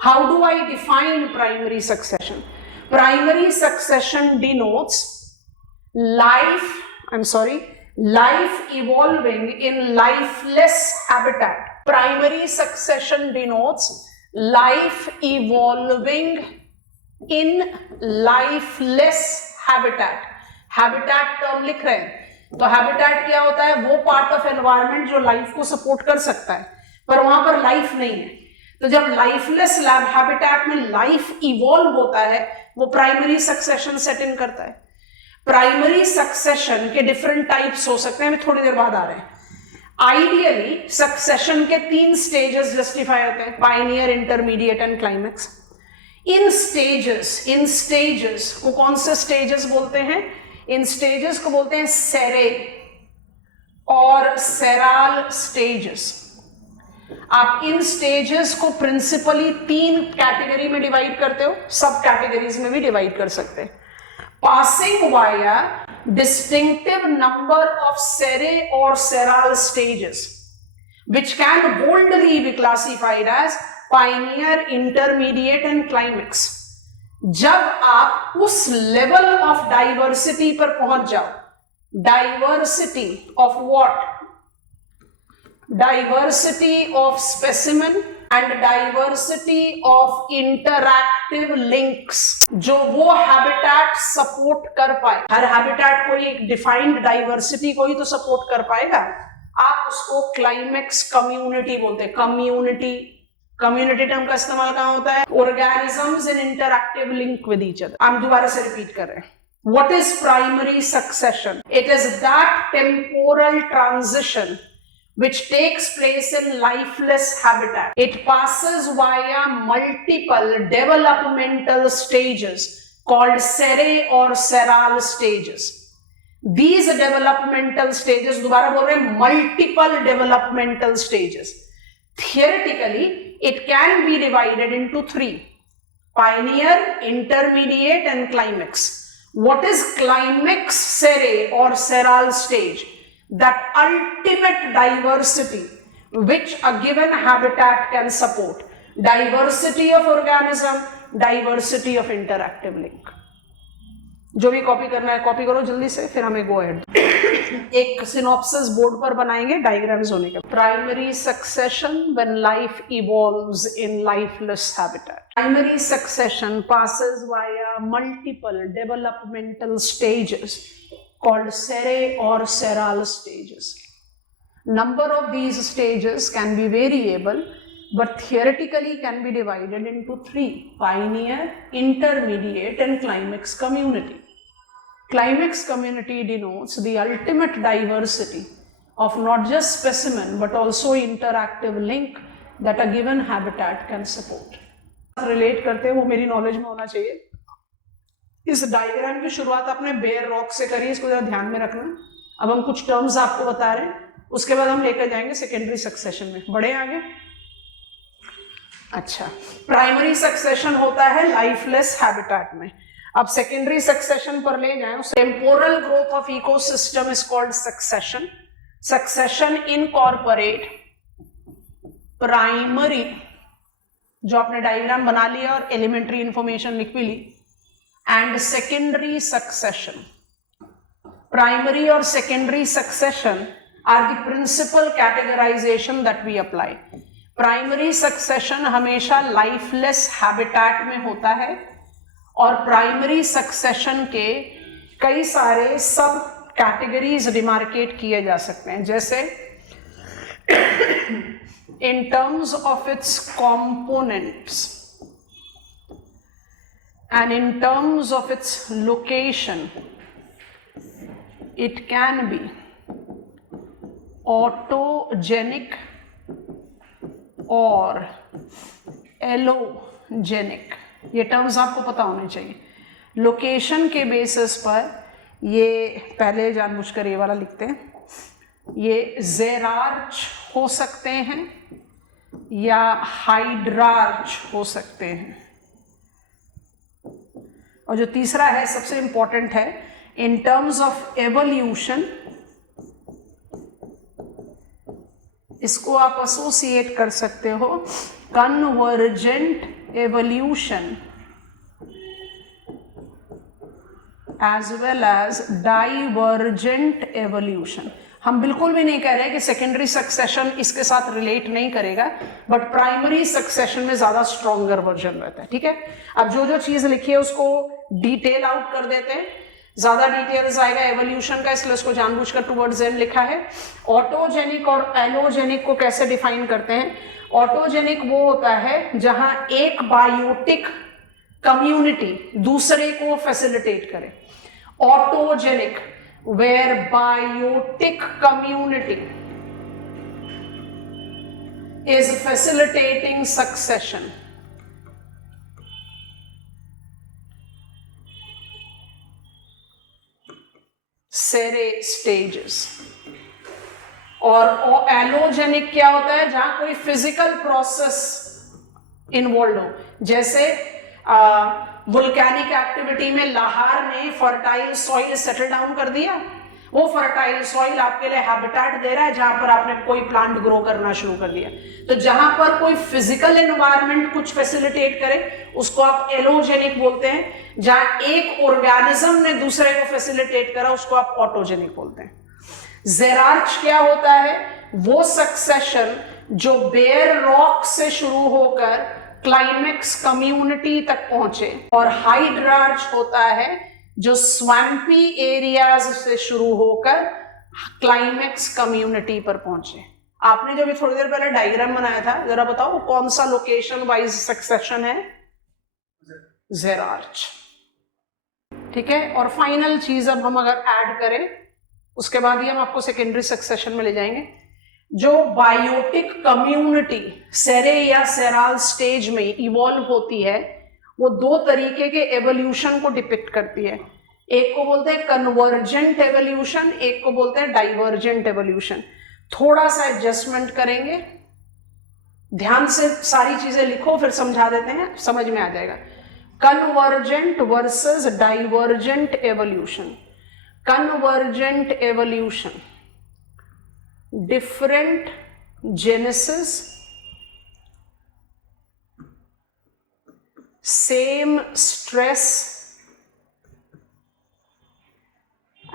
How do I define primary succession? Primary succession denotes life evolving in lifeless habitat. Primary succession denotes life evolving in lifeless habitat. Habitat term लिख रहे हैं तो habitat क्या होता है? वो पार्ट ऑफ एनवायरनमेंट जो लाइफ को सपोर्ट कर सकता है, पर वहां पर लाइफ नहीं है. तो जब लाइफलेस लैब हैबिटेट में लाइफ इवॉल्व होता है, वो प्राइमरी सक्सेशन सेट इन करता है. प्राइमरी सक्सेशन के डिफरेंट टाइप्स हो सकते हैं, हमें थोड़ी देर बाद आ रहे हैं. आइडियली सक्सेशन के 3 स्टेजेस जस्टिफाई होते हैं, pioneer, intermediate and climax. In stages को कौन से स्टेजेस बोलते हैं? इन स्टेजेस को बोलते हैं सेरे और सेराल स्टेजेस. आप इन स्टेजेस को प्रिंसिपली 3 कैटेगरी में डिवाइड करते हो, सब कैटेगरीज में भी डिवाइड कर सकते हैं. Passing via distinctive number of seres और seral stages which can boldly be classified as pioneer, intermediate and climax. जब आप उस लेवल ऑफ डाइवर्सिटी पर पहुंच जाओ, diversity of what? Diversity of specimen and diversity of interactive links, जो वो habitat support कर पाए. हर हैबिटेट कोई एक डिफाइंड डाइवर्सिटी को ही तो सपोर्ट कर पाएगा. आप उसको क्लाइमेक्स कम्युनिटी बोलते हैं. कम्युनिटी टर्म का इस्तेमाल कहां होता है? Organisms in interactive link with each other. हम दोबारा से रिपीट कर रहे हैं. What is primary succession? It is that temporal transition which takes place in lifeless habitat. It passes via multiple developmental stages called sere or seral stages. These developmental stages, दोबारा बोल रहे हैं, multiple developmental stages. Theoretically, it can be divided into 3: pioneer, intermediate and climax. What is climax sere or seral stage? That ultimate diversity which a given habitat can support. Diversity of organism, diversity of interactive link. जो भी copy करना है copy करो जल्दी से, फिर हमें go ahead. एक सिनॉप्सिस बोर्ड पर बनाएंगे डायग्राम्स होने के. Primary succession when life evolves in lifeless habitat. Primary succession passes via multiple developmental stages called sere or seral stages. Number of these stages can be variable, but theoretically can be divided into 3: pioneer, intermediate and climax community. Climax community denotes the ultimate diversity of not just specimen but also interactive link that a given habitat can support. Relate करते हैं वो मेरी knowledge में होना चाहिए. इस diagram की शुरुआत आपने बेयर रॉक से करी, इसको जरा ध्यान में रखना. अब हम कुछ टर्म्स आपको बता रहे हैं, उसके बाद हम लेकर जाएंगे सेकेंडरी सक्सेशन में. बढ़े आगे. अच्छा, प्राइमरी सक्सेशन होता है लाइफलेस हैबिटेट में. अब सेकेंडरी सक्सेशन पर ले जाएं. Temporal growth of ecosystem is called succession. Succession incorporate primary जो आपने डायग्राम बना लिया और एलिमेंट्री इंफॉर्मेशन लिख भी ली, एंड सेकेंडरी सक्सेशन। प्राइमरी और secondary succession are the principal categorization that we apply. Primary succession हमेशा लाइफलेस हैबिटेट में होता है और प्राइमरी सक्सेशन के कई सारे सब कैटेगरीज डिमार्केट किए जा सकते हैं, जैसे in terms of its components and in terms of its location, it can be autogenic और एलोजेनिक। ये टर्म्स आपको पता होने चाहिए। लोकेशन के बेसिस पर ये पहले जानबूझकर ये वाला लिखते हैं, ये ज़ेरार्च हो सकते हैं या हाइड्रार्च हो सकते हैं। और जो तीसरा है सबसे इंपॉर्टेंट है, इन टर्म्स ऑफ एवोल्यूशन इसको आप एसोसिएट कर सकते हो convergent evolution as well as divergent evolution. हम बिल्कुल भी नहीं कह रहे कि सेकेंडरी सक्सेशन इसके साथ रिलेट नहीं करेगा, बट प्राइमरी सक्सेशन में ज्यादा स्ट्रॉन्गर वर्जन रहता है। ठीक है, अब जो जो चीज लिखी है उसको डिटेल आउट कर देते हैं, ज्यादा डिटेल्स आएगा एवोल्यूशन का, इसलिए उसको जानबूझकर टुवर्ड्स एंड लिखा है। ऑटोजेनिक और एलोजेनिक को कैसे डिफाइन करते हैं? ऑटोजेनिक वो होता है जहां एक बायोटिक कम्युनिटी दूसरे को फैसिलिटेट करे। Autogenic where biotic community is facilitating succession. Sere stages. और एलोजेनिक क्या होता है? जहां कोई फिजिकल प्रोसेस इन्वॉल्व हो, जैसे वोल्केनिक एक्टिविटी में लाहार ने फर्टाइल सॉइल सेटल डाउन कर दिया, वो फर्टाइल सॉइल आपके लिए हैबिटेट दे रहा है जहां पर आपने कोई प्लांट ग्रो करना शुरू कर दिया। तो जहां पर कोई फिजिकल एनवायरनमेंट कुछ फैसिलिटेट करे उसको आप एलोजेनिक बोलते हैं। जहां एक ऑर्गेनिज्म ने दूसरे को फैसिलिटेट करा उसको आप ऑटोजेनिक बोलते हैं। ज़ेरार्च क्या होता है? वो सक्सेशन जो बेयर रॉक से शुरू होकर क्लाइमेक्स कम्युनिटी तक पहुंचे, और हाइड्रार्च होता है जो स्वैम्पी एरियाज से शुरू होकर क्लाइमेक्स कम्युनिटी पर पहुंचे। आपने जो भी थोड़ी देर पहले डायग्राम बनाया था, जरा बताओ वो कौन सा लोकेशन वाइज सक्सेशन है? ज़ेरार्च। ठीक है, और फाइनल चीज अब हम अगर ऐड करें उसके बाद ही हम आपको सेकेंडरी सक्सेशन में ले जाएंगे। जो बायोटिक कम्युनिटी सेरे या सेराल स्टेज में इवॉल्व होती है वो दो तरीके के एवोल्यूशन को डिपिक्ट करती है। एक को बोलते हैं कन्वर्जेंट एवोल्यूशन, एक को बोलते हैं डाइवर्जेंट एवोल्यूशन। थोड़ा सा एडजस्टमेंट करेंगे, ध्यान से सारी चीजें लिखो फिर समझा देते हैं, समझ में आ जाएगा। Convergent versus divergent evolution. Convergent evolution, different genesis, same stress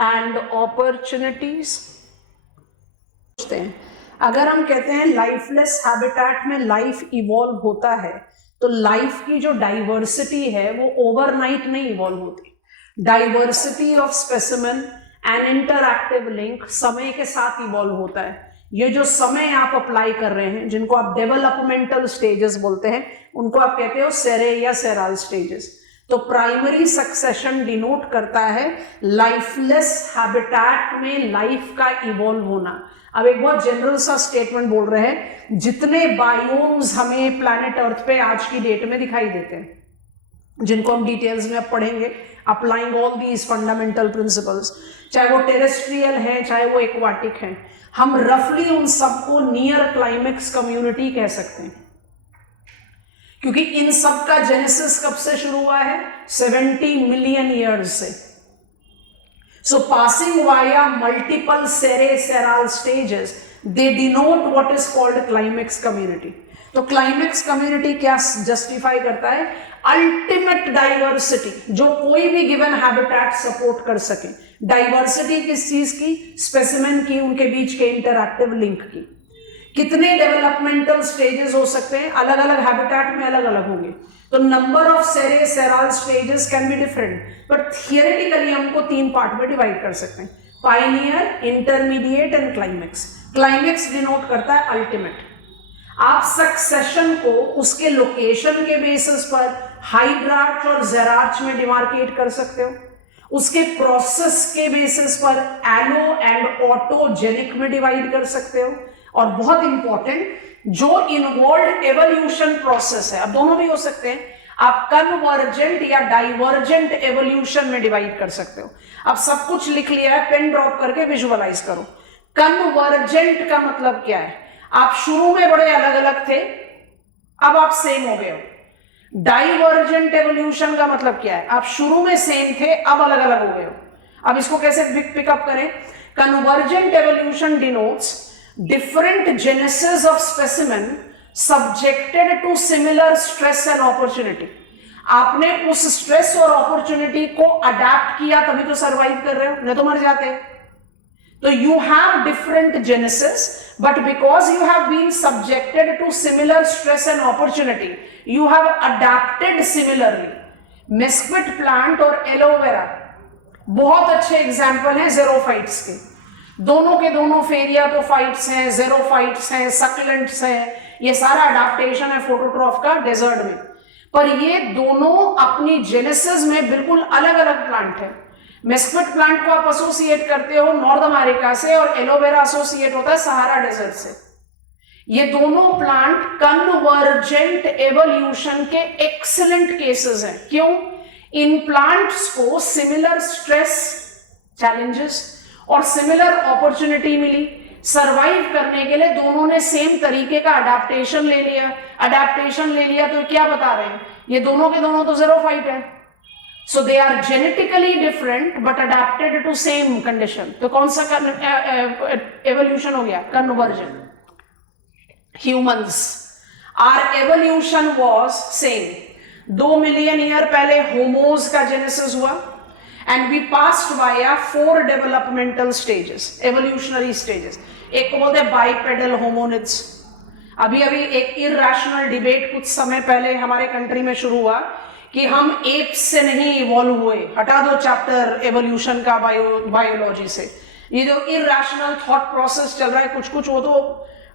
and opportunities। अगर हम कहते हैं लाइफलेस हैबिटेट में लाइफ इवॉल्व होता है तो लाइफ की जो डाइवर्सिटी है वो ओवरनाइट नहीं इवॉल्व होती। Diversity of specimen and interactive link समय के साथ इवॉल्व होता है। ये जो समय आप अप्लाई कर रहे हैं जिनको आप डेवलपमेंटल स्टेजेस बोलते हैं उनको आप कहते हो सेरे या सेराल स्टेजेस। तो प्राइमरी सक्सेशन डिनोट करता है लाइफलेस हैबिटेट में लाइफ का इवॉल्व होना। अब एक बहुत जनरल सा स्टेटमेंट बोल रहे हैं, जितने बायोम्स हमें प्लैनेट अर्थ पे आज की डेट में दिखाई देते हैं जिनको हम डिटेल्स में अब पढ़ेंगे, applying all these fundamental principles, चाहे वो टेरेस्ट्रियल है चाहे वो एक्वाटिक है, हम रफली उन सबको नियर क्लाइमेक्स कम्युनिटी कह सकते हैं। क्योंकि इन सब का जेनेसिस कब से शुरू हुआ है? 70 मिलियन ईयर्स से। सो passing via multiple seres seral stages, they denote what is called climax community. तो क्लाइमेक्स कम्युनिटी क्या जस्टिफाई करता है? अल्टीमेट डाइवर्सिटी, जो कोई भी गिवन हैबिटेट सपोर्ट कर सके। डाइवर्सिटी किस चीज की? स्पेसिमेन की, उनके बीच के इंटरएक्टिव लिंक की। कितने डेवलपमेंटल स्टेजेस हो सकते हैं? अलग अलग हैबिटेट में अलग अलग होंगे। तो number of seral stages can be different, but theoretically हमको 3 पार्ट में डिवाइड कर सकते हैं, pioneer, intermediate and climax. Climax denote करता है अल्टीमेट। आप सक्सेशन को उसके लोकेशन के बेसिस पर हाइड्रार्च और जेरार्च में डिमार्केट कर सकते हो, उसके प्रोसेस के बेसिस पर एलो एंड ऑटोजेनिक में डिवाइड कर सकते हो, और बहुत इंपॉर्टेंट जो इन्वॉल्व एवोल्यूशन प्रोसेस है, अब दोनों भी हो सकते हैं, आप कन्वर्जेंट या डाइवर्जेंट एवोल्यूशन में डिवाइड कर सकते हो। अब सब कुछ लिख लिया है, पेन ड्रॉप करके विजुअलाइज करो। कन्वर्जेंट का मतलब क्या है? आप शुरू में बड़े अलग अलग थे, अब आप सेम हो गए हो। डाइवर्जेंट एवोल्यूशन का मतलब क्या है? आप शुरू में सेम थे, अब अलग अलग हो गए हो। अब इसको कैसे पिकअप करें? Convergent evolution denotes different genesis of specimen subjected to similar stress and opportunity। आपने उस स्ट्रेस और अपॉर्चुनिटी को अडेप्ट किया तभी तो सरवाइव कर रहे हो, नहीं तो मर जाते। तो you have different genesis, but because you have been subjected to similar stress and opportunity, you have adapted similarly। mesquite plant और एलोवेरा बहुत अच्छे एग्जाम्पल हैं ज़ेरोफाइट्स के। दोनों के दोनों फेरियाटोफाइट्स हैं, ज़ेरोफाइट्स हैं, सक्लेंट्स हैं, ये सारा अडेप्टेशन है फोटोट्रॉफ का डेजर्ट में। पर ये दोनों अपनी जेनेसिस में बिल्कुल अलग अलग प्लांट है। मेस्क्विट प्लांट को आप एसोसिएट करते हो नॉर्थ अमेरिका से, और एलोवेरा एसोसिएट होता है सहारा डेजर्ट से। ये दोनों प्लांट कन्वर्जेंट एवोल्यूशन के एक्सीलेंट केसेस हैं। क्यों? इन प्लांट्स को सिमिलर स्ट्रेस, चैलेंजेस और सिमिलर अपॉर्चुनिटी मिली। सरवाइव करने के लिए दोनों ने सेम तरीके का अडेप्टेशन ले लिया। अडेप्टेशन ले लिया तो क्या बता रहे हैं? ये दोनों के दोनों तो ज़ेरोफाइट है, so they are genetically different but adapted to same condition. तो कौन सा एवोल्यूशन हो गया? Convergence. Humans, our evolution was same. 2 million year पहले होमोज का जेनेसिस हुआ, and we passed via 4 developmental stages, evolutionary stages। एक को बोलते हैं bipedal hominids। अभी एक irrational debate कुछ समय पहले हमारे कंट्री में शुरू हुआ कि हम एप्स से नहीं इवॉल्व हुए। हटा दो चैप्टर एवोल्यूशन का बायोलॉजी से। ये जो irrational thought process चल रहा है कुछ कुछ, वो तो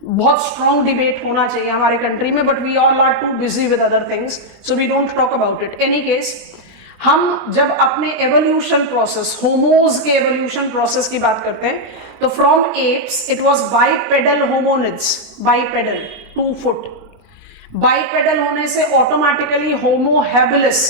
बहुत स्ट्रॉन्ग डिबेट होना चाहिए हमारे कंट्री में, but we all are too busy with other things, so we don't talk about it. Any case, हम जब अपने एवोल्यूशन प्रोसेस, होमोज के एवोल्यूशन प्रोसेस की बात करते हैं, तो from apes it was bipedal hominids. Bipedal, 2 foot. Bipedal होने से automatically homo habilis,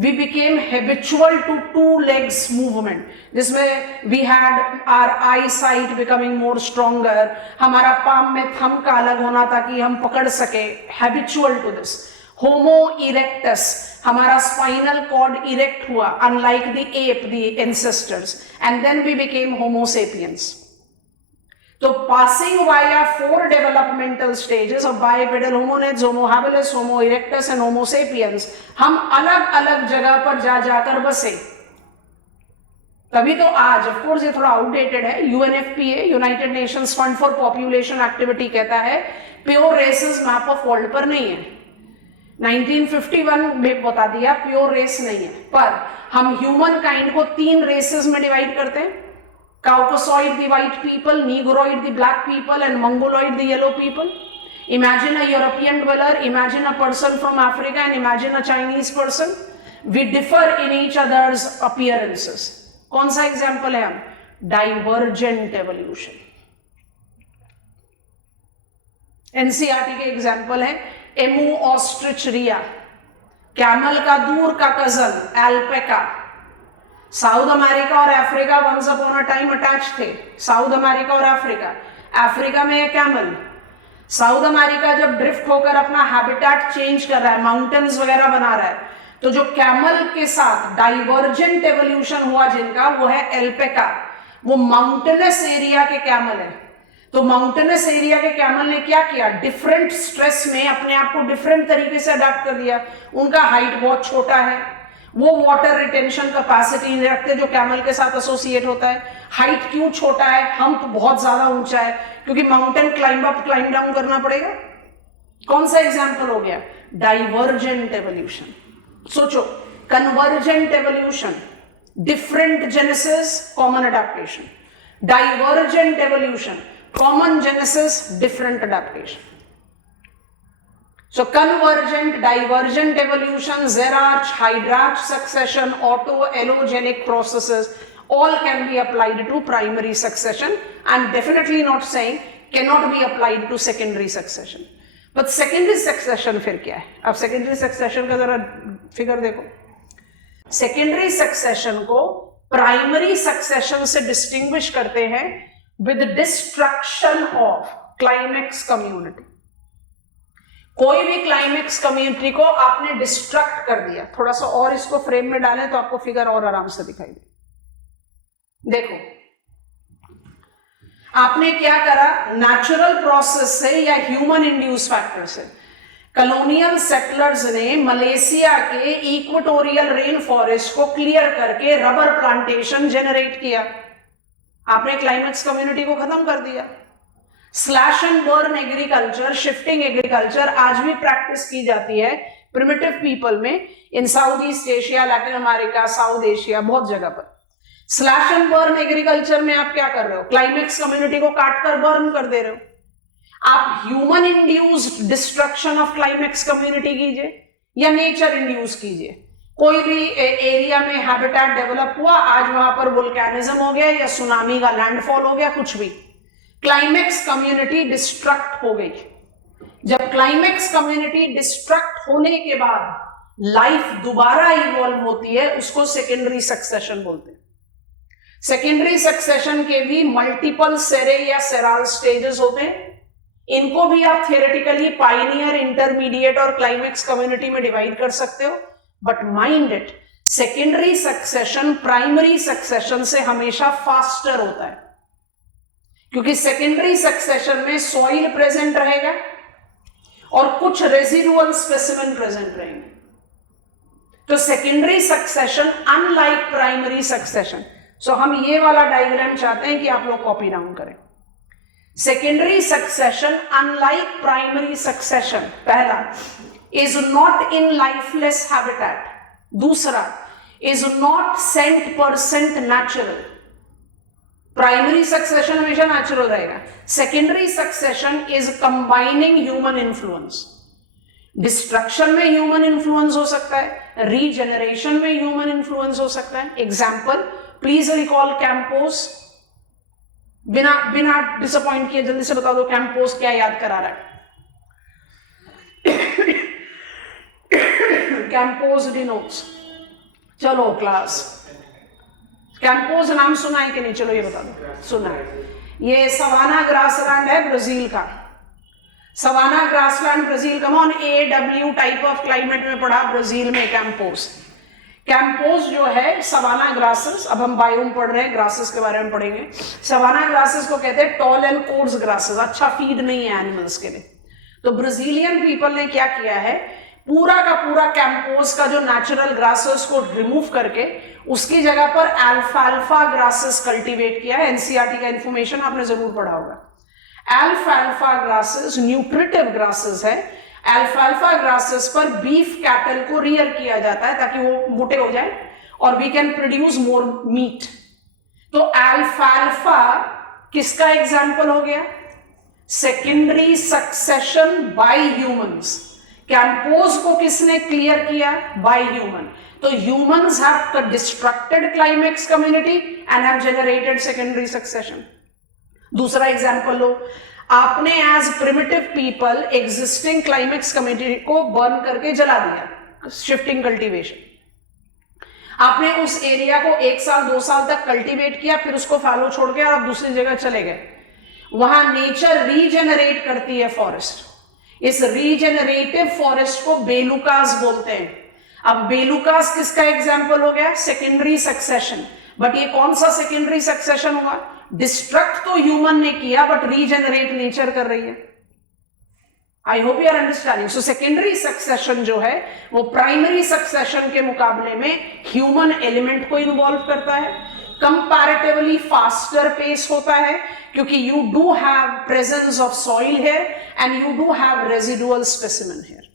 we became habitual to 2 legs movement, जिसमें we had our eye sight becoming more stronger. हमारा पाम में थंब का अलग होना ताकि हम पकड़ सके, habitual to this. Homo erectus, हमारा स्पाइनल कॉर्ड इरेक्ट हुआ, unlike the ape, the ancestors, and then we became homo sapiens. तो passing via 4 developmental stages of bipedal hominids, homo habilis, homo erectus and homo sapiens, हम अलग अलग जगह पर जाकर बसे। तभी तो आज, ऑफ कोर्स ये थोड़ा आउटडेटेड है, UNFPA, United Nations fund for population activity कहता है pure races map of world पर नहीं है। 1951 में बता दिया प्योर रेस नहीं है, पर हम ह्यूमन काइंड को 3 रेसेस में डिवाइड करते हैं। Caucasoid the white people, Negroid the black people, and Mongoloid the yellow people. Imagine a European dweller, imagine a person from Africa, and imagine a Chinese person. We differ in each other's appearances. कौन सा example है हम? Divergent evolution. NCERT के example है emu ostrich rhea, camel का दूर का cousin alpaca. South America और Africa once upon a time attach थे। साउथ अमेरिका और अफ्रीका, अफ्रीका में है कैमल। साउथ अमेरिका जब ड्रिफ्ट होकर अपना हैबिटेट चेंज कर रहा है, माउंटेन्स वगैरह बना रहा है, तो जो कैमल के साथ डाइवर्जेंट एवोल्यूशन हुआ जिनका, वो है एल्पेका। वो माउंटेनस एरिया के कैमल है। तो माउंटेनस एरिया के कैमल ने क्या किया, डिफरेंट स्ट्रेस में अपने आप को डिफरेंट तरीके से अडेप्ट कर दिया। उनका हाइट बहुत छोटा है, वो वाटर रिटेंशन कैपेसिटी नहीं रखते जो कैमल के साथ एसोसिएट होता है। हाइट क्यों छोटा है, हम्प बहुत ज्यादा ऊंचा है, क्योंकि mountain climb up climb down करना पड़ेगा। कौन सा एग्जाम्पल हो गया, डाइवर्जेंट एवोल्यूशन। सोचो, convergent evolution, different genesis, common adaptation. Divergent evolution, common genesis, different adaptation. So convergent, divergent evolution, Zerarch, Hydrarch succession, auto-allogenic processes, all can be applied to primary succession, and definitely not saying cannot be applied to secondary succession. But secondary succession फिर क्या है? अब secondary succession का जरा figure देखो। Secondary succession को primary succession से distinguish करते हैं with destruction of climax community। कोई भी क्लाइमेक्स कम्युनिटी को आपने डिस्ट्रक्ट कर दिया, थोड़ा सा और इसको फ्रेम में डालें तो आपको फिगर और आराम से दिखाई दे। देखो, आपने क्या करा, नेचुरल प्रोसेस से या ह्यूमन इंड्यूस फैक्टर से कॉलोनियल सेटलर्स ने मलेशिया के इक्वेटोरियल रेन फॉरेस्ट को क्लियर करके रबर प्लांटेशन जनरेट किया। आपने क्लाइमेक्स कम्युनिटी को खत्म कर दिया। Slash and burn agriculture, shifting agriculture आज भी प्रैक्टिस की जाती है प्रिमिटिव पीपल में in South East Asia, Latin America, South Asia, बहुत जगह पर। स्लैश एंड बर्न एग्रीकल्चर में आप क्या कर रहे हो, क्लाइमेक्स कम्युनिटी को काट कर बर्न कर दे रहे हो। आप human induced destruction of climax community कीजिए या नेचर इंड्यूस कीजिए। कोई भी एरिया में हैबिटेट डेवलप हुआ, आज वहां पर वोल्केनिज्म हो गया या सुनामी का लैंडफॉल हो गया, कुछ भी, क्लाइमेक्स कम्युनिटी डिस्ट्रक्ट हो गई। जब क्लाइमेक्स कम्युनिटी डिस्ट्रक्ट होने के बाद लाइफ दोबारा इवॉल्व होती है, उसको सेकेंडरी सक्सेशन बोलते हैं। सेकेंडरी सक्सेशन के भी मल्टीपल सेरे या सेराल स्टेजेस होते हैं। इनको भी आप थियोरेटिकली पाइनियर, इंटरमीडिएट और क्लाइमेक्स कम्युनिटी में डिवाइड कर सकते हो। But mind it, secondary succession primary succession से हमेशा फास्टर होता है, क्योंकि सेकेंडरी सक्सेशन में सॉइल प्रेजेंट रहेगा और कुछ रेजिडुअल स्पेसिमेन प्रेजेंट रहेंगे। तो secondary succession unlike primary succession. So हम ये वाला डायग्राम चाहते हैं कि आप लोग कॉपी डाउन करें। Secondary succession unlike primary succession, पहला is not in lifeless habitat, दूसरा is not 100% natural। Primary succession हमेशा नेचुरल रहेगा। Secondary succession is combining human influence. Destruction में ह्यूमन इन्फ्लुएंस हो सकता है, रीजेनरेशन में ह्यूमन इन्फ्लुएंस हो सकता है। Example, please recall Campos. बिना डिसअपॉइंट किए जल्दी से बता दो कैंपोस क्या याद करा रहा है। कैंपोस डिनोट्स, चलो क्लास, कैंपोस नाम सुना है कि नहीं, चलो ये बता दो। सुना है, ये सवाना ग्रासलैंड है ब्राजील का। सवाना ग्रासलैंड ब्राजील का, on AW type of climate में पढ़ा ब्राजील में कैंपोस। कैंपोस जो है सवाना ग्रासेस, अब हम बायोम पढ़ रहे हैं, ग्रासेस के बारे में पढ़ेंगे। सवाना ग्रासेस को कहते हैं टॉल एंड कोर्स ग्रासेस, अच्छा फीड नहीं है एनिमल्स के लिए। तो ब्राजीलियन पीपल ने क्या किया है, पूरा का पूरा कैंपोस का जो नेचुरल ग्रासेस को रिमूव करके उसकी जगह पर अल्फाल्फा ग्रासेस कल्टीवेट किया है। एनसीईआरटी का इंफॉर्मेशन आपने जरूर पढ़ा होगा। अल्फाल्फा ग्रासेस न्यूट्रिटिव ग्रासेस है। अल्फाल्फा ग्रासेस पर बीफ कैटल को रियर किया जाता है ताकि वो मोटे हो जाए और we can produce more meet. तो अल्फाल्फा किसका एग्जाम्पल हो गया, secondary succession bye humans. Campos को किसने क्लियर किया, बाय ह्यूमन। तो humans have distracted climax community and have generated secondary succession. दूसरा एग्जांपल लो, आपने as primitive people existing climax community को बर्न करके जला दिया, शिफ्टिंग कल्टीवेशन। आपने उस एरिया को 1 साल 2 साल तक कल्टीवेट किया, फिर उसको फैलो छोड़ के आप दूसरी जगह चले गए। वहां नेचर रीजेनरेट करती है फॉरेस्ट। इस रीजेनरेटिव फॉरेस्ट को बेलुकास बोलते हैं। अब बेलुकास किसका एग्जाम्पल हो गया, सेकेंडरी सक्सेशन। बट ये कौन सा सेकेंडरी सक्सेशन हुआ? डिस्ट्रक्ट तो ह्यूमन ने किया बट रीजनरेट नेचर कर रही है। I hope you are understanding. So secondary succession जो है वो प्राइमरी सक्सेशन के मुकाबले में ह्यूमन एलिमेंट को इन्वॉल्व करता है, कंपैरेटिवली फास्टर पेस होता है क्योंकि you do have presence of soil here and you do have residual specimen here.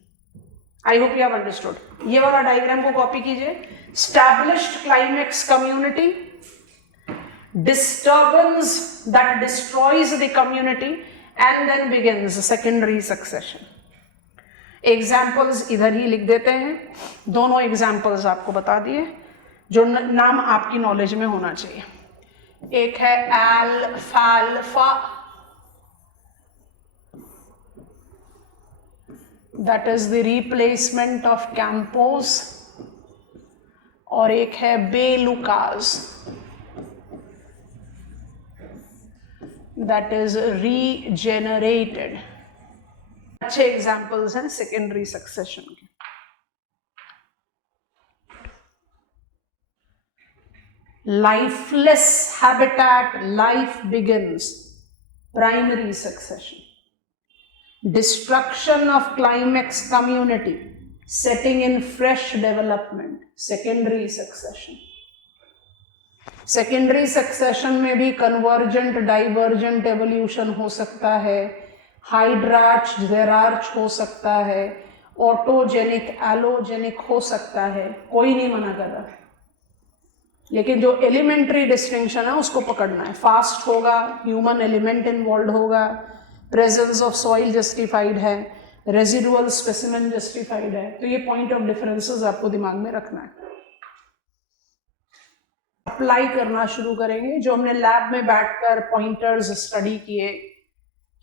I hope you have understood. ये वाला डायग्राम को कॉपी कीजिए। Established climax community, disturbance that destroys the community and then begins secondary succession. Examples इधर ही लिख देते हैं, दोनों examples आपको बता दिए जो नाम आपकी नॉलेज में होना चाहिए। एक है अल्फाल्फा, that is the replacement of campos, और एक है बेलुकाज, that is regenerated। अच्छे एग्जाम्पल्स हैं सेकेंडरी सक्सेशन के। Lifeless habitat, life begins, primary succession. Destruction of climax community, setting in fresh development, secondary succession. Secondary succession में भी कन्वर्जेंट डाइवर्जेंट एवोल्यूशन हो सकता है, हाइड्रार्च जेरार्च हो सकता है, ऑटोजेनिक एलोजेनिक हो सकता है, कोई नहीं मना कर रहा, लेकिन जो एलिमेंट्री डिस्टिंक्शन है उसको पकड़ना है। फास्ट होगा, ह्यूमन एलिमेंट इन्वॉल्व होगा, प्रेजेंस ऑफ सॉइल जस्टिफाइड है, रेजिडुअल स्पेसिमेन जस्टिफाइड है। तो ये पॉइंट ऑफ डिफरेंसेस आपको दिमाग में रखना है। अप्लाई करना शुरू करेंगे जो हमने लैब में बैठकर पॉइंटर्स स्टडी किए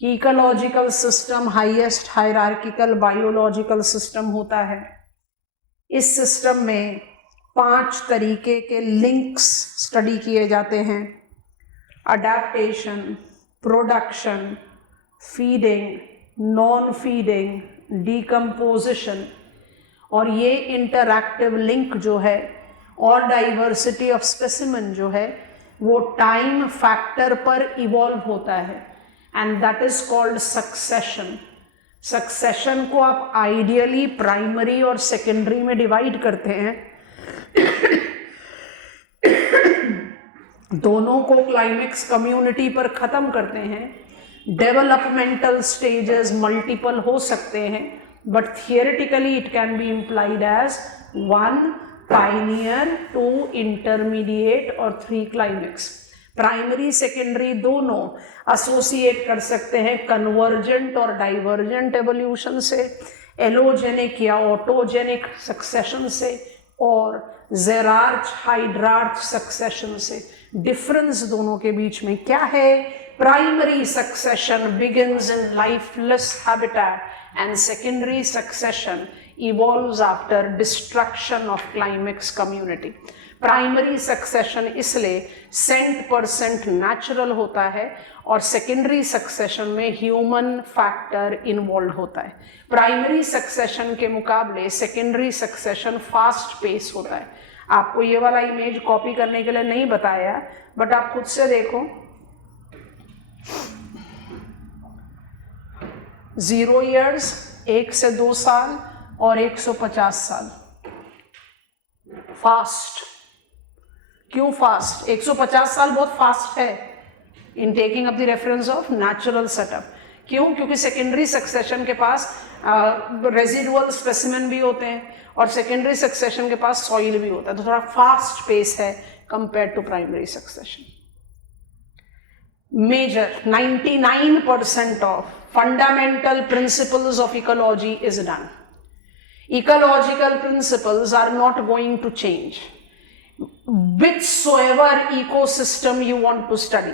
कि ecological system highest hierarchical biological system होता है। इस सिस्टम में 5 तरीके के लिंक्स स्टडी किए जाते हैं: adaptation, production, feeding, non feeding, decomposition. और ये इंटरैक्टिव लिंक जो है और डाइवर्सिटी ऑफ स्पेसिमेन जो है वो टाइम फैक्टर पर इवॉल्व होता है and that is called succession. Succession को आप आइडियली प्राइमरी और सेकेंडरी में डिवाइड करते हैं। दोनों को क्लाइमेक्स कम्युनिटी पर खत्म करते हैं। डेवलपमेंटल स्टेजेस मल्टीपल हो सकते हैं but theoretically it can be implied as 1 pioneer, 2 intermediate और 3 क्लाइमेक्स। प्राइमरी सेकेंडरी दोनों एसोसिएट कर सकते हैं कन्वर्जेंट और डाइवर्जेंट एवोल्यूशन से, एलोजेनिक या ऑटोजेनिक सक्सेशन से, और जेरार्च हाइड्रार्च सक्सेशन से। डिफरेंस दोनों के बीच में क्या है? Primary succession begins in lifeless habitat and secondary succession evolves after destruction of climax community। Primary succession इसलिए 100% नेचुरल होता है और सेकेंडरी सक्सेशन में ह्यूमन फैक्टर इन्वॉल्व होता है। प्राइमरी सक्सेशन के मुकाबले सेकेंडरी सक्सेशन फास्ट पेस होता है। आपको ये वाला इमेज कॉपी करने के लिए नहीं बताया बट आप खुद से देखो। 0 years 1 से 2 साल और 150 साल। फास्ट क्यों फास्ट? 150 साल बहुत फास्ट है in taking up the reference of natural setup. क्यों? क्योंकि सेकेंडरी सक्सेशन के पास रेजिडुअल स्पेसिमेन भी होते हैं और सेकेंडरी सक्सेशन के पास सॉइल भी होता है, तो थोड़ा फास्ट पेस है compare to primary succession. Major 99% of fundamental principles of ecology is done. Ecological principles are not going to change. Whichsoever ecosystem you want to study,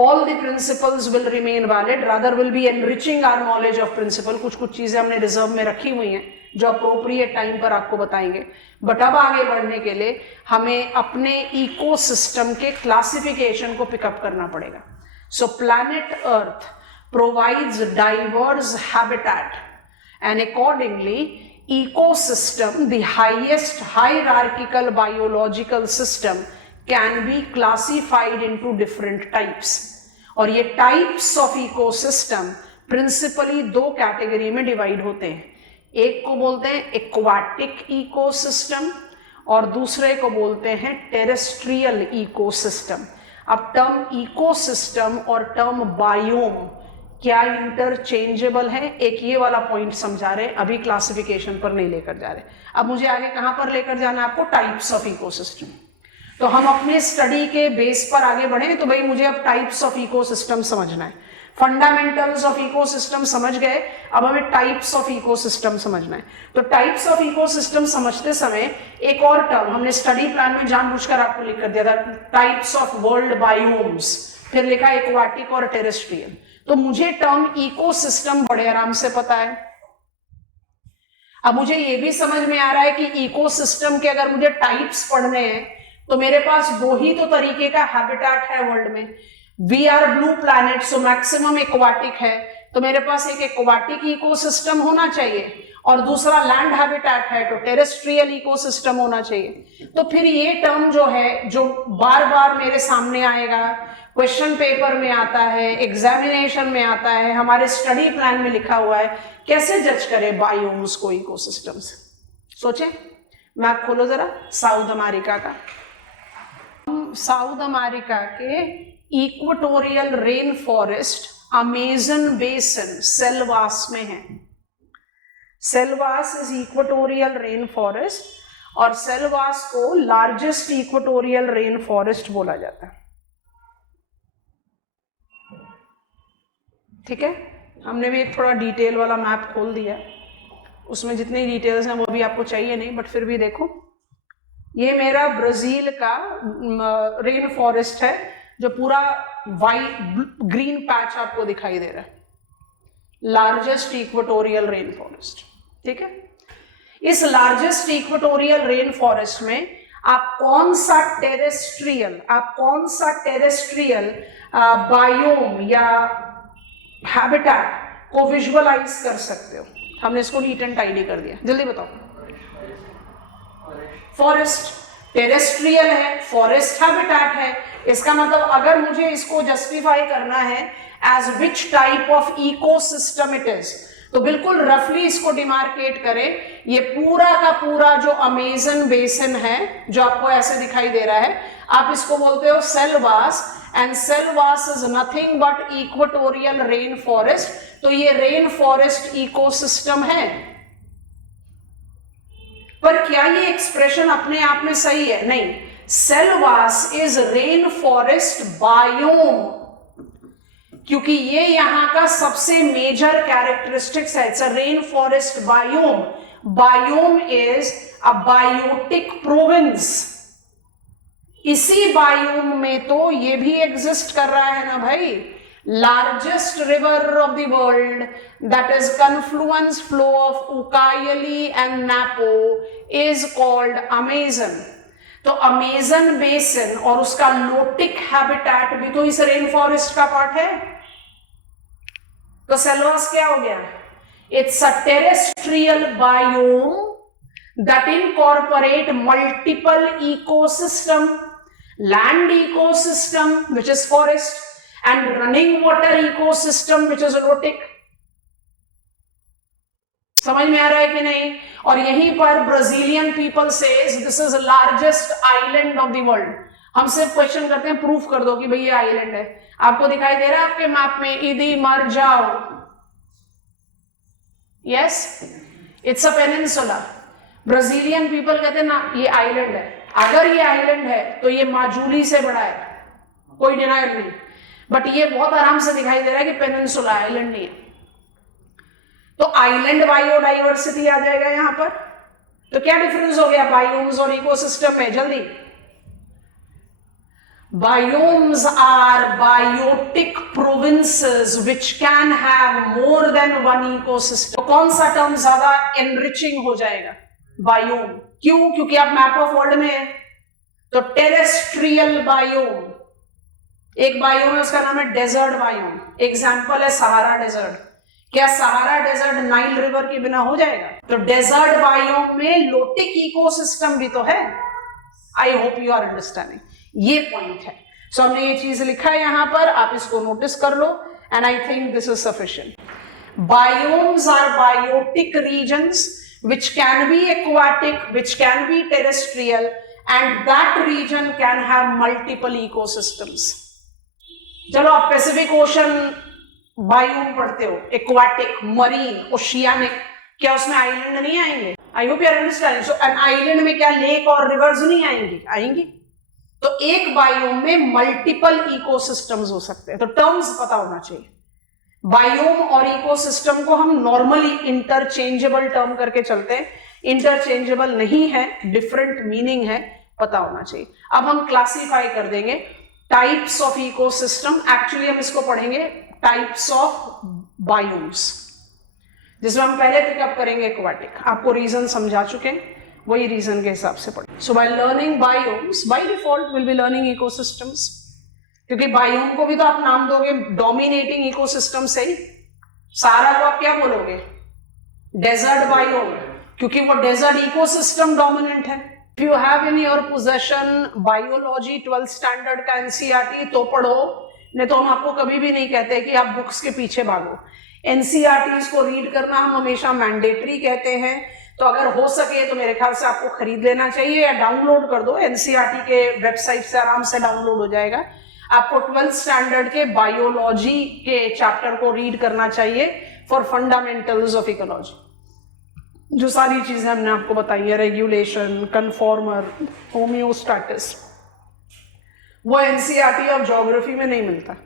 all the principles will remain valid, rather will be enriching our knowledge of principle। कुछ चीजें हमने reserve में रखी हुई हैं जो appropriate time पर आपको बताएंगे, बट अब आगे बढ़ने के लिए हमें अपने इकोसिस्टम के क्लासिफिकेशन को पिकअप करना पड़ेगा। So planet earth provides diverse habitat and accordingly ecosystem, the highest hierarchical biological system, can be classified into different types, और ये टाइप्स ऑफ इकोसिस्टम प्रिंसिपली दो कैटेगरी में डिवाइड होते हैं। एक को बोलते हैं एक्वाटिक इकोसिस्टम और दूसरे को बोलते हैं टेरेस्ट्रियल इकोसिस्टम। अब टर्म इकोसिस्टम और टर्म बायोम क्या इंटरचेंजेबल है, एक ये वाला पॉइंट समझा रहे, अभी क्लासिफिकेशन पर नहीं लेकर जा रहे। अब मुझे आगे कहां पर लेकर जाना है आपको, टाइप्स ऑफ इकोसिस्टम। तो हम अपने स्टडी के बेस पर आगे बढ़े, तो भाई मुझे अब टाइप्स ऑफ इकोसिस्टम समझना है। फंडामेंटल्स ऑफ इकोसिस्टम समझ गए, अब हमें टाइप्स ऑफ इकोसिस्टम समझना है। तो टाइप्स ऑफ इकोसिस्टम समझते समय एक और टर्म हमने स्टडी प्लान में जानबूझकर आपको लिख कर दिया था, टाइप्स ऑफ वर्ल्ड बायोम्स, फिर लिखा एक्वाटिक और टेरेस्ट्रियल। तो मुझे टर्म इकोसिस्टम बड़े आराम से पता है। अब मुझे ये भी समझ में आ रहा है कि इकोसिस्टम के अगर मुझे टाइप्स पढ़ने हैं तो मेरे पास दो ही तो तरीके का हैबिटेट है वर्ल्ड में। We are blue planet, so maximum aquatic है, तो मेरे पास एक एक्वाटिक इकोसिस्टम होना चाहिए, और दूसरा लैंड हैबिटेट है तो टेरेस्ट्रियल इकोसिस्टम होना चाहिए। तो फिर ये टर्म जो है, जो बार बार मेरे सामने आएगा, क्वेश्चन पेपर में आता है, एग्जामिनेशन में आता है, हमारे स्टडी प्लान में लिखा हुआ है, कैसे जज करें बायोम्स को इकोसिस्टम से? सोचें, मैप खोलो जरा साउथ अमेरिका का। साउथ अमेरिका के इक्वेटोरियल रेन फॉरेस्ट अमेजन बेसन सेल्वास में है। Selvas is equatorial rain forest, और सेल्वास को लार्जेस्ट इक्वेटोरियल रेन फॉरेस्ट बोला जाता है। ठीक है, हमने भी एक थोड़ा डिटेल वाला मैप खोल दिया, उसमें जितनी डिटेल्स हैं वो भी आपको चाहिए नहीं, बट फिर भी देखो, ये मेरा ब्राजील का रेन फॉरेस्ट है, जो पूरा वाइट ग्रीन पैच आपको दिखाई दे रहा है, लार्जेस्ट इक्वेटोरियल रेन फॉरेस्ट। ठीक है, इस लार्जेस्ट इक्वेटोरियल रेन फॉरेस्ट में आप कौन सा टेरेस्ट्रियल बायोम या हैबिटेट को विजुअलाइज कर सकते हो? हमने इसको नीट एंड टाइडी कर दिया, जल्दी बताओ। फॉरेस्ट टेरेस्ट्रियल है, फॉरेस्ट हैबिटेट है, इसका मतलब अगर मुझे इसको जस्टिफाई करना है as which type of ecosystem it is, तो बिल्कुल रफली इसको डिमार्केट करें, ये पूरा का पूरा जो अमेजन बेसिन है, जो आपको ऐसे दिखाई दे रहा है, आप इसको बोलते हो Selvas, and Selvas is nothing but equatorial rain forest. तो ये रेन फॉरेस्ट इकोसिस्टम है। पर क्या ये एक्सप्रेशन अपने आप में सही है? नहीं। Selvas is rain forest biome, क्योंकि ये यहां का सबसे मेजर कैरेक्टरिस्टिक्स है। It's a rain forest biome. Biome is a biotic province. इसी बायोम में तो ये भी एग्जिस्ट कर रहा है ना भाई। Largest river of the world, that is confluence flow of Ucayali and Napo, is called Amazon. तो अमेजन बेसिन और उसका लोटिक हैबिटेट भी तो इस रेन फॉरेस्ट का पार्ट है। तो सेल्वास क्या हो गया? It's a terrestrial biome that incorporate multiple ecosystem, land ecosystem which is forest, and running water ecosystem which is erotic। समझ में आ रहा है कि नहीं? और यहीं पर Brazilian people says this is largest island of the world. हम सिर्फ क्वेश्चन करते हैं, प्रूफ कर दो कि भाई ये आइलैंड है। आपको दिखाई दे रहा है आपके मैप में, इदी मर जाओ, yes, it's a peninsula. Brazilian people कहते हैं ना ये आइलैंड है। अगर ये आइलैंड है तो ये माजुली से बड़ा है, कोई डिनाइल नहीं, बट ये बहुत आराम से दिखाई दे रहा है कि पेनिनसुला, आइलैंड नहीं है। तो आइलैंड बायोडाइवर्सिटी आ जाएगा यहां पर। तो क्या डिफरेंस हो गया बायोम्स और इकोसिस्टम में? जल्दी, biomes are biotic provinces which can have more than one ecosystem. तो कौन सा टर्म ज्यादा एनरिचिंग हो जाएगा? बायोम। क्यों? क्योंकि आप मैप ऑफ वर्ल्ड में है। तो टेरेस्ट्रियल बायोम, एक बायोम है उसका नाम है डेजर्ट बायोम। एग्जाम्पल है सहारा डेजर्ट। क्या सहारा डेजर्ट नाइल रिवर के बिना हो जाएगा? तो डेजर्ट बायोम में लोटिक इकोसिस्टम भी तो है। I hope you are understanding. ये पॉइंट है। सो हमने ये चीज लिखा है यहां पर, आप इसको नोटिस कर लो and I think this is sufficient. Biomes are biotic regions which can be aquatic, which can be terrestrial, and that region can have multiple ecosystems. चलो आप पैसिफिक ओशन बायोम पढ़ते हो, एक्वाटिक, मरीन, ओशियानिक, क्या उसमें island नहीं आएंगे? I hope you are understanding. So an island में क्या लेक और रिवर्स नहीं आएंगी? आएंगी। तो एक बायोम में मल्टीपल इकोसिस्टम्स हो सकते हैं, तो टर्म्स पता होना चाहिए। बायोम और इकोसिस्टम को हम नॉर्मली इंटरचेंजेबल टर्म करके चलते हैं, इंटरचेंजेबल नहीं है, डिफरेंट मीनिंग है, पता होना चाहिए। अब हम क्लासिफाई कर देंगे टाइप्स ऑफ इकोसिस्टम। एक्चुअली हम इसको पढ़ेंगे टाइप्स ऑफ बायोम्स, जिसमें हम पहले पिकअप करेंगे एक्वाटिक। आपको रीजन समझा चुके हैं, वही रीजन के हिसाब से पढ़ेंगे। So by learning biomes, by default will be learning ecosystems, क्योंकि बायोम को भी तो आप नाम दोगे डोमिनेटिंग इकोसिस्टम से ही। सारा को आप क्या बोलोगे? डेजर्ट बायोम, क्योंकि वो डेजर्ट इकोसिस्टम डोमिनेंट है। If you have in your possession biology 12th standard का एनसीईआरटी तो पढ़ो, नहीं तो हम आपको कभी भी नहीं कहते कि आप बुक्स के पीछे भागो। एनसीईआरटी को रीड करना हम हमेशा मैंडेटरी कहते हैं, तो अगर हो सके तो मेरे ख्याल से आपको खरीद लेना चाहिए या डाउनलोड कर दो, एनसीईआरटी के वेबसाइट से आराम से डाउनलोड हो जाएगा। आपको 12th स्टैंडर्ड के बायोलॉजी के चैप्टर को रीड करना चाहिए फॉर फंडामेंटल्स ऑफ इकोलॉजी। जो सारी चीजें हमने आपको बताई है, रेगुलेशन, कन्फॉर्मर, होम्योस्टैटिस, वो एनसीईआरटी ऑफ ज्योग्राफी में नहीं मिलता।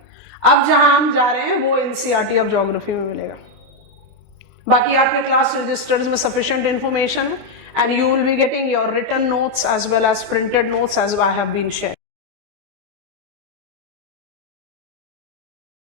अब जहां हम जा रहे हैं वो एनसीईआरटी ऑफ ज्योग्राफी में मिलेगा। बाकी आपके क्लास रजिस्टर्स में sufficient information and you will be getting your written notes as well as printed notes as I have been share.